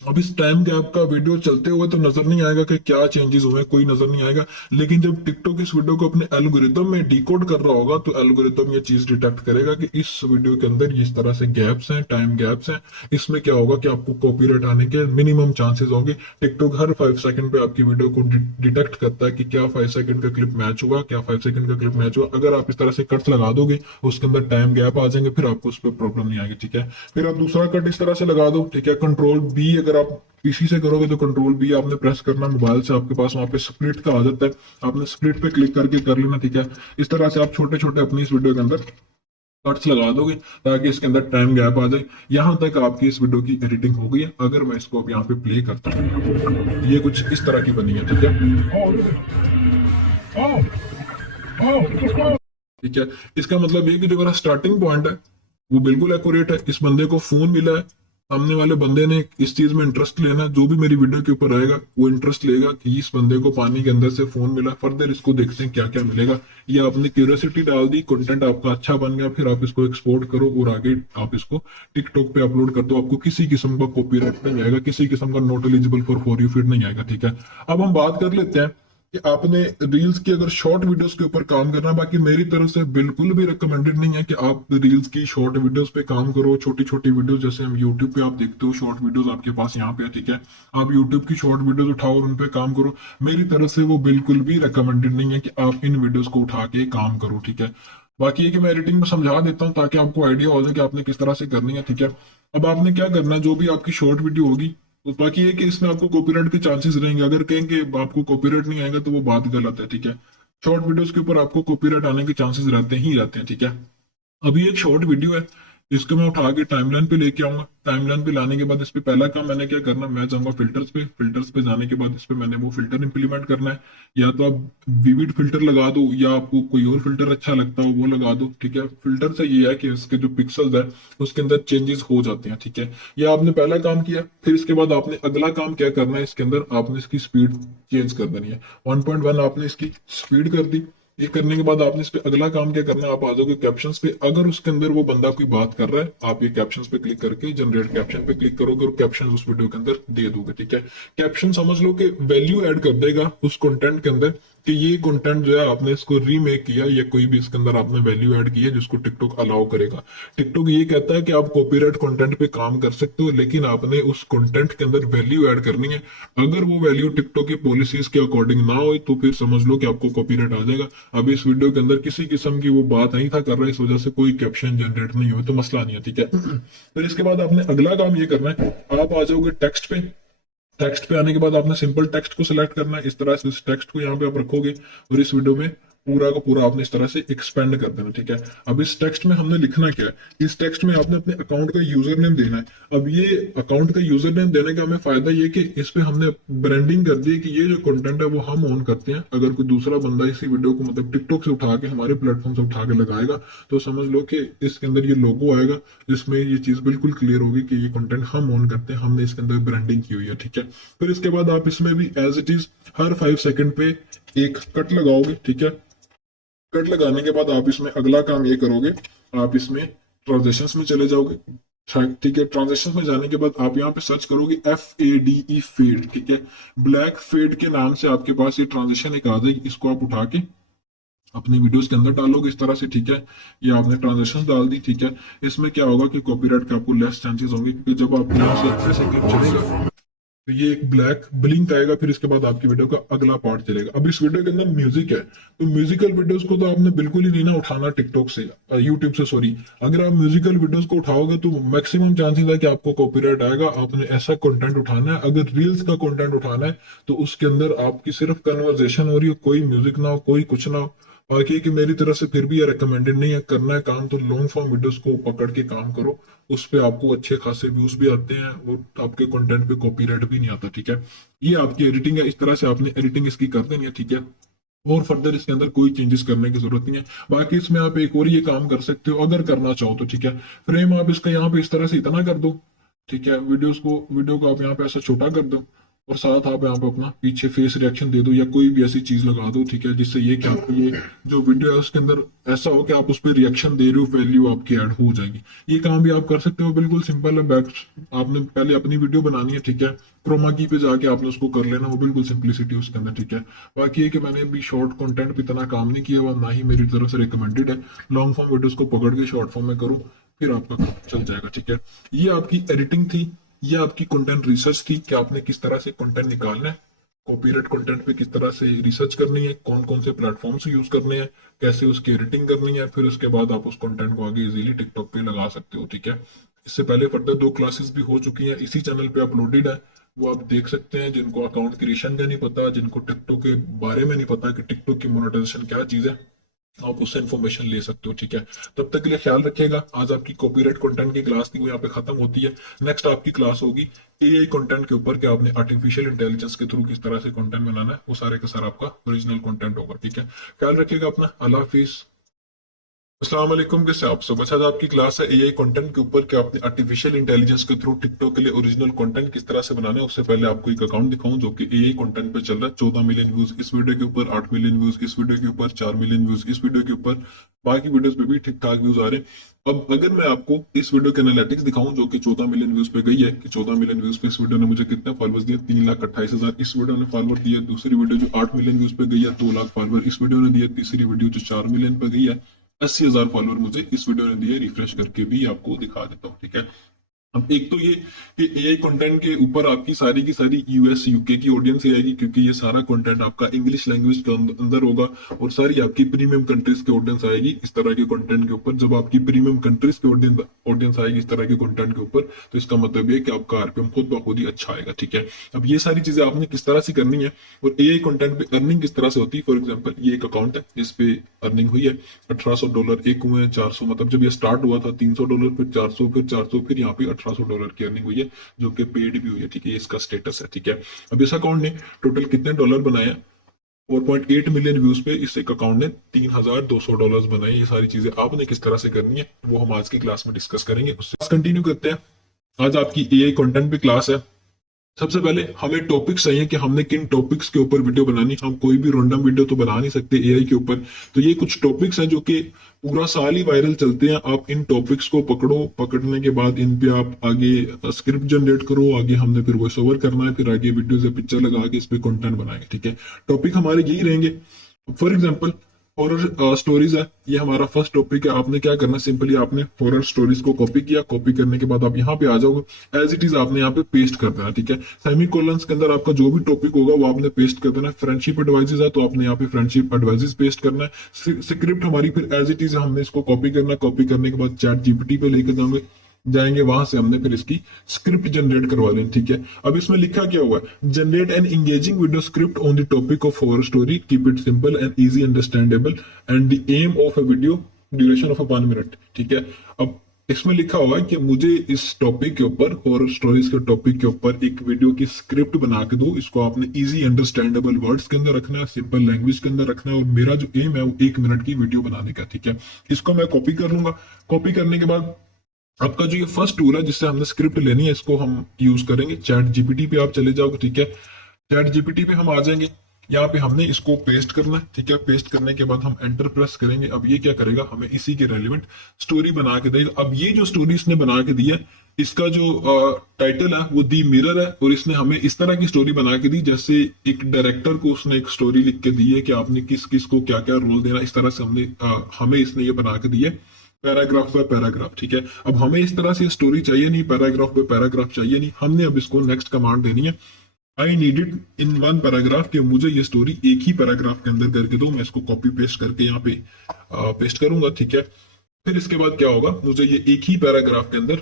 अब इस टाइम गैप का वीडियो चलते हुए तो नजर नहीं आएगा कि क्या चेंजेस हुए हैं, कोई नजर नहीं आएगा। लेकिन जब टिकटॉक इस वीडियो को अपने एल्गोरिदम में डिकोड कर रहा होगा तो एल्गोरिदम ये चीज डिटेक्ट करेगा कि इस वीडियो के अंदर इस तरह से गैप्स हैं, टाइम गैप्स हैं। इसमें क्या होगा कि आपको कॉपीराइट आने के मिनिमम चांसेस होंगे। टिकटॉक हर 5 सेकंड पे आपकी वीडियो को डिटेक्ट करता है कि क्या 5 सेकंड का क्लिप मैच हुआ, क्या 5 सेकंड का क्लिप मैच हुआ। अगर आप इस तरह से कट्स लगा दोगे उसके अंदर टाइम गैप आ जाएंगे, फिर आपको उस पर प्रॉब्लम नहीं आएगी, ठीक है। फिर आप दूसरा कट इस तरह से लगा दो, ठीक है। कंट्रोल बी, अगर आप पीसी से करोगे तो कंट्रोल बी आपने प्रेस करना, मोबाइल से आपके पास वहां पे स्प्लिट का आ जाता है, आपने स्प्लिट पे क्लिक करके कर लेना, ठीक है। इस तरह से आप छोटे छोटे अपनी इस वीडियो के अंदर कट्स लगा दोगे ताकि इसके अंदर टाइम गैप आ जाए। यहां तक आपकी इस वीडियो की एडिटिंग हो गई है। अगर मैं इसको अब यहाँ पे प्ले करता हूँ, ये कुछ इस तरह की बनी है, ठीक है। ठीक है, इसका मतलब ये कि जो मेरा स्टार्टिंग पॉइंट है वो बिल्कुल एक्यूरेट है। इस बंदे को फोन मिला है, सामने वाले बंदे ने इस चीज में इंटरेस्ट लेना है, जो भी मेरी वीडियो के ऊपर आएगा वो इंटरेस्ट लेगा कि इस बंदे को पानी के अंदर से फोन मिला। फर्दर इसको देखते हैं क्या क्या मिलेगा। ये आपने क्यूरियोसिटी डाल दी, कंटेंट आपका अच्छा बन गया, फिर आप इसको एक्सपोर्ट करो और आगे आप इसको टिकटॉक पे अपलोड कर दो। आपको किसी किस्म का कॉपीराइट नहीं आएगा, किसी किस्म का not eligible for you feed नहीं आएगा, ठीक है। अब हम बात कर लेते हैं कि आपने रील्स की अगर शॉर्ट वीडियोस के ऊपर काम करना। बाकी मेरी तरफ से बिल्कुल भी रिकमेंडेड नहीं है कि आप रील्स की शॉर्ट वीडियोस पे काम करो। छोटी छोटी वीडियोस जैसे हम यूट्यूब पे आप देखते हो, शॉर्ट वीडियोस आपके पास यहाँ पे है, ठीक है। आप यूट्यूब की शॉर्ट वीडियोस उठाओ और उन पे काम करो। मेरी तरफ से वो बिल्कुल भी रिकमेंडेड नहीं है कि आप इन वीडियोस को उठा के काम करो, ठीक है। बाकी ये कि मैं एडिटिंग में समझा देता हूँ ताकि आपको आइडिया हो जाए कि आपने किस तरह से करनी है, ठीक है। अब आपने क्या करना है, जो भी आपकी शॉर्ट वीडियो होगी, तो बाकी ये कि इसमें आपको कॉपीराइट के चांसेस रहेंगे। अगर कहेंगे आपको कॉपीराइट नहीं आएगा तो वो बात गलत है, ठीक है। शॉर्ट वीडियोस के ऊपर आपको कॉपीराइट आने के चांसेस रहते ही रहते हैं, ठीक है। अभी एक शॉर्ट वीडियो है, इसको मैं उठा के टाइमलाइन पे लेके आऊंगा। टाइमलाइन पे लाने के बाद इस पे पहला काम मैंने क्या करना, मैं जाऊंगा फिल्टर्स पे। फिल्टर्स पे जाने के बाद इस पे मैंने वो फिल्टर इंप्लीमेंट करना है। या तो आप विविड फिल्टर लगा दो या आपको कोई और फिल्टर अच्छा लगता हो वो लगा दो, ठीक है। फिल्टर से ये है कि इसके जो पिक्सल्स है उसके अंदर चेंजेस हो जाते हैं, ठीक है। ये आपने पहला काम किया। फिर इसके बाद आपने अगला काम क्या करना है, इसके अंदर आपने इसकी स्पीड चेंज कर देनी है। 1.1 आपने इसकी स्पीड कर दी। ये करने के बाद आपने इस पे अगला काम क्या करना है, आप आ जाओगे कैप्शंस पे। अगर उसके अंदर वो बंदा कोई बात कर रहा है, आप ये कैप्शंस पे क्लिक करके जनरेट कैप्शन पे क्लिक करोगे और कैप्शन उस वीडियो के अंदर दे दोगे, ठीक है। कैप्शन समझ लो कि वैल्यू ऐड कर देगा उस कंटेंट के अंदर कि ये कंटेंट जो है आपने इसको रीमेक किया या कोई भी इसके अंदर आपने वैल्यू ऐड की है जिसको टिकटॉक अलाउ करेगा। टिकटॉक ये कहता है कि आप कॉपीराइट कंटेंट पे काम कर सकते हो, लेकिन आपने उस कंटेंट के अंदर वैल्यू ऐड करनी है। अगर वो वैल्यू टिकटॉक की पॉलिसीज के अकॉर्डिंग ना हो तो फिर समझ लो कि आपको कॉपीराइट आ जाएगा। अब इस वीडियो के अंदर किसी किस्म की वो बात नहीं था कर रहा है, इस वजह से कोई कैप्शन जनरेट नहीं हुआ तो मसला नहीं है, ठीक है। फिर इसके बाद आपने अगला काम ये करना है, आप आ जाओगे टेक्स्ट पे। टेक्स्ट पे आने के बाद आपने सिंपल टेक्स्ट को सिलेक्ट करना है। इस तरह से इस टेक्स्ट को यहाँ पे आप रखोगे और इस वीडियो में पूरा का पूरा आपने इस तरह से एक्सपेंड कर देना, ठीक है। अब इस टेक्स्ट में हमने लिखना क्या है, इस टेक्स्ट में आपने अपने अकाउंट का यूजर नेम देना है। अब ये अकाउंट का यूजर नेम देने का हमें फायदा ये कि इस पे हमने ब्रांडिंग कर दी है कि ये जो कंटेंट है वो हम ओन करते हैं। अगर कोई दूसरा बंदा इसी वीडियो को मतलब टिकटॉक से उठा के हमारे प्लेटफॉर्म से उठा के लगाएगा तो समझ लो कि इसके अंदर ये लोगो आएगा जिसमें ये चीज बिल्कुल क्लियर होगी कि ये कंटेंट हम ओन करते हैं, हमने इसके अंदर ब्रांडिंग की हुई है, ठीक है। फिर इसके बाद आप इसमें भी एज इट इज हर 5 सेकंड पे एक कट लगाओगे, ठीक है। कट लगाने के बाद आप इसमें अगला काम ये करोगे, आप इसमें ट्रांजेक्शंस में चले जाओगे, ठीक है। ट्रांजेक्शंस में जाने के बाद आप यहाँ पे सर्च करोगे FADE फेड, ठीक है। ब्लैक फेड के नाम से आपके पास ये ट्रांजेक्शन एक आ जाएगी, इसको आप उठा के अपनी वीडियोस के अंदर डालोगे इस तरह से, ठीक है। ये आपने ट्रांजेक्शन डाल दी, ठीक है। इसमें क्या होगा कि कॉपीराइट के आपको लेस चांसेस होंगे क्योंकि जब आप यहाँ से ऐसे क्लिक चलेगा तो ये एक ब्लैक ब्लिंक आएगा। फिर इसके बाद आपकी वीडियो का अगला पार्ट चलेगा। अब इस वीडियो के अंदर म्यूजिक है तो म्यूजिकल वीडियोस को तो आपने बिल्कुल ही नहीं ना उठाना टिकटॉक से, यूट्यूब से, सॉरी। अगर आप म्यूजिकल वीडियोस को उठाओगे तो मैक्सिमम चांसेस है कि आपको कॉपीराइट आएगा। आपने ऐसा कंटेंट उठाना है। अगर रील्स का कंटेंट उठाना है तो उसके अंदर आपकी सिर्फ कन्वर्जेशन हो रही हो, कोई म्यूजिक ना हो, कोई कुछ ना हो। बाकी कि मेरी तरफ से फिर भी ये रिकमेंडेड नहीं है। करना है काम तो लॉन्ग फॉर्म वीडियोस को पकड़ के काम करो, उस पे आपको अच्छे खासे व्यूज भी आते हैं और आपके कंटेंट पे कॉपीराइट भी नहीं आता, ठीक है। ये आपकी एडिटिंग है, इस तरह से आपने एडिटिंग इसकी कर देनी है, ठीक है। और फर्दर इसके अंदर कोई चेंजेस करने की जरूरत नहीं है। बाकी इसमें आप एक और ये काम कर सकते हो अगर करना चाहो तो, ठीक है। फ्रेम आप इसका यहाँ पे इस तरह से इतना कर दो, ठीक है। वीडियो को आप यहाँ पे ऐसा छोटा कर दो और साथ आप यहाँ पे अपना पीछे फेस रिएक्शन दे दो या कोई भी ऐसी चीज लगा दो, ठीक है, जिससे ये कि आपको ये जो वीडियो है उसके अंदर ऐसा हो कि आप उस पर रिएक्शन दे रहे हो, वैल्यू आपकी ऐड हो जाएगी। ये काम भी आप कर सकते हो, बिल्कुल सिंपल है। बैक आपने पहले अपनी वीडियो बनानी है, ठीक है, क्रोमा की पे जाके आपने उसको कर लेना, वो बिल्कुल सिंपलिसिटी उसके अंदर, ठीक है। बाकी ये कि मैंने अभी शॉर्ट कंटेंट पे इतना काम नहीं किया हुआ, ना ही मेरी तरफ से रिकमेंडेड है। लॉन्ग फॉर्म वीडियोस को पकड़ के शॉर्ट फॉर्म में करो, फिर आपका काम चल जाएगा, ठीक है। ये आपकी एडिटिंग थी, ये आपकी कंटेंट रिसर्च थी कि आपने किस तरह से कंटेंट निकालना है, कॉपीराइट कंटेंट पे किस तरह से रिसर्च करनी है, कौन कौन से प्लेटफॉर्म्स यूज करने हैं, कैसे उसकी एडिटिंग करनी है, फिर उसके बाद आप उस कंटेंट को आगे इजीली टिकटॉक पे लगा सकते हो, ठीक है। इससे पहले फर्दर 2 क्लासेस भी हो चुकी हैं, इसी चैनल पे अपलोडेड है, वो आप देख सकते हैं। जिनको अकाउंट क्रिएशन का नहीं पता, जिनको टिकटॉक के बारे में नहीं पता कि टिकटॉक की मोनेटाइजेशन क्या चीज है, आप उससे इन्फॉर्मेशन ले सकते हो, ठीक है। तब तक के लिए ख्याल रखिएगा। आज आपकी कॉपीराइट कंटेंट की क्लास थी, वो यहाँ पे खत्म होती है। नेक्स्ट आपकी क्लास होगी एआई कंटेंट के ऊपर, कि आपने आर्टिफिशियल इंटेलिजेंस के थ्रू किस तरह से कंटेंट बनाना है, वो सारे का सारा आपका ओरिजिनल कंटेंट होगा, ठीक है। ख्याल रखिएगा अपना। अल्लाह हाफिज। अस्सलाम वालेकुम, कैसे आप सब? अच्छा, आज आपकी क्लास है एआई कंटेंट के ऊपर, कि आपने आर्टिफिशियल इंटेलिजेंस के थ्रू टिकटॉक के लिए ओरिजिनल कंटेंट किस तरह से बनाना है। उससे पहले आपको एक अकाउंट दिखाऊं जो कि एआई कंटेंट पे चल रहा है। 14 मिलियन व्यूज इस वीडियो के ऊपर, 8 मिलियन व्यूज इस वीडियो के ऊपर, 4 मिलियन व्यूज इस वीडियो के ऊपर, बाकी वीडियोस पे भी ठीक ठाक व्यूज आ रहे हैं। अब अगर मैं आपको इस वीडियो के एनालिटिक्स दिखाऊं जो कि 14 मिलियन व्यूज पे गई है, कि 14 मिलियन व्यूज पे इस वीडियो ने मुझे कितने फॉलोअर्स दिए, 3,28,000 इस वीडियो ने फॉलोअर दिए। दूसरी वीडियो जो 8 मिलियन व्यूज पे गई है, 2 लाख फॉलोअर इस वीडियो ने दिए। तीसरी वीडियो जो 4 मिलियन पे गई है, 80,000 फॉलोअर मुझे इस वीडियो ने दिए। रिफ्रेश करके भी आपको दिखा देता हूँ, ठीक है। अब एक तो ये कि एआई कंटेंट के ऊपर आपकी सारी की सारी यूएस यूके की ऑडियंस आएगी, क्योंकि ये सारा कंटेंट आपका इंग्लिश लैंग्वेज के अंदर होगा, और सारी आपकी प्रीमियम कंट्रीज की ऑडियंस आएगी इस तरह के कंटेंट के ऊपर। जब आपकी प्रीमियम कंट्रीज की ऑडियंस आएगी इस तरह के कंटेंट के ऊपर, तो इसका मतलब ये कि आपका आरपीएम खुद ब खुद ही अच्छा आएगा, ठीक है। अब ये सारी चीजें आपने किस तरह से करनी है, और एआई कंटेंट पे अर्निंग किस तरह से होती है। फॉर एग्जाम्पल, ये एक अकाउंट है जिसपे अर्निंग हुई है $1800, एक हुए हैं 400, मतलब जब ये स्टार्ट हुआ था $300, फिर 400, फिर 400, फिर यहाँ पे $1800 की अर्निंग हुई है, जो कि पेड भी हुई है, ठीक है। ये इसका स्टेटस है, ठीक है। अब इस अकाउंट ने टोटल कितने डॉलर बनाए? 4.8 मिलियन व्यूज पे इस एक अकाउंट ने $3,200 बनाए। ये सारी चीजें आपने किस तरह से करनी है, वो हम आज की क्लास में डिस्कस करेंगे। उससे कंटिन्यू करते हैं। आज आपकी एआई कंटेंट पे क्लास है। सबसे पहले हमें टॉपिक्स चाहिए कि हमने किन टॉपिक्स के ऊपर वीडियो बनानी। हम कोई भी रैंडम वीडियो तो बना नहीं सकते एआई के ऊपर। तो ये कुछ टॉपिक्स हैं जो कि पूरा साल ही वायरल चलते हैं। आप इन टॉपिक्स को पकड़ो, पकड़ने के बाद इन पे आप आगे स्क्रिप्ट जनरेट करो, आगे हमने फिर वॉइस ओवर करना है, फिर आगे वीडियो से पिक्चर लगा के इस पे कंटेंट बनाएंगे, ठीक है। टॉपिक हमारे यही रहेंगे। फॉर एग्जाम्पल, हॉरर स्टोरीज है, ये हमारा फर्स्ट टॉपिक है। आपने क्या करना, सिंपली आपने हॉरर स्टोरीज को कॉपी किया, कॉपी करने के बाद आप यहाँ पे आ जाओगे, एज इट इज आपने यहाँ पे पेस्ट कर देना, ठीक है। सेमी कोलन्स के अंदर आपका जो भी टॉपिक होगा वो आपने पेस्ट कर देना है। फ्रेंडशिप एडवाइजेज है तो आपने यहाँ पे फ्रेंडशिप एडवाइजेज पेस्ट करना है। स्क्रिप्ट हमारी फिर एज इट इज हमने इसको कॉपी करना है। कॉपी करने के बाद चैट जीपीटी पे लेकर जाएंगे, वहां से हमने फिर इसकी स्क्रिप्ट जनरेट करवा लेनी, ठीक है। अब इसमें लिखा क्या हुआ है, generate an engaging video script on the topic of horror story, keep it simple and easy understandable, and the aim of a video duration of 1 minute, ठीक है। अब इसमें लिखा हुआ है कि मुझे इस टॉपिक के ऊपर, हॉरर स्टोरीज के टॉपिक के ऊपर एक वीडियो की स्क्रिप्ट बना के दो। इसको आपने इजी अंडरस्टैंडेबल वर्ड्स के अंदर रखना है, सिंपल लैंग्वेज के अंदर रखना है, और मेरा जो एम है वो 1 मिनट की वीडियो बनाने का, ठीक है। इसको मैं कॉपी कर लूंगा। कॉपी करने के बाद आपका जो ये फर्स्ट टूल है जिससे हमने स्क्रिप्ट लेनी है, इसको हम यूज करेंगे। चैट जीपीटी पे आप चले जाओगे, ठीक है। चैट जीपीटी पे हम आ जाएंगे, यहाँ पे हमने इसको पेस्ट करना है, ठीक है। पेस्ट करने के बाद हम एंटर प्रेस करेंगे। अब ये क्या करेगा, हमें इसी के रेलिवेंट स्टोरी बना के देगा। अब ये जो स्टोरी इसने बना के दी है, इसका जो टाइटल है वो दी मिरर है, और इसने हमें इस तरह की स्टोरी बना के दी जैसे एक डायरेक्टर को उसने एक स्टोरी लिख के दी है कि आपने किस किस को क्या क्या रोल देना। इस तरह से हमें इसने ये बना के दी है, पैराग्राफ बाय पैराग्राफ, ठीक है। अब हमें इस तरह से स्टोरी चाहिए नहीं, पैराग्राफ बाय पैराग्राफ चाहिए नहीं। हमने अब इसको नेक्स्ट कमांड देनी है, I need it in 1 paragraph, कि मुझे ये स्टोरी एक ही पैराग्राफ के अंदर करके दो। मैं इसको कॉपी पेस्ट करके यहाँ पे पेस्ट करूंगा, ठीक है। फिर इसके बाद क्या होगा, मुझे ये एक ही पैराग्राफ के अंदर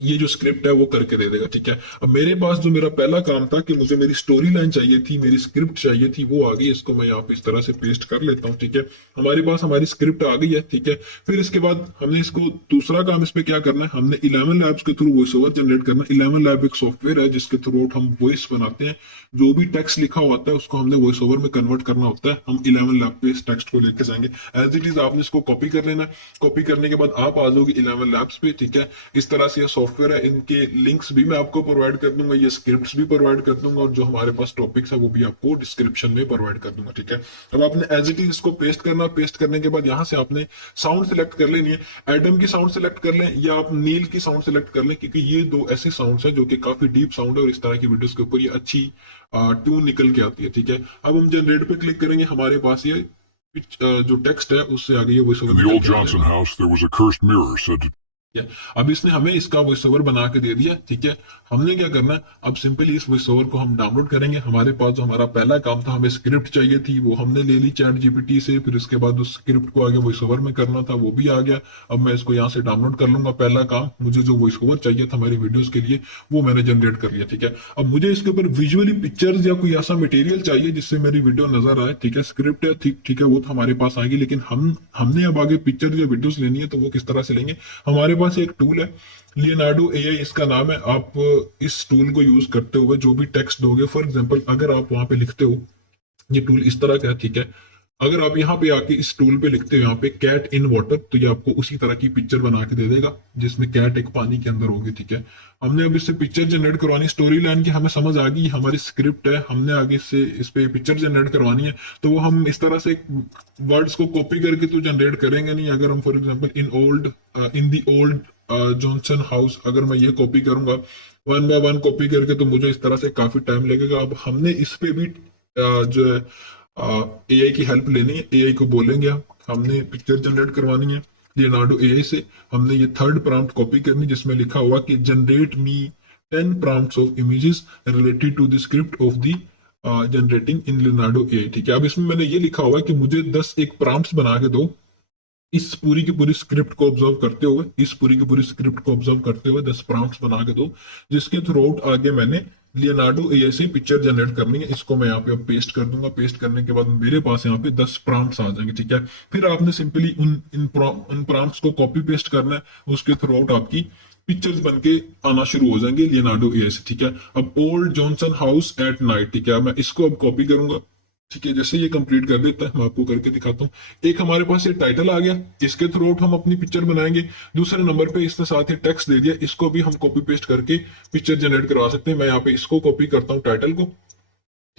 ये जो स्क्रिप्ट है वो करके दे देगा, ठीक है। अब मेरे पास जो मेरा पहला काम था कि मुझे मेरी स्टोरी लाइन चाहिए थी, मेरी स्क्रिप्ट चाहिए थी, वो आ गई। इसको मैं यहाँ पे इस तरह से पेस्ट कर लेता हूँ, ठीक है। हमारे पास हमारी स्क्रिप्ट आ गई है, ठीक है। फिर इसके बाद हमने इसको दूसरा काम इस पे क्या करना है, हमने 11 लैब्स के थ्रू वॉइस ओवर जनरेट करना है। 11 लैब एक सॉफ्टवेयर है जिसके थ्रू हम वॉइस बनाते हैं। जो भी टेक्स्ट लिखा होता है उसको हमने वॉइस ओवर में कन्वर्ट करना होता है। हम 11 लैब पे इस टेक्स्ट को लेके जाएंगे, एज इट इज आपने इसको कॉपी कर लेना है। कॉपी करने के बाद आप आ जाओगे 11 लैब्स पे, ठीक है। इस तरह से सॉफ्टवेयर है इनके लिंक्स भी मैं आपको प्रोवाइड कर दूंगा, ये स्क्रिप्ट्स भी प्रोवाइड कर दूंगा, और जो हमारे पास टॉपिक्स है वो भी आपको डिस्क्रिप्शन में प्रोवाइड कर दूंगा, ठीक है। अब आपने एज इट इज इसको पेस्ट करना, पेस्ट करने के बाद यहाँ से आपने साउंड सिलेक्ट कर लेनी है। एडम की साउंड सिलेक्ट कर लें या आप नील की साउंड सिलेक्ट कर लें, क्योंकि ये दो ऐसे साउंड्स हैं जो कि काफी डीप साउंड है और इस तरह की वीडियोस के ऊपर ये अच्छी ट्यून निकल के आती है, ठीक है। अब हम जनरेट पे क्लिक करेंगे, हमारे पास ये जो टेक्स्ट है उससे आगे ये वॉइस ओवर निकल के आ Johnson जाएगा। house, there was a cursed mirror said to ठीक है। अब इसने हमें इसका वॉइस ओवर बना के दे दिया, ठीक है। हमने क्या करना है, अब सिंपली इस वॉइस ओवर को हम डाउनलोड करेंगे। हमारे पास जो हमारा पहला काम था, हमें स्क्रिप्ट चाहिए थी, वो हमने ले ली चैट जीपीटी से, फिर उसके बाद उस स्क्रिप्ट को आगे वॉइस ओवर में करना था, वो भी आ गया। अब मैं इसको यहाँ से डाउनलोड कर लूंगा। पहला काम, मुझे जो वॉइस ओवर चाहिए था मेरी वीडियोज के लिए, वो मैंने जनरेट कर लिया, ठीक है। अब मुझे इसके ऊपर विजुअली पिक्चर्स या कोई ऐसा मटेरियल चाहिए जिससे मेरी वीडियो नजर आए, ठीक है। स्क्रिप्ट है, ठीक है, वो तो हमारे पास आएगी, लेकिन हमने अब आगे पिक्चर या वीडियोस लेनी है, तो वो किस तरह से लेंगे। हमारे पास एक टूल है, लियोनार्डो एआई इसका नाम है। आप इस टूल को यूज करते हुए जो भी टेक्स्ट दोगे, फॉर एग्जांपल अगर आप वहां पे लिखते हो, ये टूल इस तरह का है, ठीक है। अगर आप यहाँ पे आके इस टूल पे लिखते हो यहाँ पे कैट इन वाटर, तो ये आपको उसी तरह की पिक्चर बना के दे देगा जिसमें कैट एक पानी के अंदर होगी, ठीक है। हमने अब इससे पिक्चर जनरेट करवानी, स्टोरी लाइन की हमें समझ आ गई, हमारी स्क्रिप्ट है, हमने आगे इससे इस पे पिक्चर जनरेट करवानी है, तो वो हम इस तरह से वर्ड्स को कॉपी करके तो जनरेट करेंगे नहीं। अगर हम for example in the old Johnson house, अगर मैं ये कॉपी करूंगा वन बाय वन कॉपी करके, तो मुझे इस तरह से काफी टाइम लगेगा। अब हमने इस पे भी जो है एआई की हेल्प लेनी है। एआई को बोलेंगे हमने पिक्चर जनरेट करवानी है लियोनार्डो एआई से। हमने ये थर्ड प्रॉम्प्ट कॉपी करनी जिसमें लिखा हुआ कि generate me 10 prompts of images related to the script of the generating in Leonardo AI, ठीक है। अब इसमें मैंने ये लिखा हुआ है कि मुझे 10 एक प्रॉम्प्ट्स बना के दो, इस पूरी की पूरी स्क्रिप्ट को ऑब्जर्व करते हुए, इस पूरी की पूरी स्क्रिप्ट को ऑब्जर्व करते हुए 10 प्रॉम्प्ट्स बना के दो, जिसके थ्रू आउट आगे मैंने लियोनार्डो एआई से पिक्चर जनरेट करनी है। इसको मैं यहाँ पे अब पेस्ट कर दूंगा। पेस्ट करने के बाद मेरे पास यहाँ पे 10 प्रॉम्प्ट्स आ जाएंगे, ठीक है। फिर आपने सिंपली उन प्रॉम्प्ट्स को कॉपी पेस्ट करना है, उसके थ्रू आउट आपकी पिक्चर्स बन के आना शुरू हो जाएंगे लियोनार्डो एआई से, ठीक है। अब old Johnson house at night, ठीक है, मैं इसको अब कॉपी करूंगा, ठीक है। जैसे ये कंप्लीट कर देता है, मैं आपको करके दिखाता हूँ। एक हमारे पास ये टाइटल आ गया, इसके थ्रू आउट हम अपनी पिक्चर बनाएंगे। दूसरे नंबर पे इसने साथ ही टेक्स्ट दे दिया, इसको भी हम कॉपी पेस्ट करके पिक्चर जनरेट करवा सकते हैं। मैं यहाँ पे इसको कॉपी करता हूँ, टाइटल को,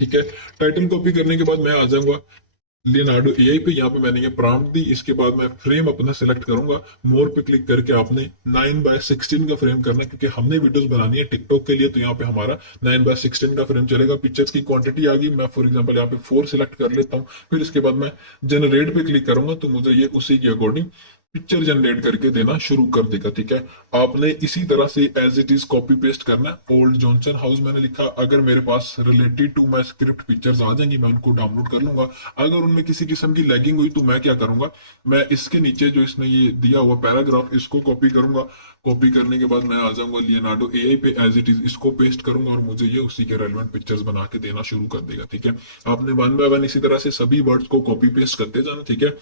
ठीक है। टाइटल कॉपी करने के बाद मैं आ जाऊंगा लियोनार्डो एआई पे। यहाँ पे मैंने ये प्रॉम्प्ट दी, इसके बाद मैं फ्रेम अपना सेलेक्ट करूंगा। मोर पे क्लिक करके आपने 9:16 का फ्रेम करना है, क्योंकि हमने वीडियोस बनानी है टिकटॉक के लिए, तो यहाँ पे हमारा 9:16 का फ्रेम चलेगा। पिक्चर्स की क्वांटिटी आ गई, मैं फॉर एग्जांपल यहाँ पे 4 सिलेक्ट कर लेता हूँ। फिर इसके बाद मैं जनरेट पे क्लिक करूंगा, तो मुझे ये उसी के अकॉर्डिंग पिक्चर जनरेट करके देना शुरू कर देगा, ठीक है। आपने इसी तरह से as it is copy paste करना है। ओल्ड जॉनसन हाउस मैंने लिखा, अगर मेरे पास related to my script pictures आ जाएंगी, मैं उनको डाउनलोड कर लूंगा। अगर उनमें किसी किस्म की लैगिंग हुई तो मैं क्या करूंगा, मैं इसके नीचे जो इसने ये दिया हुआ पैराग्राफ, इसको कॉपी करूंगा। कॉपी करने के बाद मैं आ जाऊंगा लियोनार्डो एआई पे, एज इट इज इसको पेस्ट करूंगा और मुझे ये उसी के रेलेवेंट पिक्चर्स बना के देना शुरू कर देगा, ठीक है। आपने वन बाय वन इसी तरह से सभी वर्ड्स को कॉपी पेस्ट करते जाना, ठीक है।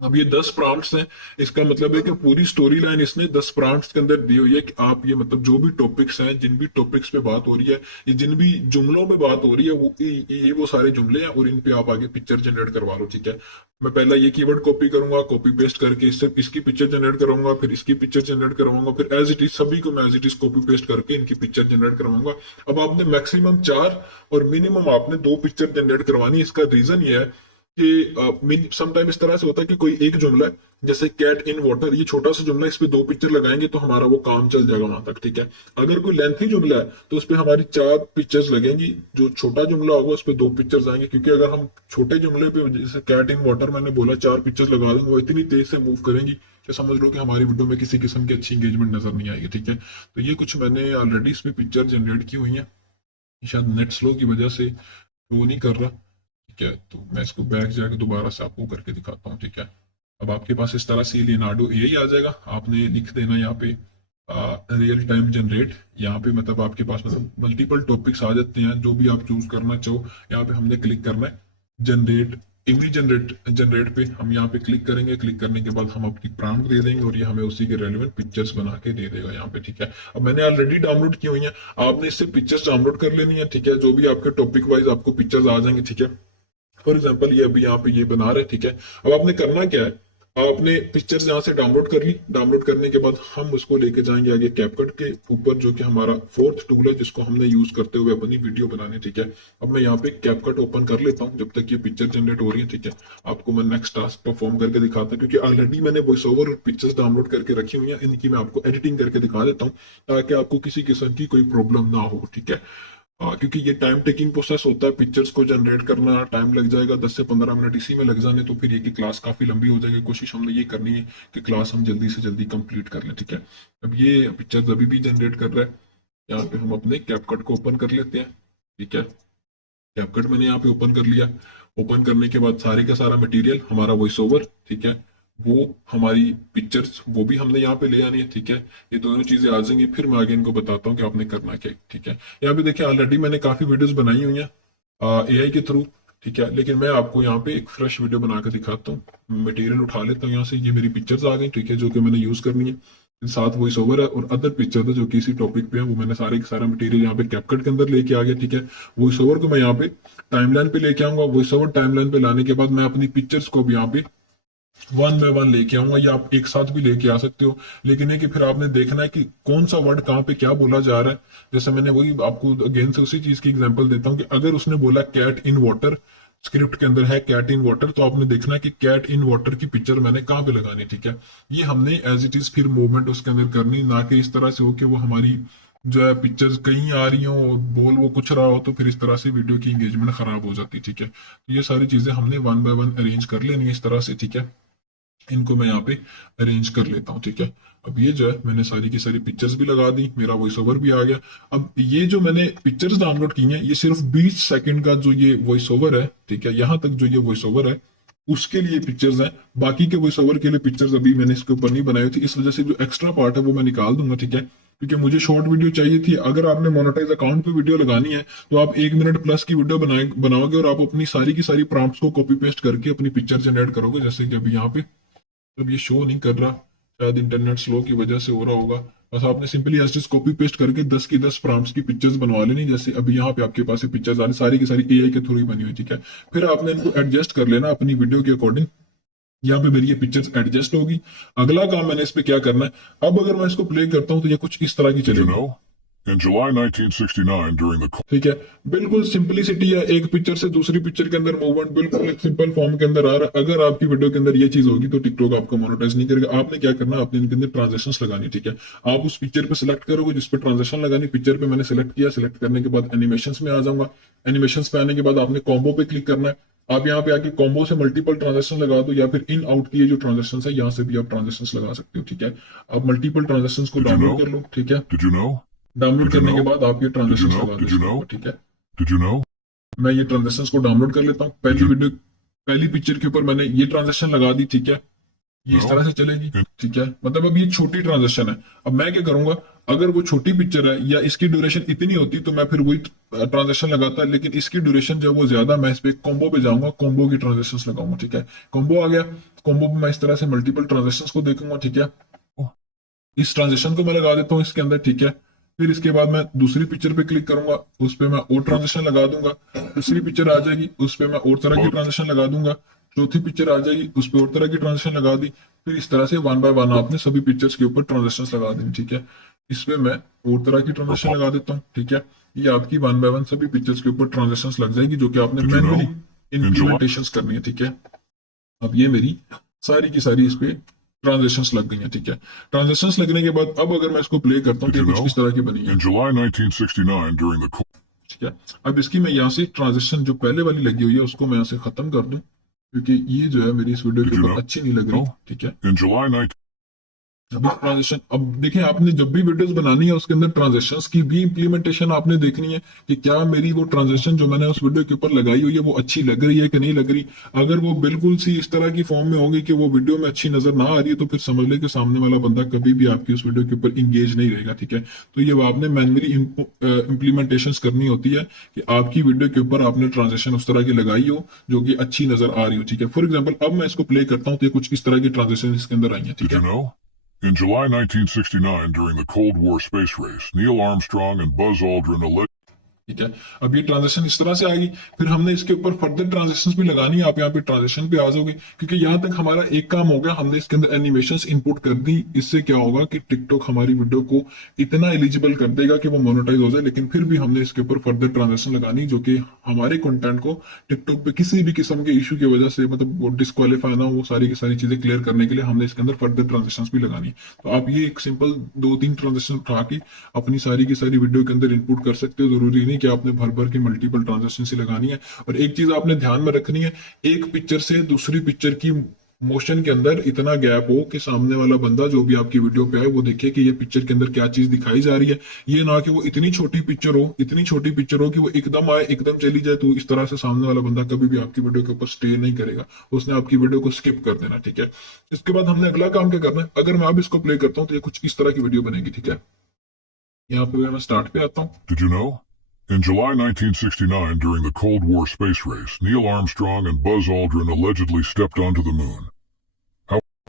अब ये 10 प्रॉम्प्ट्स हैं, इसका मतलब है कि पूरी स्टोरी लाइन इसने 10 प्रॉम्प्ट्स के अंदर दी हुई है कि आप ये मतलब जो भी टॉपिक्स हैं, जिन भी टॉपिक्स पे बात हो रही है, ये जिन भी जुमलों पे बात हो रही है, वो सारे जुमले हैं और इन पे आप आगे पिक्चर जनरेट करवा लो, ठीक है। मैं पहला ये कीवर्ड कॉपी करूंगा, कॉपी पेस्ट करके इससे इसकी पिक्चर जनरेट करूंगा, फिर इसकी पिक्चर जनरेट करवाऊंगा, फिर एज इट इज सभी को मैं as it is copy paste करके इनकी पिक्चर जनरेट करवाऊंगा। अब आपने मैक्सिमम 4 और मिनिमम आपने 2 पिक्चर जनरेट करवानी है। इसका रीजन ये है कि समटाइम इस तरह से होता है कि कोई एक जुमला है, जैसे कैट इन वाटर, ये छोटा सा जुमला, इस पे 2 पिक्चर लगाएंगे तो हमारा वो काम चल जाएगा वहां तक, ठीक है। अगर कोई लेंथी जुमला है तो उस पे हमारी 4 पिक्चर्स लगेंगी। जो छोटा जुमला होगा उस पे 2 पिक्चर्स आएंगे, क्योंकि अगर हम छोटे जुमले पे जैसे कैट इन वाटर मैंने बोला 4 पिक्चर्स लगा देंगे, वो इतनी तेज से मूव करेंगी कि समझ लो कि हमारी वीडियो में किसी किस्म की अच्छी इंगेजमेंट नजर नहीं आएगी, ठीक है। तो ये कुछ मैंने ऑलरेडी इस पे पिक्चर जनरेट की हुई है, शायद नेट स्लो की वजह से वो नहीं कर रहा, ठीक है। तो मैं इसको बैक जाकर दोबारा से आपको करके दिखाता हूँ, ठीक है। अब आपके पास इस तरह से लियोनार्डो एआई आ जाएगा। आपने लिख देना यहाँ पे रियल टाइम जनरेट, यहाँ पे मतलब आपके पास मतलब मल्टीपल टॉपिक्स आ जाते हैं, जो भी आप चूज करना चाहो यहाँ पे हमने क्लिक करना है। जनरेट इमेज जनरेट पे हम यहाँ पे क्लिक करेंगे। क्लिक करने के बाद हम अपनी प्रॉम्प्ट दे देंगे और ये हमें उसी के रेलेवेंट पिक्चर्स बना के दे देगा यहाँ पे, ठीक है। अब मैंने ऑलरेडी डाउनलोड की हुई है, आपने इससे पिक्चर्स डाउनलोड कर लेनी है, ठीक है। जो भी आपके टॉपिक वाइज आपको पिक्चर्स आ जाएंगे, ठीक है। फॉर एग्जाम्पल ये अभी यहाँ पे ये बना रहे, ठीक है। अब आपने करना क्या है, आपने पिक्चर्स यहाँ से डाउनलोड कर ली। डाउनलोड करने के बाद हम उसको लेके जाएंगे आगे कैपकट के ऊपर, जो कि हमारा फोर्थ टूल है जिसको हमने यूज करते हुए अपनी वीडियो बनानी। ठीक है, अब मैं यहाँ पे कैपकट ओपन कर लेता हूँ जब तक ये पिक्चर जनरेट हो रही है। ठीक है, आपको मैं नेक्स्ट टास्क परफॉर्म करके दिखाता हूँ, क्योंकि ऑलरेडी मैंने वॉइस ओवर और पिक्चर्स डाउनलोड करके रखी हुई है, इनकी मैं आपको एडिटिंग करके दिखा देता हूँ ताकि आपको किसी किस्म की कोई प्रॉब्लम ना हो। ठीक है, क्योंकि ये टाइम टेकिंग प्रोसेस होता है, पिक्चर्स को जनरेट करना टाइम लग जाएगा 10 से 15 मिनट इसी में लग जाने, तो फिर ये की क्लास काफी लंबी हो जाएगी। कोशिश हमने ये करनी है कि क्लास हम जल्दी से जल्दी कंप्लीट कर लें। ठीक है, अब ये पिक्चर्स अभी भी जनरेट कर रहा है। यहाँ पे हम अपने कैपकट को ओपन कर लेते हैं। ठीक है, कैपकट मैंने यहाँ पे ओपन कर लिया। ओपन करने के बाद सारे का सारा मटेरियल हमारा वॉइस ओवर, ठीक है, वो हमारी पिक्चर्स वो भी हमने यहाँ पे ले आनी है। ठीक है, ये दोनों चीजें आ जाएंगी, फिर मैं आगे इनको बताता हूँ कि आपने करना क्या है। ठीक है, यहाँ पे देखिए ऑलरेडी मैंने काफी वीडियोस बनाई हुई हैं एआई के थ्रू। ठीक है, लेकिन मैं आपको यहाँ पे एक फ्रेश वीडियो बना के दिखाता हूँ। मटेरियल उठा लेता हूँ यहाँ से, ये मेरी पिक्चर्स आ गई। ठीक है, जो कि मैंने यूज करनी है। साथ वॉइस ओवर है और अदर पिक्चर है जो कि इसी टॉपिक पे है, वो मैंने सारे का सारा मटेरियल यहाँ पे कैपकट के अंदर लेके आ गया। ठीक है, वॉइस ओवर को मैं यहाँ पे टाइमलाइन पे लेके आऊंगा। वॉइस ओवर टाइमलाइन पे लाने के बाद मैं अपनी पिक्चर्स को भी यहाँ पे वन बाय वन लेके आऊंगा, या आप एक साथ भी लेके आ सकते हो। लेकिन है कि फिर आपने देखना है कि कौन सा वर्ड कहाँ पे क्या बोला जा रहा है। जैसे मैंने वही आपको अगेन से उसी चीज की एग्जांपल देता हूँ कि अगर उसने बोला कैट इन वाटर, स्क्रिप्ट के अंदर है कैट इन वाटर, तो आपने देखना है कि कैट इन वाटर की पिक्चर मैंने कहाँ पे लगानी। ठीक है, ये हमने एज इट इज फिर मूवमेंट उसके अंदर करनी, ना कि इस तरह से हो कि वो हमारी जो है पिक्चर्स कहीं आ रही हो और बोल वो कुछ रहा हो, तो फिर इस तरह से वीडियो की एंगेजमेंट खराब हो जाती है। ठीक है, तो ये सारी चीजें हमने वन बाय वन अरेंज कर लेनी है इस तरह से। ठीक है, इनको मैं यहाँ पे अरेंज कर लेता हूँ। ठीक है, अब ये जो है मैंने सारी की सारी पिक्चर्स भी लगा दी, मेरा वॉइस ओवर भी आ गया। अब ये जो मैंने पिक्चर्स डाउनलोड की हैं, ये सिर्फ 20 सेकंड का जो ये वॉइस ओवर है, ठीक है, यहाँ तक जो ये वॉइस ओवर है उसके लिए पिक्चर्स हैं। बाकी के वॉइस ओवर के लिए पिक्चर्स अभी मैंने इसके ऊपर नहीं बनाई थी, इस वजह से जो एक्स्ट्रा पार्ट है वो मैं निकाल दूंगा। ठीक है, क्योंकि मुझे शॉर्ट वीडियो चाहिए थी। अगर आपने मोनेटाइज अकाउंट पे वीडियो लगानी है तो आप 1 मिनट प्लस की वीडियो बनाओगे और आप अपनी सारी की सारी प्रॉम्प्ट्स को कॉपी पेस्ट करके अपनी पिक्चर जनरेट करोगे। जैसे कि अभी यहाँ पे अब ये शो नहीं कर रहा, शायद इंटरनेट स्लो की वजह से हो रहा होगा। बस आपने सिंपली एज कॉपी पेस्ट करके 10 की 10 प्रॉम्प्ट्स की पिक्चर्स बनवा लेनी। जैसे अभी यहाँ पे आपके पास पिक्चर्स आ रही सारी की सारी एआई के थ्रू ही बनी हुई। ठीक है, फिर आपने इनको एडजस्ट कर लेना अपनी वीडियो के अकॉर्डिंग। यहाँ पे मेरी ये पिक्चर्स एडजस्ट होगी। अगला काम मैंने इस पे क्या करना है, अब अगर मैं इसको प्ले करता हूँ तो ये कुछ इस तरह की Did you चलेगी। know? In July 1969, during the ठीक है, बिल्कुल सिंपलिसिटी है, एक पिक्चर से दूसरी पिक्चर के अंदर मूवमेंट बिल्कुल एक सिंपल फॉर्म के अंदर आ रहा है। अगर आपकी वीडियो के अंदर ये चीज होगी तो टिकटॉक आपको मोनेटाइज नहीं करेगा। आपने क्या करना है, आपने इनके अंदर ट्रांजेक्शंस लगानी। ठीक है, आप उस पिक्चर पे सिलेक्ट करोगे जिस पे ट्रांजेक्शन लगानी, पिक्चर पे मैंने सिलेक्ट किया। सिलेक्ट करने के बाद एनिमेशंस में आ जाऊंगा। एनिमेशंस पे आने के बाद आपने कॉम्बो पे क्लिक करना है। आप यहाँ पे आके कॉम्बो से मल्टीपल ट्रांजेक्शन लगा दो, या फिर इन आउट की ये जो ट्रांजेक्शन है यहाँ से भी आप ट्रांजेक्शन लगा सकते हो। ठीक है, आप मल्टीपल ट्रांजेक्शन को Did you डाउनलोड know? कर लो। ठीक है, Did you know? Download Did you करने के know? बाद आप ये Did you ट्रांजेक्शन know? लगा दो Did you इसके know? ऊपर। ठीक है, Did you know? मैं ये ट्रांजेक्शन्स को डाउनलोड कर लेता हूँ। Did पहली you वीडियो पहली पिक्चर के ऊपर मैंने ये ट्रांजेक्शन लगा दी। ठीक है, ये इस know? तरह से चलेगी। In, ठीक है, मतलब अब ये छोटी ट्रांजेक्शन है। अब मैं क्या करूंगा, अगर वो छोटी पिक्चर है या इसकी ड्यूरेशन इतनी होती तो मैं फिर वही ट्रांजेक्शन लगाता, लेकिन इसकी ड्यूरेशन जो है वो ज्यादा, मैं इस पे कॉम्बो पे जाऊंगा, कॉम्बो की ट्रांजेक्शन लगाऊंगा। ठीक है, कॉम्बो आ गया। कॉम्बो पे मैं इस तरह से मल्टीपल ट्रांजेक्शन को देखूंगा। ठीक है, इस ट्रांजेक्शन को मैं लगा देता हूँ इसके अंदर। ठीक है, फिर इसके बाद मैं दूसरी पिक्चर पे क्लिक करूंगा, उस पे मैं और ट्रांजेक्शन लगा दूंगा। दूसरी पिक्चर आ जाएगी, उस पे मैं और तरह की both, ट्रांजेक्शन लगा दूंगा। चौथी पिक्चर आ जाएगी, उस पे और तरह की ट्रांजेक्शन लगा दी। फिर इस तरह से वन बाय वन आपने सभी पिक्चर्स के ऊपर ट्रांजेक्शन लगा देनी। ठीक है, इस पे मैं और तरह की ट्रांजेक्शन Repo- लगा देता हूँ। ठीक है, ये आपकी वन बाय वन सभी पिक्चर्स के ऊपर ट्रांजेक्शन लग जाएगी, जो कि आपने Did you manually know? In July, implementation करनी है। ठीक है, अब ये मेरी सारी की सारी इस पे ट्रांजेक्शंस लग गई हैं। ठीक है, ट्रांजेक्शंस लगने के बाद अब अगर मैं इसको प्ले करता हूँ did तो ये you कुछ know? इस तरह की बनी है। In July 1969, during the ठीक है, अब इसकी मैं यहाँ से ट्रांजेक्शन जो पहले वाली लगी हुई है उसको मैं यहाँ से खत्म कर दूं, क्योंकि ये जो है मेरी इस वीडियो Did के you ऊपर know? अच्छी नहीं लग रही। ठीक है, In July 19, अभी ट्रांजेक्शन, अब देखिए आपने जब भी वीडियोस बनानी है उसके अंदर ट्रांजेक्शंस की भी इंप्लीमेंटेशन आपने देखनी है कि क्या मेरी वो ट्रांजेक्शन जो मैंने उस वीडियो के ऊपर लगाई हुई है वो अच्छी लग रही है कि नहीं लग रही। अगर वो बिल्कुल सी इस तरह की फॉर्म में होगी कि वो वीडियो में अच्छी नजर ना आ रही है, तो फिर समझ ले कि सामने वाला बंदा कभी भी आपकी उस वीडियो के ऊपर इंगेज नहीं रहेगा। ठीक है, तो ये आपने मैनुअली इंप्लीमेंटेशन करनी होती है कि आपकी वीडियो के ऊपर आपने ट्रांजेक्शन उस तरह की लगाई हो जो कि अच्छी नजर आ रही हो। ठीक है, फॉर एग्जाम्पल अब मैं इसको प्ले करता हूँ तो ये कुछ इस तरह की ट्रांजेक्शन इसके अंदर आई है। ठीक did you है, know? In July 1969, during the Cold War space race, Neil Armstrong and Buzz Aldrin allegedly ठीक है। अब ये ट्रांजेक्शन इस तरह से आएगी, फिर हमने इसके ऊपर फर्दर ट्रांजेक्शन भी लगानी है। आप यहाँ पे ट्रांजेक्शन पे आ जाओगे, क्योंकि यहाँ तक हमारा एक काम हो गया, हमने इसके अंदर एनिमेशंस इनपुट कर दी। इससे क्या होगा कि टिकटॉक हमारी वीडियो को इतना एलिजिबल कर देगा कि वो मोनेटाइज हो जाए। लेकिन फिर भी हमने इसके ऊपर फर्दर ट्रांजेक्शन लगानी, जो कि हमारे कंटेंट को टिकटॉक पे किसी भी किस्म के इशू की वजह से मतलब वो डिस्क्वालीफाई ना हो, वो सारी की सारी चीजें क्लियर करने के लिए हमने इसके अंदर फर्दर ट्रांजेक्शन भी लगानी है। तो आप ये एक सिंपल 2-3 ट्रांजेक्शन उठा के अपनी सारी की सारी वीडियो के अंदर इनपुट कर सकते हो। जरूरी नहीं कि आपने भर भर के मल्टीपल ट्रांजेक्शन ही लगानी है। और एक चीज आपने ध्यान में रखनी है, एक पिक्चर से दूसरी पिक्चर की मोशन के अंदर इतना गैप हो कि सामने वाला बंदा जो भी आपकी वीडियो पे आए वो देखे कि ये पिक्चर के अंदर क्या चीज दिखाई जा रही है। ये ना कि वो इतनी छोटी पिक्चर हो, इतनी छोटी पिक्चर हो कि वो एकदम आए एकदम चली जाए, तो इस तरह से सामने वाला बंदा कभी भी आपकी वीडियो के ऊपर स्टे नहीं करेगा, उसने आपकी वीडियो को स्किप कर देना। ठीक है। इसके बाद हमने अगला काम क्या करना है, अगर मैं अब इसको प्ले करता हूँ तो ये कुछ इस तरह की वीडियो बनेगी। ठीक है। यहाँ पे मैं स्टार्ट पे आता हूँ। Did you know? In July 1969, during the Cold War space race, Neil Armstrong and Buzz Aldrin allegedly stepped onto the moon.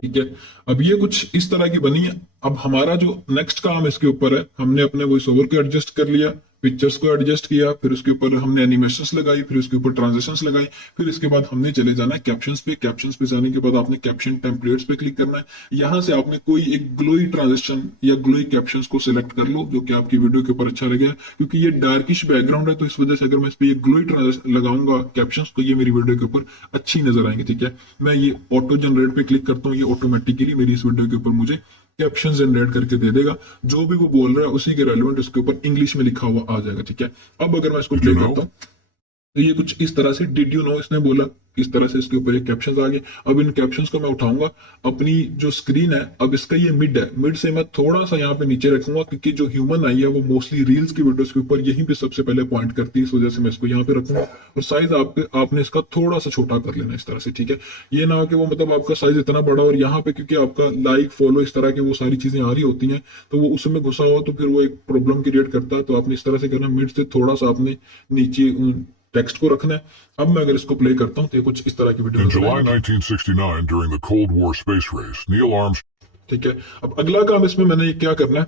ठीक है। अब ये कुछ इस तरह की बनी है। अब हमारा जो नेक्स्ट काम इसके ऊपर है, हमने अपने वॉइस ओवर को एडजस्ट कर लिया, पिक्चर्स को एडजस्ट किया, फिर उसके ऊपर हमने एनिमेशंस लगाई, फिर उसके ऊपर ट्रांजिशंस लगाई, फिर इसके बाद हमने चले जाना है कैप्शंस पे। कैप्शंस पे जाने के बाद आपने कैप्शन टेम्पलेट्स पे क्लिक करना है। यहां से आपने कोई एक ग्लोई ट्रांजिशन या ग्लोई कैप्शंस को सिलेक्ट कर लो जो कि आपकी वीडियो के ऊपर अच्छा लगे। क्योंकि ये डार्किश बैकग्राउंड है, तो इस वजह से अगर मैं इस पे ग्लोई लगाऊंगा कैप्शंस, तो ये मेरी वीडियो के ऊपर अच्छी नजर आएंगे। ठीक है। मैं ये ऑटो जनरेट पे क्लिक करता हूँ, ये ऑटोमेटिकली मेरी इस वीडियो के ऊपर मुझे कैप्शन जनरेट करके दे देगा। जो भी वो बोल रहा है उसी के रेलिवेंट उसके ऊपर इंग्लिश में लिखा हुआ आ जाएगा। ठीक है। अब अगर मैं इसको Did प्ले you know? करता हूँ तो ये कुछ इस तरह से, डिड यू नो इसने बोला, इस तरह से इसके ऊपर ये कैप्शंस आ गए। अब इन कैप्शंस को मैं उठाऊंगा, अपनी जो स्क्रीन है, अब इसका ये मिड है, मिड से मैं थोड़ा सा यहाँ पे नीचे रखूंगा, क्योंकि जो ह्यूमन आई है वो मोस्टली रील्स की वीडियोस के ऊपर यहीं पे सबसे पहले पॉइंट करती है, इस वजह से मैं इसको यहाँ पे रखूंगा। और साइज आपने इसका थोड़ा सा छोटा कर लेना इस तरह से। ठीक है। ये ना हो कि वो मतलब आपका साइज इतना बड़ा और यहाँ पे क्योंकि आपका लाइक फॉलो इस तरह की वो सारी चीजें आ रही होती हैं, तो वो उसमें घुसा हुआ, तो फिर वो एक प्रॉब्लम क्रिएट करता है। तो आपने इस तरह से करना, मिड से थोड़ा सा आपने नीचे टेक्स्ट को रखना है। अब मैं अगर इसको प्ले करता हूँ तो ये कुछ इस तरह की वीडियो In नजर July आएगी। 1969, during the Cold War space race, Neil Armstrong. ठीक है। अब अगला काम इसमें मैंने ये क्या करना है,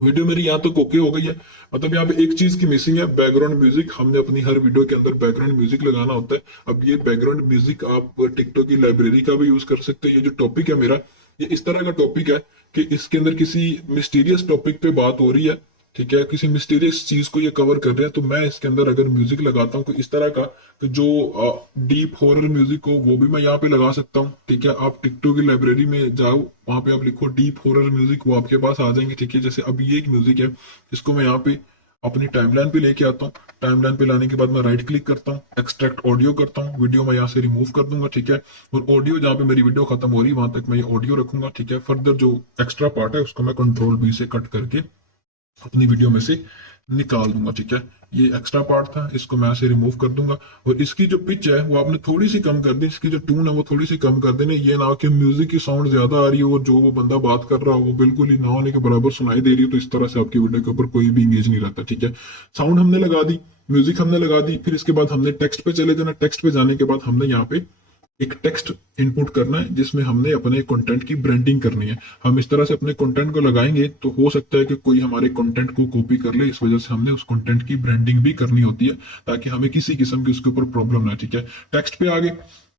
वीडियो मेरी यहाँ तो ओके हो गई है, मतलब यहाँ पे एक चीज की मिसिंग है, बैकग्राउंड म्यूजिक। हमने अपनी हर वीडियो के अंदर बैकग्राउंड म्यूजिक लगाना होता है। अब ये बैकग्राउंड म्यूजिक आप टिकटॉक की लाइब्रेरी का भी यूज कर सकते हैं। ये जो टॉपिक है मेरा, ये इस तरह का टॉपिक है कि इसके अंदर किसी मिस्टीरियस टॉपिक पे बात हो रही है। ठीक है। किसी मिस्टीरियस चीज को ये कवर कर रहे हैं, तो मैं इसके अंदर अगर म्यूजिक लगाता हूँ कोई इस तरह का, तो जो डीप हॉरर म्यूजिक हो वो भी मैं यहाँ पे लगा सकता हूँ। ठीक है। आप टिकटॉक की लाइब्रेरी में जाओ, वहां पे आप लिखो डीप हॉरर म्यूजिक, वो आपके पास आ जाएंगे। ठीक है। जैसे अब ये एक म्यूजिक है, इसको मैं यहाँ पे अपनी टाइमलाइन पे लेके आता हूँ। टाइमलाइन पे लाने के बाद मैं राइट क्लिक करता हूँ, एक्सट्रैक्ट ऑडियो करता हूँ, वीडियो मैं यहाँ से रिमूव कर दूंगा। ठीक है। और ऑडियो जहाँ पे मेरी वीडियो खत्म हो रही है वहां तक मैं ये ऑडियो रखूंगा। ठीक है। फर्दर जो एक्स्ट्रा पार्ट है उसको मैं कंट्रोल B से कट करके अपनी वीडियो में से निकाल दूंगा। ठीक है। ये एक्स्ट्रा पार्ट था, इसको मैं ऐसे रिमूव कर दूंगा। और इसकी जो पिच है वो आपने थोड़ी सी कम कर दी, इसकी जो ट्यून है वो थोड़ी सी कम कर देनी। ये ना कि म्यूजिक की साउंड ज्यादा आ रही हो और जो वो बंदा बात कर रहा हो वो बिल्कुल ही ना होने के बराबर सुनाई दे रही हो, तो इस तरह से आपकी वीडियो के ऊपर कोई भी इंगेज नहीं रहता। ठीक है। साउंड हमने लगा दी, म्यूजिक हमने लगा दी, फिर इसके बाद हमने टेक्स्ट पे चले जाना। टेक्स्ट पे जाने के बाद हमने यहाँ पे एक टेक्स्ट इनपुट करना है जिसमें हमने अपने कंटेंट की ब्रांडिंग करनी है। हम इस तरह से अपने कंटेंट को लगाएंगे तो हो सकता है कि कोई हमारे कंटेंट को कॉपी कर ले, इस वजह से हमने उस कंटेंट की ब्रांडिंग भी करनी होती है ताकि हमें किसी किस्म की उसके ऊपर प्रॉब्लम ना। ठीक है। टेक्स्ट पे आगे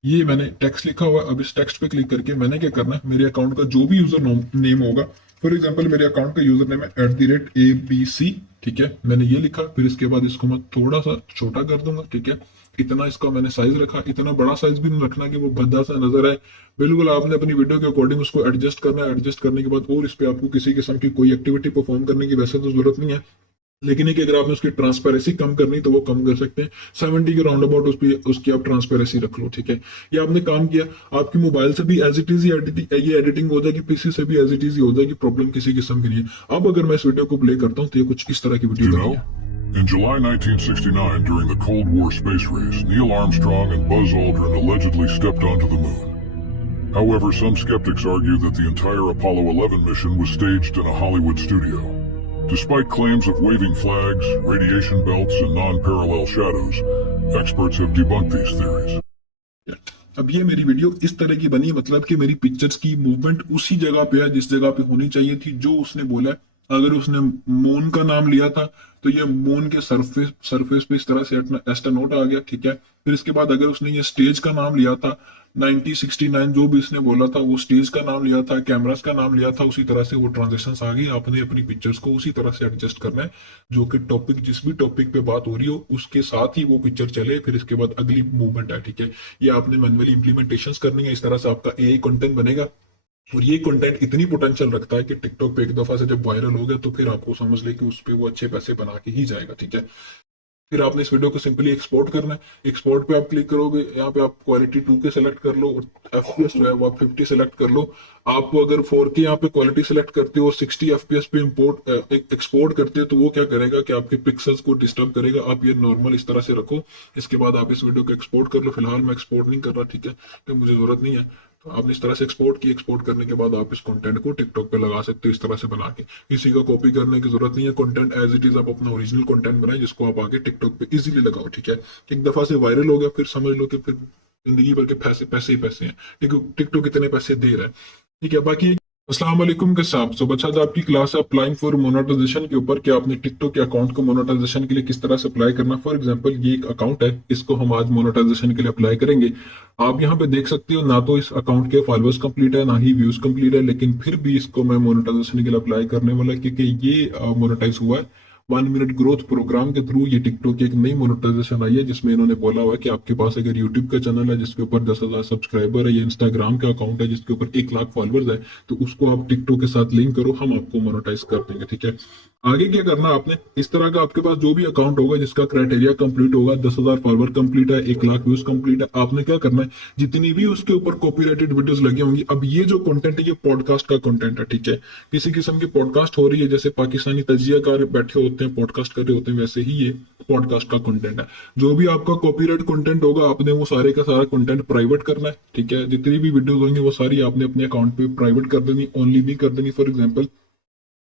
ये मैंने टेक्स्ट लिखा हुआ है। अब इस टेक्स्ट पे क्लिक करके मैंने क्या करना है, मेरे अकाउंट का जो भी यूजर नेम होगा, फॉर एग्जाम्पल मेरे अकाउंट का यूजर नेम है @abc। ठीक है। मैंने ये लिखा, फिर इसके बाद इसको मैं थोड़ा सा छोटा कर दूंगा। ठीक है। इतना इसका मैंने साइज रखा, इतना बड़ा साइज भी नहीं रखना कि वो भद्दा सा नजर आए। बिल्कुल आपने अपनी वीडियो के अकॉर्डिंग उसको एडजस्ट करना है। एडजस्ट करने के बाद और इस पे आपको किसी किस्म की कोई एक्टिविटी परफॉर्म करने की वैसे तो जरूरत नहीं है, लेकिन एक अगर आपने उसकी ट्रांसपेरेंसी कम करनी तो वो कम कर सकते हैं। 70 के राउंड अबाउट उसकी आप ट्रांसपेरेंसी रख लो। ठीक है। ये आपने काम किया, आपकी मोबाइल से भी एज इट इज ये एडिटिंग हो जाएगी, पीसी से भी एज इट इज हो जाएगी, प्रॉब्लम किसी किस्म की नहीं है। अब अगर मैं इस वीडियो को प्ले करता हूँ तो ये कुछ इस तरह की Did वीडियो you बनी know? है। In July 1969, during the Cold War space race, Neil Armstrong and Buzz Aldrin allegedly stepped onto the moon. However, some skeptics argue that the entire Apollo 11 mission was staged in a Hollywood studio. Despite claims of waving flags, radiation belts, and non-parallel shadows, experts have debunked these theories. अब ये मेरी video इस तरह की बनी, मतलब कि मेरी पिक्चर्स की मूवमेंट उसी जगह पे है जिस जगह पे होनी चाहिए थी, जो उसने बोला है। अगर उसने मून का नाम लिया था तो ये मून के सरफेस सरफेस पे इस तरह से एस्ट्रोनॉट आ गया, ठीक है। फिर इसके बाद अगर उसने ये स्टेज का नाम लिया था 1969, जो भी इसने बोला था वो स्टेज का नाम लिया था, कैमरास का नाम लिया था, उसी तरह से वो ट्रांजेक्शंस आ गई। आपने अपनी पिक्चर्स को उसी तरह से एडजस्ट करना है, जो कि टॉपिक जिस भी टॉपिक पे बात हो रही हो उसके साथ ही वो पिक्चर चले, फिर इसके बाद अगली मूवमेंट है, ठीक है। ये आपने मैनुअली इंप्लीमेंटेशन करनी है, इस तरह से आपका एआई कंटेंट बनेगा। और ये कंटेंट इतनी पोटेंशियल रखता है कि टिकटॉक पे एक दफा से जब वायरल हो गया तो फिर आपको समझ ले कि उस पे वो अच्छे पैसे बना के ही जाएगा, ठीक है। फिर आपने इस वीडियो को सिंपली एक्सपोर्ट करना है। एक्सपोर्ट पे आप क्लिक करोगे, यहाँ पे आप क्वालिटी 2K सेलेक्ट कर लो और एफपीएस जो है वो आप 50 सेलेक्ट कर लो। आप अगर 4K यहाँ पे क्वालिटी सेलेक्ट करते हो और 60 एफपीएस पे इंपोर्ट एक्सपोर्ट करते हो तो वो क्या करेगा कि आपके पिक्सल्स को डिस्टर्ब करेगा। आप ये नॉर्मल इस तरह से रखो। इसके बाद आप इस वीडियो को एक्सपोर्ट कर लो। फिलहाल मैं एक्सपोर्ट नहीं कर रहा, ठीक है, क्योंकि मुझे जरूरत नहीं है। तो आपने इस तरह से एक्सपोर्ट की, एक्सपोर्ट करने के बाद आप इस कंटेंट को टिकटॉक पे लगा सकते हो इस तरह से बना के। किसी का कॉपी करने की जरूरत नहीं है, कंटेंट एज इट इज आप अपना ओरिजिनल कंटेंट बनाए जिसको आप आगे टिकटॉक पे इजीली लगाओ, ठीक है। एक दफा से वायरल हो गया फिर समझ लो कि फिर जिंदगी भर के पैसे पैसे ही पैसे हैं। टिकटॉक इतने पैसे दे रहा है, ठीक है। बाकी अस्सलाम वालेकुम के साहब। तो बच्चा जो आपकी क्लास है अप्लाइंग फॉर मोनेटाइजेशन के ऊपर, कि आपने टिकटॉक के अकाउंट को मोनेटाइजेशन के लिए किस तरह से अप्लाई करना। फॉर एग्जांपल ये एक अकाउंट है, इसको हम आज मोनेटाइजेशन के लिए अप्लाई करेंगे। आप यहाँ पे देख सकते हो ना तो इस अकाउंट के फॉलोअर्स कंप्लीट है ना ही व्यूज कंप्लीट है, लेकिन फिर भी इसको मैं मोनेटाइजेशन के लिए अप्लाई करने वाला, क्योंकि ये मोनेटाइज हुआ है 1 मिनट ग्रोथ प्रोग्राम के थ्रू। ये टिकटॉक की एक नई मोनेटाइजेशन आई है जिसमें इन्होंने बोला हुआ है कि आपके पास अगर यूट्यूब का चैनल है जिसके ऊपर 10,000 सब्सक्राइबर है, या इंस्टाग्राम का अकाउंट है जिसके ऊपर 1 लाख फॉलोअर्स है, तो उसको आप टिकटॉक के साथ लिंक करो, हम आपको मोनेटाइज कर देंगे, ठीक है। आगे क्या करना आपने, इस तरह का आपके पास जो भी अकाउंट होगा जिसका क्राइटेरिया कंप्लीट होगा, 10,000 फॉलोअर कंप्लीट है, 1 लाख व्यूज कंप्लीट है, आपने क्या करना है, जितनी भी उसके ऊपर कॉपीराइटेड वीडियोस लगी होंगी। अब ये जो कंटेंट है ये पॉडकास्ट का कंटेंट है, ठीक है। किसी किस्म की पॉडकास्ट हो रही है, जैसे पाकिस्तानी तजियाकार बैठे होते हैं पॉडकास्ट कर रहे होते हैं, वैसे ही ये पॉडकास्ट का कंटेंट है। जो भी आपका कॉपीराइट कंटेंट होगा आपने वो सारे का सारा कंटेंट प्राइवेट करना है, ठीक है। जितनी भी वीडियोस होंगी वो सारी आपने अपने अकाउंट पे प्राइवेट कर देनी, ओनली भी कर देनी। फॉर एग्जाम्पल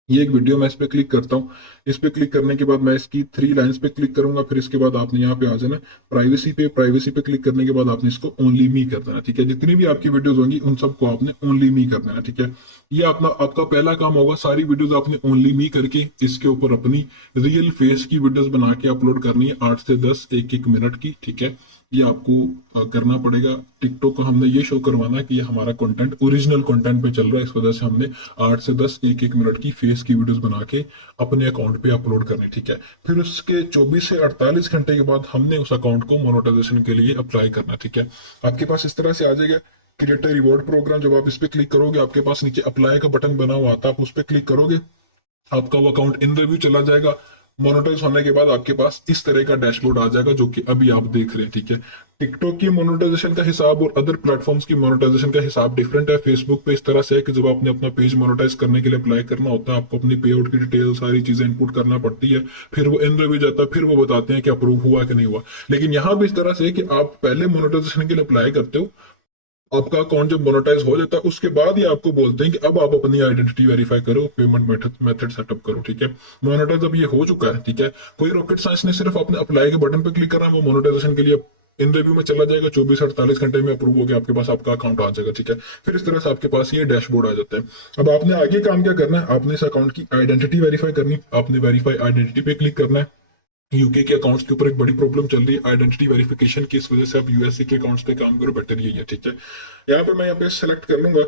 ये एक वीडियो, मैं इस पे क्लिक करता हूँ। इस पे क्लिक करने के बाद मैं इसकी 3 लाइंस पे क्लिक करूंगा। फिर इसके बाद आपने यहाँ पे आ जाना प्राइवेसी पे। प्राइवेसी पे क्लिक करने के बाद आपने इसको ओनली मी कर देना, ठीक है। जितनी भी आपकी वीडियोस होंगी उन सबको आपने ओनली मी कर देना, ठीक है। ये अपना आपका पहला काम होगा। सारी वीडियोस आपने ओनली मी करके इसके ऊपर अपनी रियल फेस की वीडियोस बना के अपलोड करनी है, 8 से 10 एक मिनट की, ठीक है। ये आपको करना पड़ेगा। टिकटॉक को हमने ये शो करवाना है कि ये हमारा कंटेंट ओरिजिनल कंटेंट पे चल रहा है, इस वजह से हमने 8 से 10 एक मिनट की फेस की वीडियोस बना के अपने अकाउंट पे अपलोड करनी, ठीक है। फिर उसके 24 से 48 घंटे के बाद हमने उस अकाउंट को मोनेटाइजेशन के लिए अप्लाई करना, ठीक है। आपके पास इस तरह से आ जाएगा क्रिएटर रिवॉर्ड प्रोग्राम। जब आप इस पे क्लिक करोगे आपके पास नीचे अप्लाई का बटन बना हुआ आता है, आप उस पर क्लिक करोगे, आपका वो अकाउंट इन रिव्यू चला जाएगा। मोनेटाइज होने के बाद आपके पास इस तरह का डैशबोर्ड आ जाएगा जो कि अभी आप देख रहे हैं, ठीक है। टिकटॉक की मोनेटाइजेशन का हिसाब और अदर प्लेटफॉर्म्स की मोनेटाइजेशन का हिसाब डिफरेंट है। फेसबुक पे इस तरह से है कि जब आपने अपना पेज मोनेटाइज करने के लिए अप्लाई करना होता है आपको अपनी पे आउट की डिटेल सारी चीजें इनपुट करना पड़ती है, फिर वो इन रिव्यू जाता है, फिर वो बताते हैं कि अप्रूव हुआ कि नहीं हुआ। लेकिन यहाँ भी इस तरह से है कि आप पहले मोनेटाइजेशन के लिए अप्लाई करते हो, आपका अकाउंट जब मोनेटाइज हो जाता है उसके बाद ही आपको बोलते हैं कि अब आप अपनी आइडेंटिटी वेरीफाई करो, पेमेंट मेथड सेटअप करो, ठीक है। मोनेटाइज अब ये हो चुका है, ठीक है। कोई रॉकेट साइंस ने सिर्फ अपने अप्लाई के बटन पे क्लिक करना है, वो मोनेटाइजेशन के लिए इन रिव्यू में चला जाएगा। 24 से 48 घंटे में अप्रूव हो गया आपके पास आपका अकाउंट आ जाएगा, ठीक है। फिर इस तरह से आपके पास ये डैशबोर्ड आ जाता है। अब आपने आगे काम क्या करना है, आपने इस अकाउंट की आइडेंटिटी वेरीफाई करनी। आपने वेरीफाई आइडेंटिटी पे क्लिक करना है। यूके के अकाउंट्स के ऊपर एक बड़ी प्रॉब्लम चल रही है आइडेंटिटी वेरिफिकेशन की, इस वजह से आप यूएसए के अकाउंट्स पे काम करो, बेटर यही है, ठीक है। यहाँ पे मैं यहाँ पे सेलेक्ट कर लूंगा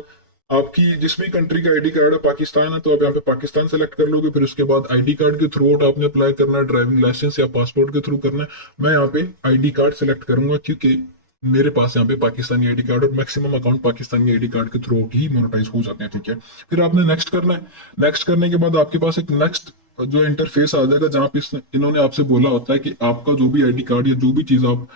आपकी जिस भी कंट्री का आईडी कार्ड है, पाकिस्तान है तो आप यहाँ पे पाकिस्तान सेलेक्ट कर लोगे। फिर उसके बाद आईडी कार्ड के थ्रू आपने अप्लाई करना है, ड्राइविंग लाइसेंस या पासपोर्ट के थ्रू करना है। मैं यहाँ पे आईडी कार्ड सेलेक्ट करूंगा क्योंकि मेरे पास यहाँ पे पाकिस्तानी आईडी कार्ड और maximum account Pakistani ID card के थ्रू ही मोनेटाइज हो जाते हैं, ठीक है। फिर आपने नेक्स्ट करना है। नेक्स्ट करने के बाद आपके पास एक नेक्स्ट जो इंटरफेस आ जाएगा जहाँ पे इन्होंने आपसे बोला होता है कि आपका जो भी आईडी कार्ड या जो भी चीज आप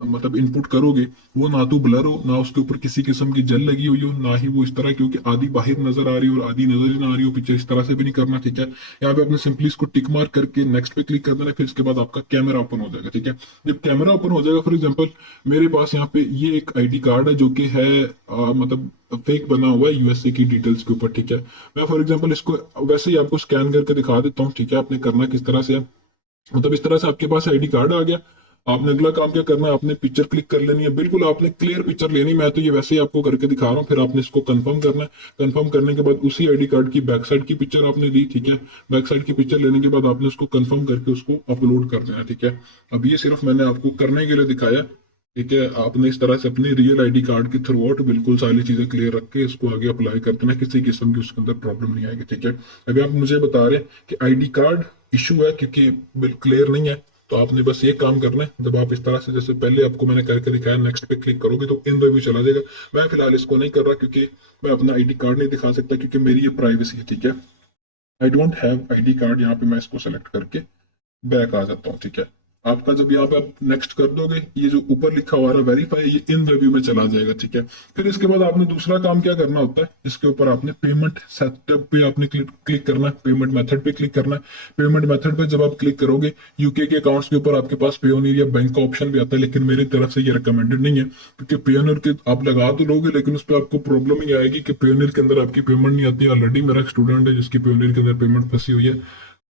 मतलब इनपुट करोगे वो ना तो ब्लर हो, ना उसके ऊपर किसी किस्म की जल लगी हुई हो, ना ही वो इस तरह क्योंकि आधी बाहर नजर आ रही हो और आधी नजर ही ना आ रही हो पीछे, इस तरह से भी नहीं करना, ठीक है। यहाँ पे आपने सिंपली इसको टिक मार्क करके नेक्स्ट पे क्लिक कर देना। फिर इसके बाद आपका कैमरा ओपन हो जाएगा, ठीक है। जब कैमरा ओपन हो जाएगा, फॉर एग्जाम्पल मेरे पास यहाँ पे ये एक आईडी कार्ड है जो कि है मतलब फेक बना हुआ है यूएसए की डिटेल्स के ऊपर, ठीक है। मैं फॉर एग्जाम्पल इसको वैसे ही आपको स्कैन करके दिखा देता हूँ, ठीक है। आपने करना किस तरह से है, मतलब इस तरह से आपके पास आईडी कार्ड आ गया। आपने अगला काम क्या करना है, आपने पिक्चर क्लिक कर लेनी है, बिल्कुल आपने क्लियर पिक्चर लेनी। मैं तो ये वैसे ही आपको करके दिखा रहा हूँ। फिर आपने इसको कंफर्म करना है। कंफर्म करने के बाद उसी आईडी कार्ड की बैक साइड की पिक्चर आपने ली, ठीक है। बैक साइड की पिक्चर लेने के बाद आपने उसको कंफर्म करके उसको अपलोड कर देना है, ठीक है। अब ये सिर्फ मैंने आपको करने के लिए दिखाया, ठीक है। आपने इस तरह से अपनी रियल आईडी कार्ड के थ्रू आउट बिल्कुल सारी चीजें क्लियर रख के इसको आगे अप्लाई कर देना, किसी किस्म की उसके अंदर प्रॉब्लम नहीं आएगी, ठीक है। अभी आप मुझे बता रहे हैं कि आईडी कार्ड इशू है क्योंकि बिल क्लियर नहीं है, तो आपने बस ये काम करना है। जब आप इस तरह से, जैसे पहले आपको मैंने करके दिखाया, नेक्स्ट पे क्लिक करोगे तो इन रिव्यू चला जाएगा। मैं फिलहाल इसको नहीं कर रहा क्योंकि मैं अपना आईडी कार्ड नहीं दिखा सकता, क्योंकि मेरी ये प्राइवेसी है, ठीक है। I don't have ID card, यहाँ पे मैं इसको सेलेक्ट करके बैक आ जाता हूँ, ठीक है। आपका जब यहाँ पे आप नेक्स्ट कर दोगे, ये जो ऊपर लिखा हुआ है वेरीफाई, ये इन रिव्यू में चला जाएगा, ठीक है। फिर इसके बाद आपने दूसरा काम क्या करना होता है, इसके ऊपर आपने पेमेंट सेटअप पे आपने क्लिक करना है, पेमेंट मेथड पे क्लिक करना है। पेमेंट मेथड पे जब आप क्लिक करोगे, यूके के अकाउंट्स के ऊपर आपके पास पेयोनियर या बैंक का ऑप्शन भी आता है, लेकिन मेरी तरफ से ये रिकमेंडेड नहीं है, क्योंकि पेयोनियर के आप लगा तो लोगे लेकिन उस पर आपको प्रॉब्लम ही आएगी कि पेयोनियर के अंदर आपकी पेमेंट नहीं आती। ऑलरेडी मेरा एक स्टूडेंट है जिसकी पेयोनियर के अंदर पेमेंट फंसी हुई है,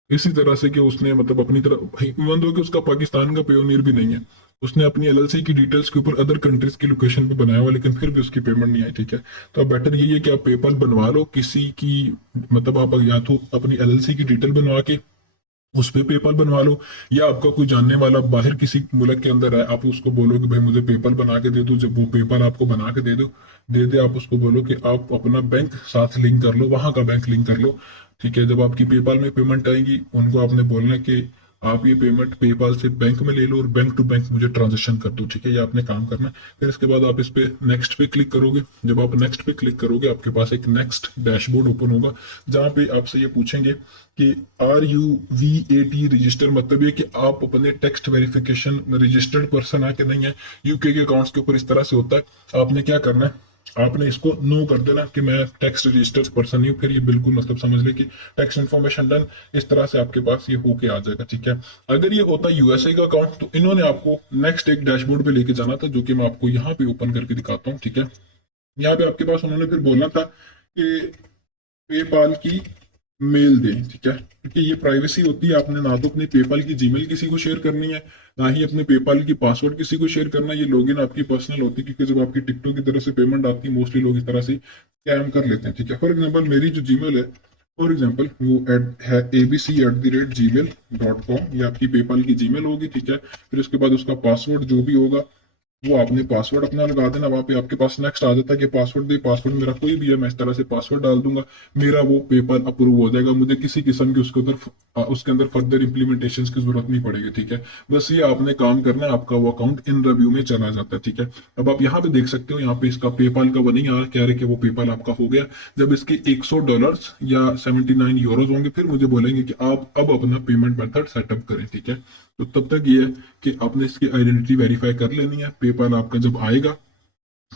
इसी तरह से कि उसने मतलब अपनी तरफ, इवन दो कि उसका पाकिस्तान का पेयोनियर भी नहीं है, उसने अपनी एलएलसी की डिटेल्स के ऊपर अदर कंट्रीज की लोकेशन पे बनाया हुआ, लेकिन फिर भी उसकी पेमेंट नहीं आई, ठीक है। तो अब बेटर यही है कि आप पेपाल बनवा लो किसी की, मतलब आप या तो अपनी एलएलसी की डिटेल बनवा के उस पे पेपाल बनवा लो, या आपका कोई जानने वाला बाहर किसी मुल्क के अंदर है, आप उसको बोलो कि भाई मुझे पेपाल बना के दे दो। जब वो पेपाल आपको बना के दे दे, आप उसको बोलो कि आप अपना बैंक साथ लिंक कर लो, वहां का बैंक लिंक कर लो, ठीक है। जब आपकी पेपाल में पेमेंट आएगी, उनको आपने बोलना है कि आप ये पेमेंट पेपाल से बैंक में ले लो और बैंक टू बैंक मुझे ट्रांजेक्शन कर दो, ठीक है। ये आपने काम करना है। फिर इसके बाद आप इस पे नेक्स्ट पे क्लिक करोगे। जब आप नेक्स्ट पे क्लिक करोगे, आपके पास एक नेक्स्ट डैशबोर्ड ओपन होगा, जहां पे आपसे ये पूछेंगे कि आर यू VAT रजिस्टर, मतलब ये कि आप अपने टेक्स्ट वेरिफिकेशन रजिस्टर्ड पर्सन है कि नहीं है। यूके के अकाउंट्स के ऊपर इस तरह से होता है। आपने क्या करना है, आपने इसको नो कर देना कि मैं टैक्स रजिस्टर्ड पर्सन नहीं हूँ। फिर ये बिल्कुल मतलब समझ ले कि टैक्स इन्फॉर्मेशन डन, इस तरह से आपके पास ये होके आ जाएगा, ठीक है। अगर ये होता यूएसए का अकाउंट, तो इन्होंने आपको नेक्स्ट एक डैशबोर्ड पे लेके जाना था, जो कि मैं आपको यहाँ पे ओपन करके दिखाता हूँ, ठीक है। यहाँ पे आपके पास उन्होंने फिर बोलना था कि पेपाल की मेल दें, ठीक है, क्योंकि ये प्राइवेसी होती है। आपने ना तो अपनी पेपाल की जीमेल किसी को शेयर करनी है, ना ही अपने पेपाल की पासवर्ड किसी को शेयर करना है। ये लॉगिन आपकी पर्सनल होती है, क्योंकि जब आपकी टिकटॉक की तरफ से पेमेंट आती है, मोस्टली लोग इस तरह से स्कैम कर लेते हैं, ठीक है। फॉर एग्जाम्पल मेरी जो जीमेल है, फॉर एग्जाम्पल वो है abc@gmail.com, ये आपकी पेपाल की जीमेल होगी, ठीक है। फिर उसके बाद उसका पासवर्ड जो भी होगा वो आपने पासवर्ड अपना लगा देना। वहां पे आपके पास नेक्स्ट आ जाता है कि पासवर्ड दे, पासवर्ड मेरा कोई भी है, मैं इस तरह से पासवर्ड डाल दूंगा, मेरा वो पेपर अप्रूव हो जाएगा। मुझे किसी किस्म की उसके अंदर फर्दर इम्प्लीमेंटेशन की जरूरत नहीं पड़ेगी, ठीक है। बस ये आपने काम करना है, आपका वो अकाउंट इन रिव्यू में चला जाता है, ठीक है। अब आप यहाँ पे देख सकते हो, यहाँ पे इसका पेपाल का वो नहीं आ रहा, कह रहे कि वो पेपाल आपका हो गया। जब इसके $100 या 79 यूरोज होंगे, फिर मुझे बोलेंगे कि आप अब अपना पेमेंट मेथड सेटअप करें, ठीक है। तो तब तक ये है कि आपने इसकी आइडेंटिटी वेरीफाई कर लेनी है। पेपाल आपका जब आएगा,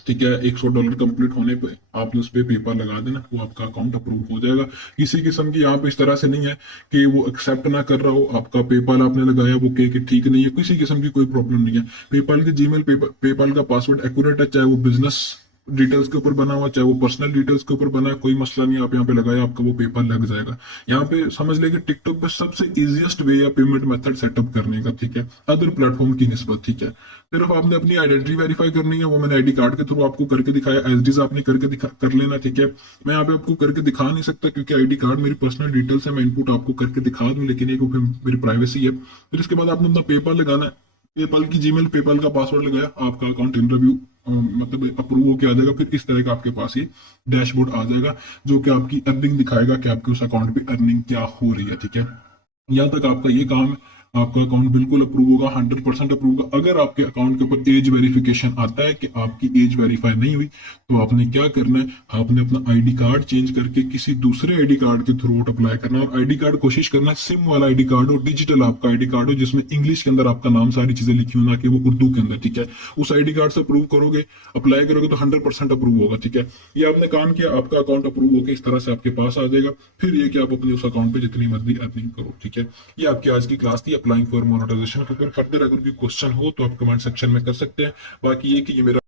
ठीक है, $100 कंप्लीट होने पे आपने उस पर पेपाल लगा देना, वो आपका अकाउंट अप्रूव हो जाएगा। किसी किस्म की यहाँ पे इस तरह से नहीं है कि वो एक्सेप्ट ना कर रहा हो, आपका पेपाल आपने लगाया वो कहे कि ठीक नहीं है, किसी किस्म की कोई प्रॉब्लम नहीं है। पेपाल की जीमेल, पेपाल का पासवर्ड एक्यूरेट है, चाहे वो बिजनेस डिटेल्स के ऊपर बना हुआ, चाहे वो पर्सनल डिटेल्स के ऊपर बना है, कोई मसला नहीं। आप यहाँ पे लगाया, आपका वो पेपाल लग जाएगा। यहाँ पे समझ ले कि टिकटॉक पे सबसे इजीएस्ट वे है पेमेंट मेथड सेटअप करने का, ठीक है, अदर प्लेटफॉर्म की निस्बत, ठीक है। सिर्फ आपने अपनी आइडेंटिटी वेरीफाई करनी है, वो मैंने आईडी कार्ड के थ्रू आपको करके दिखाया, एसडीज आपने कर लेना, ठीक है। मैं यहाँ पे आपको करके दिखा नहीं सकता क्योंकि आईडी कार्ड मेरी पर्सनल डिटेल्स है, मैं इनपुट आपको करके दिखा दूं, लेकिन ये मेरी प्राइवेसी है। फिर इसके बाद आपने अपना पेपाल लगाना है, पेपाल की जीमेल, पेपाल का पासवर्ड लगाया, आपका अकाउंट इन रिव्यू मतलब अप्रूव होके आ जाएगा। फिर इस तरह का आपके पास ये डैशबोर्ड आ जाएगा, जो कि आपकी अर्निंग दिखाएगा कि आपके उस अकाउंट पे अर्निंग क्या हो रही है, ठीक है। यहाँ तक आपका ये काम है, आपका अकाउंट बिल्कुल अप्रूव होगा, 100% अप्रूव होगा। अगर आपके अकाउंट के ऊपर एज वेरिफिकेशन आता है कि आपकी एज वेरीफाई नहीं हुई, तो आपने क्या करना है, आपने अपना आईडी कार्ड चेंज करके किसी दूसरे आईडी कार्ड के थ्रू अप्लाई करना है। और आईडी कार्ड कोशिश करना है सिम वाला आईडी कार्ड हो, डिजिटल आपका आईडी कार्ड हो, जिसमें इंग्लिश के अंदर आपका नाम सारी चीजें लिखी हो, ना कि वो उर्दू के अंदर, ठीक है। उस आईडी कार्ड से अप्रूव करोगे, अप्लाई करोगे तो 100% अप्रूव होगा, ठीक है। ये आपने काम किया, आपका अकाउंट अप्रूव होकर इस तरह से आपके पास आ जाएगा। फिर ये कि आप अपने उस अकाउंट पे जितनी मर्जी अर्निंग करो, ठीक है। ये आपकी आज की क्लास थी अप्लाइंग फॉर मोनेटाइजेशन के ऊपर। फर्दर अगर कोई क्वेश्चन हो तो आप कमेंट सेक्शन में कर सकते हैं। बाकी ये कि ये मेरा